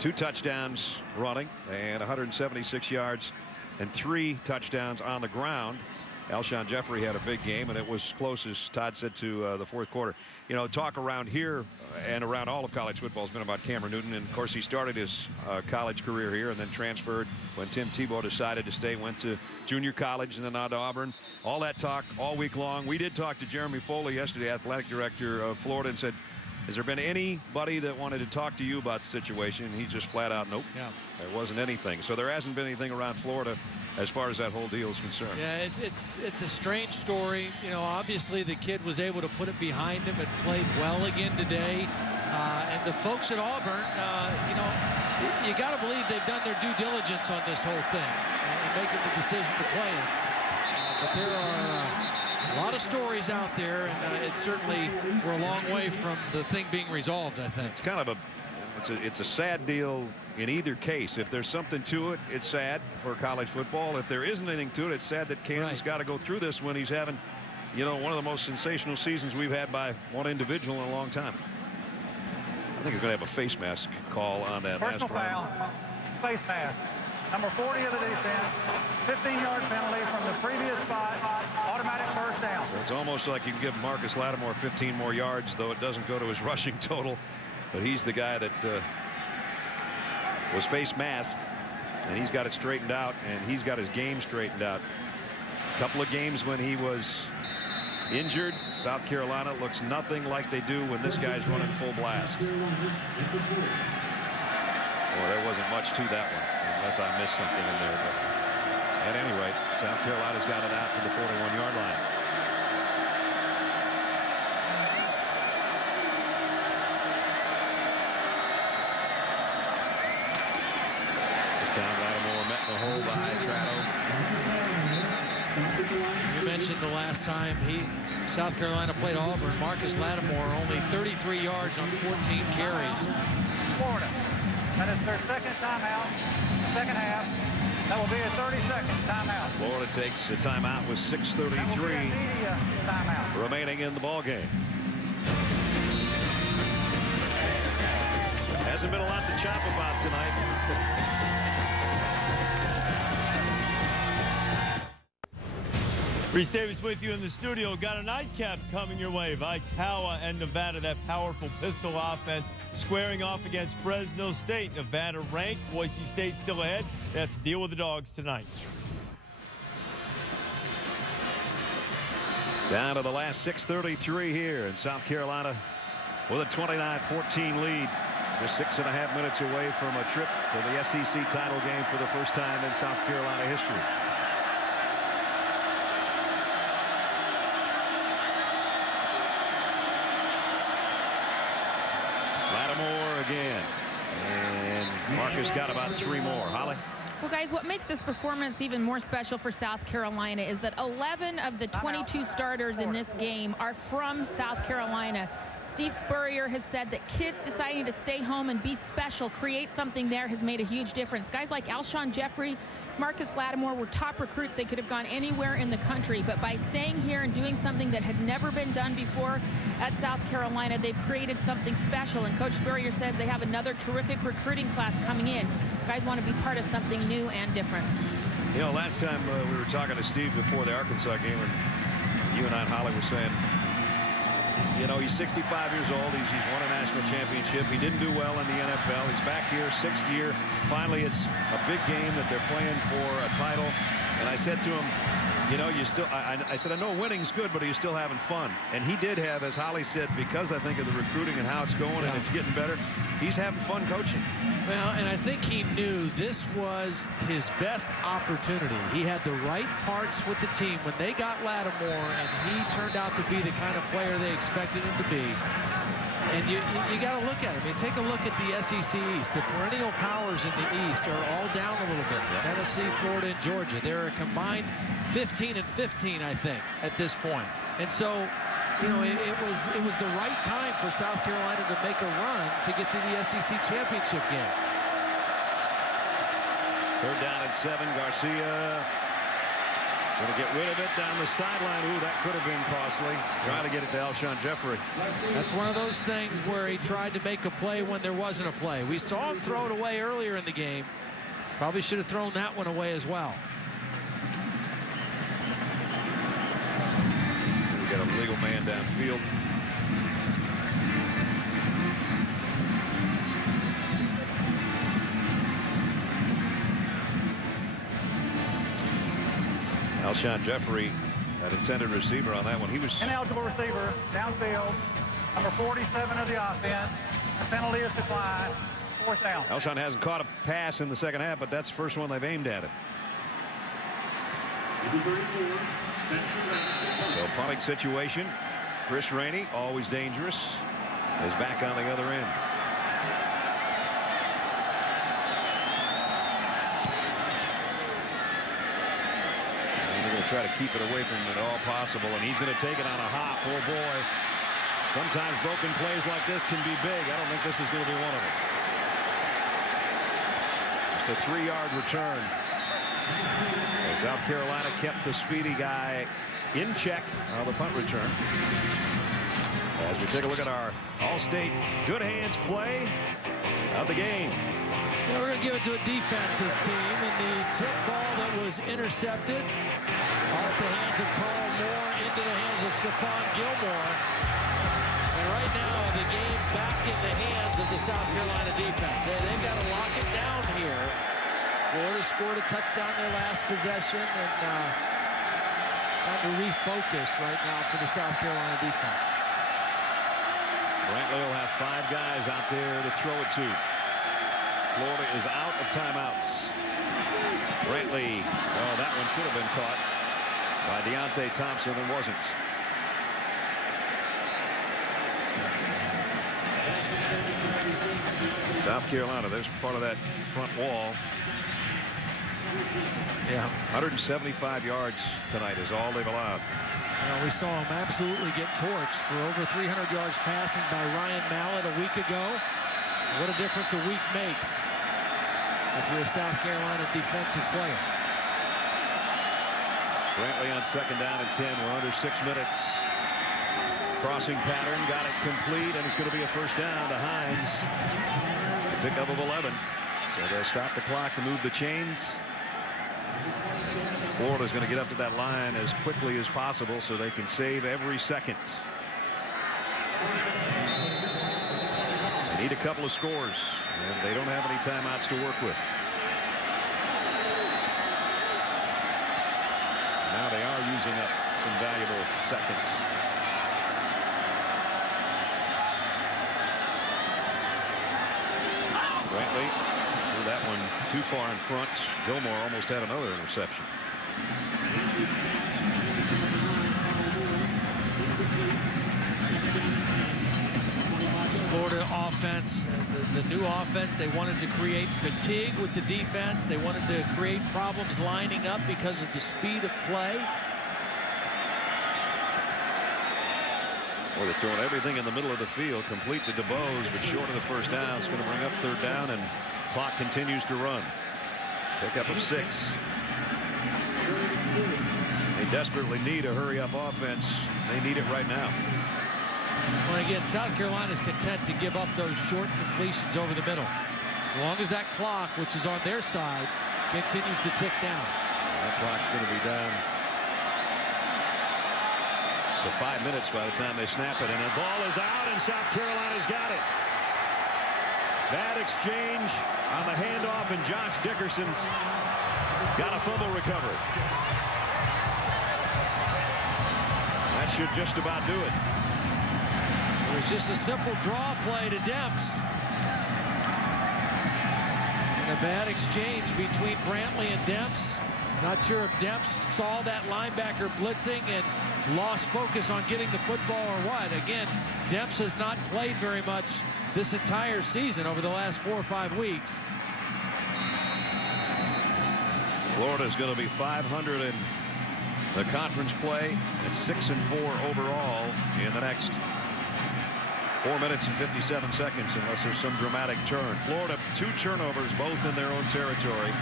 2 touchdowns running and 176 yards and 3 touchdowns on the ground. Alshon Jeffrey had a big game, and it was close, as Todd said, to the 4th quarter. You know, talk around here and around all of college football has been about Cameron Newton. And, of course, he started his college career here and then transferred when Tim Tebow decided to stay, went to junior college and then on to Auburn. All that talk all week long. We did talk to Jeremy Foley yesterday, athletic director of Florida, and said, has there been anybody that wanted to talk to you about the situation? And he just flat out, nope. Yeah. There wasn't anything. So there hasn't been anything around Florida as far as that whole deal is concerned. Yeah, it's a strange story. You know, obviously the kid was able to put it behind him and played well again today. And the folks at Auburn, you know, you got to believe they've done their due diligence on this whole thing and making the decision to play him. But there are a lot of stories out there, and it's certainly we're a long way from the thing being resolved, I think. It's kind of it's a sad deal in either case. If there's something to it, it's sad for college football. If there isn't anything to it, it's sad that Cam's got to go through this when he's having, you know, one of the most sensational seasons we've had by one individual in a long time. I think we're going to have a face mask call on that Personal last round. foul, face mask. Number 40 of the defense, 15-yard penalty from the previous spot, automatic first down. So it's almost like you can give Marcus Lattimore 15 more yards, though it doesn't go to his rushing total. But he's the guy that was face masked, and he's got it straightened out, and he's got his game straightened out. A couple of games when he was injured, South Carolina looks nothing like they do when this guy's running full blast. Well, there wasn't much to that one, unless I missed something in there. But at any rate, South Carolina's got it out to the 41-yard line. This time Lattimore met in the hole by Trato. You mentioned the last time South Carolina played Auburn, Marcus Lattimore only 33 yards on 14 carries. Florida. That is their second timeout, second half. That will be a 30-second timeout. Florida takes a timeout with 6:33 remaining in the ball game. Hasn't been a lot to chop about tonight. Reese Davis with you in the studio. Got a nightcap coming your way. Vitala and Nevada, that powerful pistol offense, squaring off against Fresno State. Nevada ranked. Boise State still ahead. They have to deal with the Dogs tonight. Down to the last 6:33 here in South Carolina with a 29-14 lead. Just 6.5 minutes away from a trip to the SEC title game for the first time in South Carolina history. Lattimore again, and Marcus got about 3 more. Holly? Well, guys, what makes this performance even more special for South Carolina is that 11 of the 22 starters in this game are from South Carolina. Steve Spurrier has said that kids deciding to stay home and be special, create something there, has made a huge difference. Guys like Alshon Jeffrey, Marcus Lattimore were top recruits. They could have gone anywhere in the country, but by staying here and doing something that had never been done before at South Carolina, they've created something special. And Coach Spurrier says they have another terrific recruiting class coming in. Guys want to be part of something new and different. You know, last time we were talking to Steve before the Arkansas game, and you and I and Holly were saying, you know, he's 65 years old. He's won a national championship. He didn't do well in the NFL. He's back here, 6th year. Finally, it's a big game that they're playing for a title. And I said to him, you know, you still, I said, I know winning's good, but are you still having fun? And he did have, as Holly said, because I think of the recruiting and how it's going and it's getting better, he's having fun coaching. Well, and I think he knew this was his best opportunity. He had the right parts with the team when they got Lattimore, and he turned out to be the kind of player they expected him to be. And you got to look at it. I mean, take a look at the SEC East. The perennial powers in the East are all down a little bit. Tennessee, Florida, and Georgia. They're a combined 15 and 15, I think, at this point. And so, you know, it was the right time for South Carolina to make a run to get to the SEC championship game. 3rd down and 7. Garcia going to get rid of it down the sideline. Ooh, that could have been costly. Trying to get it to Alshon Jeffrey. That's one of those things where he tried to make a play when there wasn't a play. We saw him throw it away earlier in the game. Probably should have thrown that one away as well. We got a legal man downfield. Alshon Jeffrey, that intended receiver on that one. He was ineligible receiver downfield, number 47 of the offense. The penalty is declined. 4th down. Alshon hasn't caught a pass in the second half, but that's the first one they've aimed at him. So punting situation. Chris Rainey, always dangerous, is back on the other end. Try to keep it away from him at all possible, and he's going to take it on a hop. Oh boy, sometimes broken plays like this can be big. I don't think this is going to be one of them. Just a 3-yard return. So South Carolina kept the speedy guy in check on the punt return. As we take a look at our All-State good hands play of the game. Yeah, we're going to give it to a defensive team, and the tip ball that was intercepted off the hands of Carl Moore into the hands of Stephon Gilmore. And right now, the game back in the hands of the South Carolina defense. They've got to lock it down here. Florida scored a touchdown their last possession, and time to refocus right now for the South Carolina defense. Brantley will have 5 guys out there to throw it to. Florida is out of timeouts. Brantley, well, that one should have been caught by Deontay Thompson and wasn't. South Carolina, there's part of that front wall. Yeah. 175 yards tonight is all they've allowed. We saw him absolutely get torched for over 300 yards passing by Ryan Mallett a week ago. What a difference a week makes if you're a South Carolina defensive player. Brantley on 2nd down and 10. We're under 6 minutes. Crossing pattern, got it complete, and it's going to be a 1st down to Hines. A pickup of 11. So they'll stop the clock to move the chains. Florida's going to get up to that line as quickly as possible so they can save every second. They need a couple of scores, and they don't have any timeouts to work with. Now they are using up some valuable seconds. Brantley threw that one too far in front. Gilmore almost had another interception. Florida offense, the new offense, they wanted to create fatigue with the defense. They wanted to create problems lining up because of the speed of play. Well, they're throwing everything in the middle of the field, complete to DeBose, but short of the 1st down. It's going to bring up 3rd down, and clock continues to run. Pickup of 6. They desperately need a hurry-up offense. They need it right now. Well, again, South Carolina's content to give up those short completions over the middle. As long as that clock, which is on their side, continues to tick down. That clock's going to be down to 5 minutes by the time they snap it. And the ball is out, and South Carolina's got it. Bad exchange on the handoff, and Josh Dickerson's got a fumble recovery. That should just about do it. It was just a simple draw play to Demps. And a bad exchange between Brantley and Demps. Not sure if Demps saw that linebacker blitzing and lost focus on getting the football or what. Again, Demps has not played very much this entire season over the last 4 or 5 weeks. Florida's going to be 500 in the conference play and 6-4 overall in the next 4 minutes and 57 seconds, unless there's some dramatic turn. Florida, 2 turnovers, both in their own territory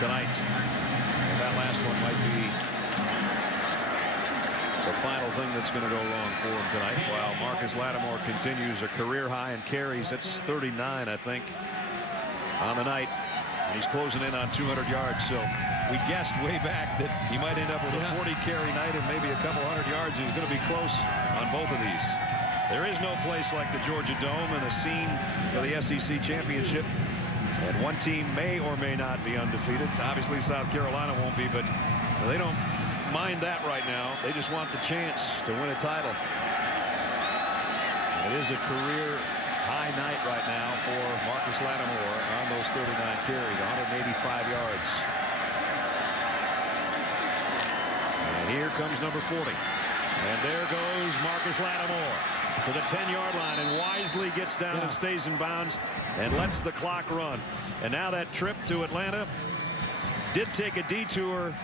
tonight. And that last one might be the final thing that's going to go wrong for him tonight. While Marcus Lattimore continues a career high in carries. That's 39, I think, on the night. And he's closing in on 200 yards. So we guessed way back that he might end up with a 40 carry night and maybe a couple hundred yards. He's going to be close on both of these. There is no place like the Georgia Dome and a scene for the SEC championship. And one team may or may not be undefeated. Obviously, South Carolina won't be, but they don't mind that right now. They just want the chance to win a title. And it is a career high night right now for Marcus Lattimore on those 39 carries, 185 yards. And here comes number 40. And there goes Marcus Lattimore to the 10-yard line, and wisely gets down and stays in bounds and lets the clock run. And now that trip to Atlanta did take a detour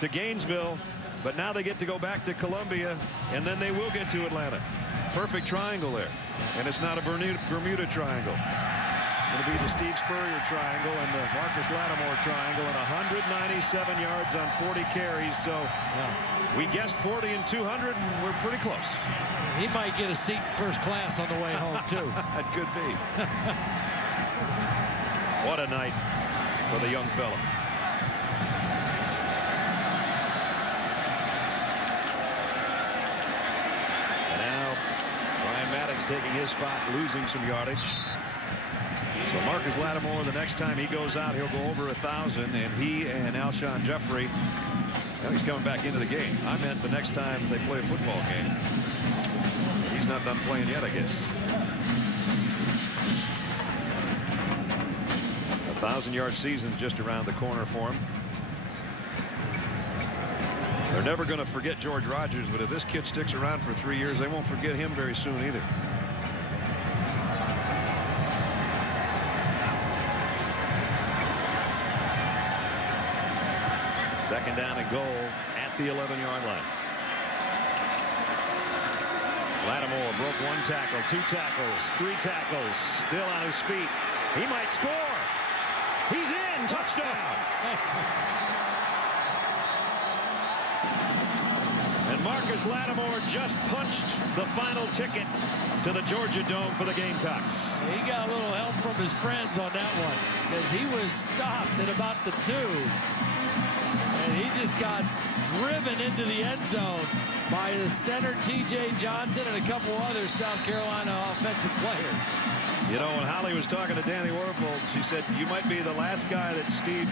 to Gainesville, but now they get to go back to Columbia, and then they will get to Atlanta. Perfect triangle there. And it's not a Bermuda triangle. It'll be the Steve Spurrier triangle and the Marcus Lattimore triangle, and 197 yards on 40 carries. So we guessed 40 and 200, and we're pretty close. He might get a seat first class on the way home, too. It could be. What a night for the young fella. And now Brian Maddox taking his spot, losing some yardage. So Marcus Lattimore, the next time he goes out, he'll go over 1,000, and he and Alshon Jeffrey, well, he's coming back into the game. I meant the next time they play a football game. He's not done playing yet, I guess. 1,000-yard season just around the corner for him. They're never going to forget George Rogers, but if this kid sticks around for 3 years, they won't forget him very soon either. Second down and goal at the 11-yard line. Lattimore broke 1 tackle, 2 tackles, 3 tackles, still on his feet. He might score. He's in. Touchdown. And Marcus Lattimore just punched the final ticket to the Georgia Dome for the Gamecocks. He got a little help from his friends on that one, because he was stopped at about the 2. And he just got driven into the end zone by the center T.J. Johnson and a couple other South Carolina offensive players. You know, when Holly was talking to Danny Werfel, she said, you might be the last guy that Steve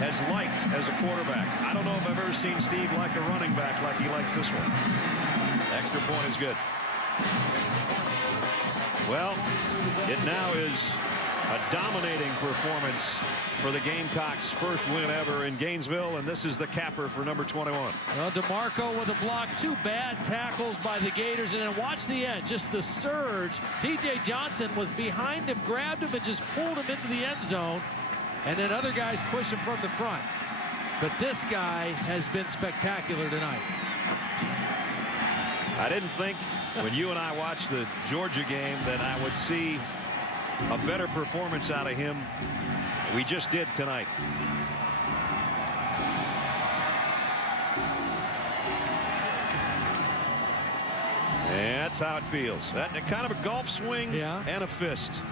has liked as a quarterback. I don't know if I've ever seen Steve like a running back like he likes this one. Extra point is good. Well, it now is a dominating performance for the Gamecocks' first win ever in Gainesville, and this is the capper for number 21. Well, DeMarco with a block, 2 bad tackles by the Gators, and then watch the end, just the surge. T.J. Johnson was behind him, grabbed him, and just pulled him into the end zone, and then other guys push him from the front. But this guy has been spectacular tonight. I didn't think when you and I watched the Georgia game that I would see a better performance out of him. We just did tonight. And that's how it feels. That kind of a golf swing and a fist.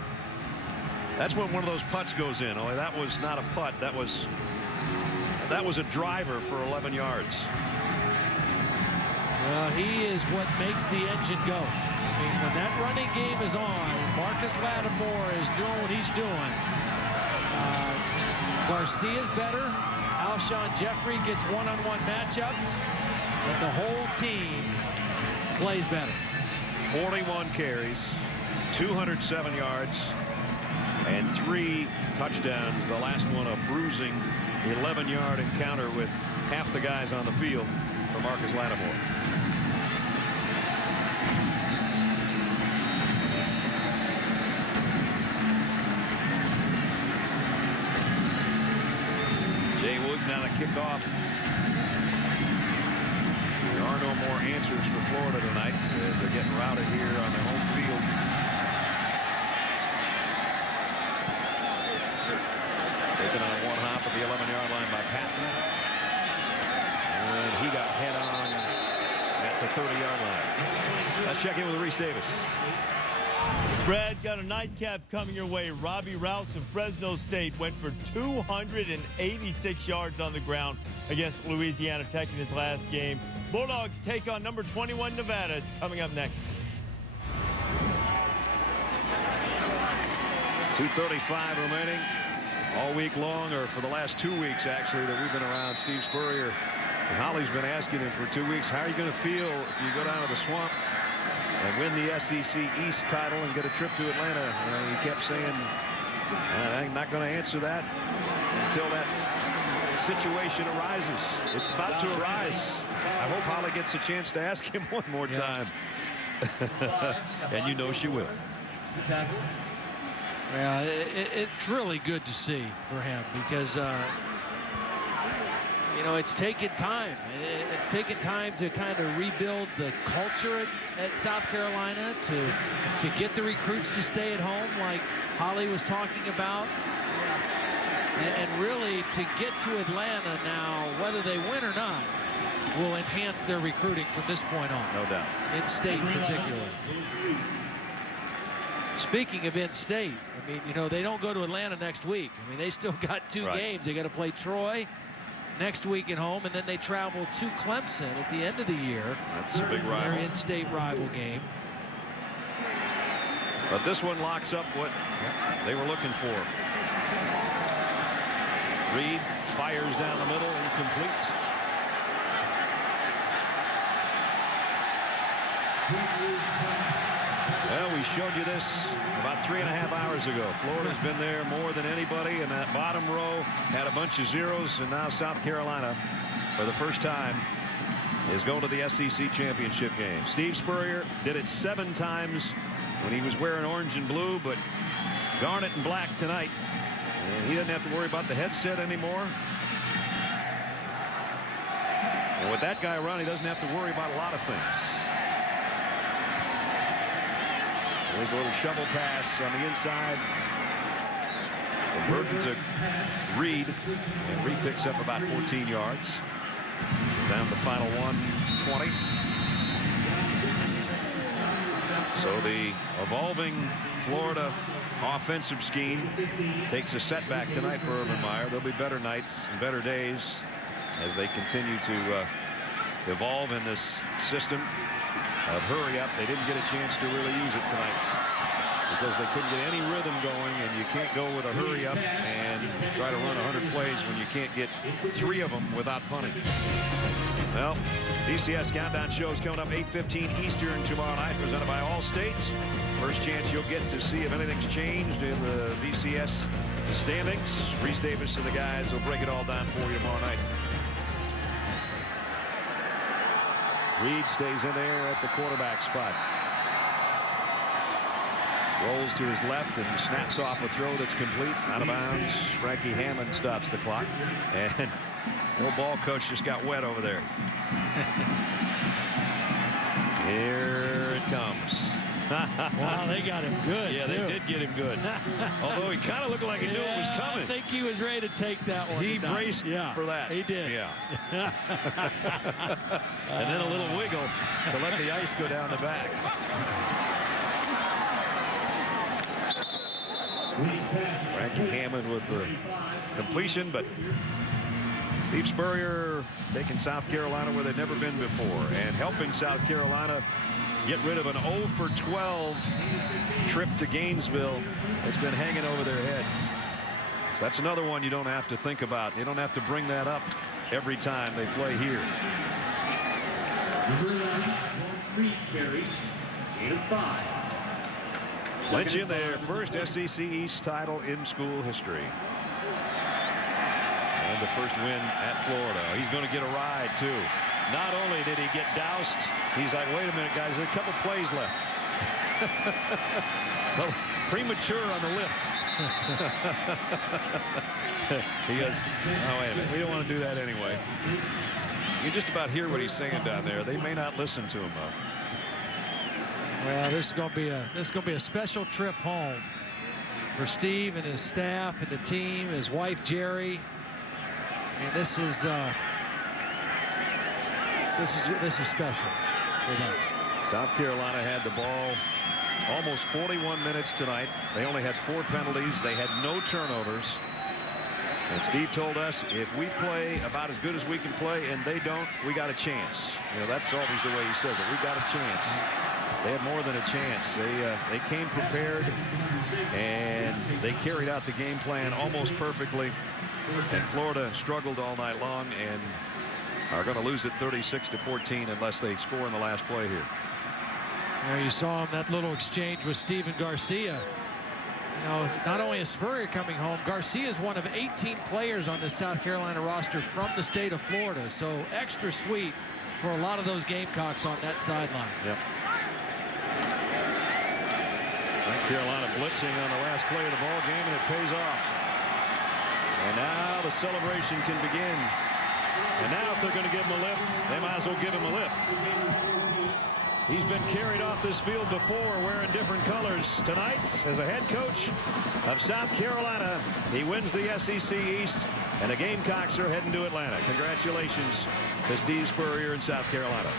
That's when one of those putts goes in. Only that was not a putt. That was a driver for 11 yards. Well, he is what makes the engine go. I mean, when that running game is on, Marcus Lattimore is doing what he's doing. Garcia's better. Alshon Jeffrey gets one-on-one matchups, and the whole team plays better. 41 carries, 207 yards, and 3 touchdowns. The last one a bruising 11-yard encounter with half the guys on the field for Marcus Lattimore. Jay Wooten on a kickoff. There are no more answers for Florida tonight as they're getting routed here on their home field. Taken on one hop at the 11-yard line by Patton. And he got head on at the 30-yard line. Let's check in with Reese Davis. Brad, got a nightcap coming your way. Robbie Rouse of Fresno State went for 286 yards on the ground against Louisiana Tech in his last game. Bulldogs take on number 21 Nevada. It's coming up next. 2:35 remaining. All week long, or for the last 2 weeks actually, that we've been around Steve Spurrier. Holly's been asking him for 2 weeks, how are you going to feel if you go down to the swamp and win the SEC East title and get a trip to Atlanta? He kept saying, I'm not going to answer that until that situation arises. It's about to arise. I hope Holly gets a chance to ask him one more time. And you know she will. Well, it's really good to see for him because, you know, it's taken time. It's taken time to kind of rebuild the culture at South Carolina, to get the recruits to stay at home like Holly was talking about. And really to get to Atlanta now, whether they win or not, will enhance their recruiting from this point on. No doubt. In-state particularly. Speaking of in-state, I mean, you know, they don't go to Atlanta next week. I mean, they still got two games. They got to play Troy next week at home, and then they travel to Clemson at the end of the year. That's a big rival. Their in-state rival game. But this one locks up what they were looking for. Reed fires down the middle, incomplete. Well, we showed you this about 3.5 hours ago. Florida's been there more than anybody, and that bottom row had a bunch of zeros, and now South Carolina, for the first time, is going to the SEC championship game. Steve Spurrier did it 7 times when he was wearing orange and blue, but garnet and black tonight. And he doesn't have to worry about the headset anymore. And with that guy around, he doesn't have to worry about a lot of things. There's a little shovel pass on the inside from Burton to Reed, and Reed picks up about 14 yards. Down the final 120. So the evolving Florida offensive scheme takes a setback tonight for Urban Meyer. There'll be better nights and better days as they continue to evolve in this system of hurry up. They didn't get a chance to really use it tonight because they couldn't get any rhythm going, and you can't go with a hurry up and try to run 100 plays when you can't get 3 of them without punting. Well, BCS Countdown Show is coming up 8:15 Eastern tomorrow night, presented by Allstate. First chance you'll get to see if anything's changed in the BCS standings. Reese Davis and the guys will break it all down for you tomorrow night. Reed stays in there at the quarterback spot. Rolls to his left and snaps off a throw that's complete. Out of bounds. Frankie Hammond stops the clock. And the old ball coach just got wet over there. Here it comes. Wow, they got him good. Yeah, they did get him good. Although he kind of looked like he knew it was coming. I think he was ready to take that one. He braced for that. He did. Yeah. And then a little wiggle to let the ice go down the back. Frankie Hammond with the completion, but Steve Spurrier taking South Carolina where they've never been before and helping South Carolina get rid of an 0 for 12 trip to Gainesville that's been hanging over their head. So that's another one you don't have to think about. You don't have to bring that up every time they play here. Lynch in there, first SEC East title in school history. And the first win at Florida. He's going to get a ride, too. Not only did he get doused, he's like, wait a minute, guys, there's a couple plays left. Well, premature on the lift. He goes, oh, wait a minute, we don't want to do that anyway. You just about hear what he's saying down there. They may not listen to him, though. Well, this is going to be a special trip home for Steve and his staff and the team, his wife Jerry. And this is special for them. South Carolina had the ball almost 41 minutes tonight. They only had 4 penalties. They had no turnovers. And Steve told us, if we play about as good as we can play and they don't, we got a chance. You know, that's always the way he says it. We got a chance. They had more than a chance. They came prepared, and they carried out the game plan almost perfectly. And Florida struggled all night long and are going to lose it 36-14 unless they score in the last play here. Well, you saw him, that little exchange with Steven Garcia. You know, not only is Spurrier coming home, Garcia is one of 18 players on the South Carolina roster from the state of Florida. So extra sweet for a lot of those Gamecocks on that sideline. Yep. South Carolina blitzing on the last play of the ball game, and it pays off. And now the celebration can begin. And now if they're going to give him a lift, they might as well give him a lift. He's been carried off this field before wearing different colors. Tonight, as a head coach of South Carolina, he wins the SEC East, and the Gamecocks are heading to Atlanta. Congratulations to Steve Spurrier in South Carolina.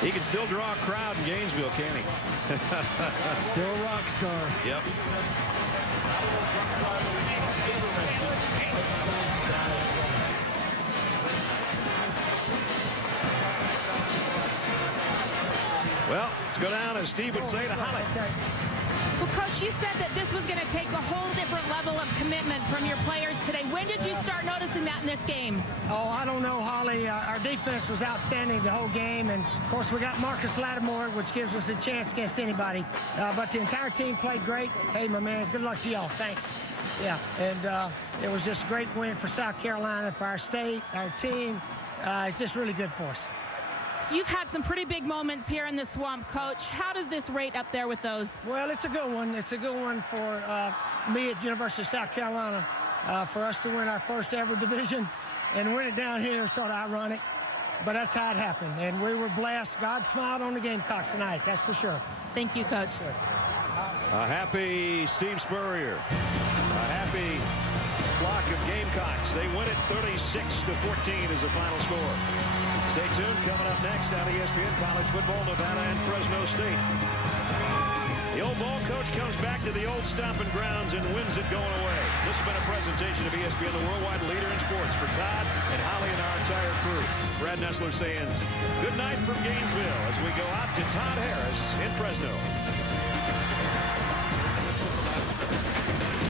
He can still draw a crowd in Gainesville, can he? Still a rock star. Yep. Well, let's go down, as Steve would say, to Holly. Well, Coach, you said that this was going to take a whole different level of commitment from your players today. When did you start noticing that in this game? Oh, I don't know, Holly. Our defense was outstanding the whole game. And, of course, we got Marcus Lattimore, which gives us a chance against anybody. But the entire team played great. Hey, my man, good luck to y'all. Thanks. Yeah, and it was just a great win for South Carolina, for our state, our team. It's just really good for us. You've had some pretty big moments here in the Swamp, Coach. How does this rate up there with those? Well, it's a good one. It's a good one for me at University of South Carolina. For us to win our first ever division and win it down here is sort of ironic, but that's how it happened. And we were blessed. God smiled on the Gamecocks tonight, that's for sure. Thank you, Coach. A happy Steve Spurrier. A happy flock of Gamecocks. They win it 36-14 is the final score. Stay tuned. Coming up next on ESPN, college football, Nevada and Fresno State. The old ball coach comes back to the old stomping grounds and wins it going away. This has been a presentation of ESPN, the worldwide leader in sports. For Todd and Holly and our entire crew, Brad Nessler saying good night from Gainesville as we go out to Todd Harris in Fresno.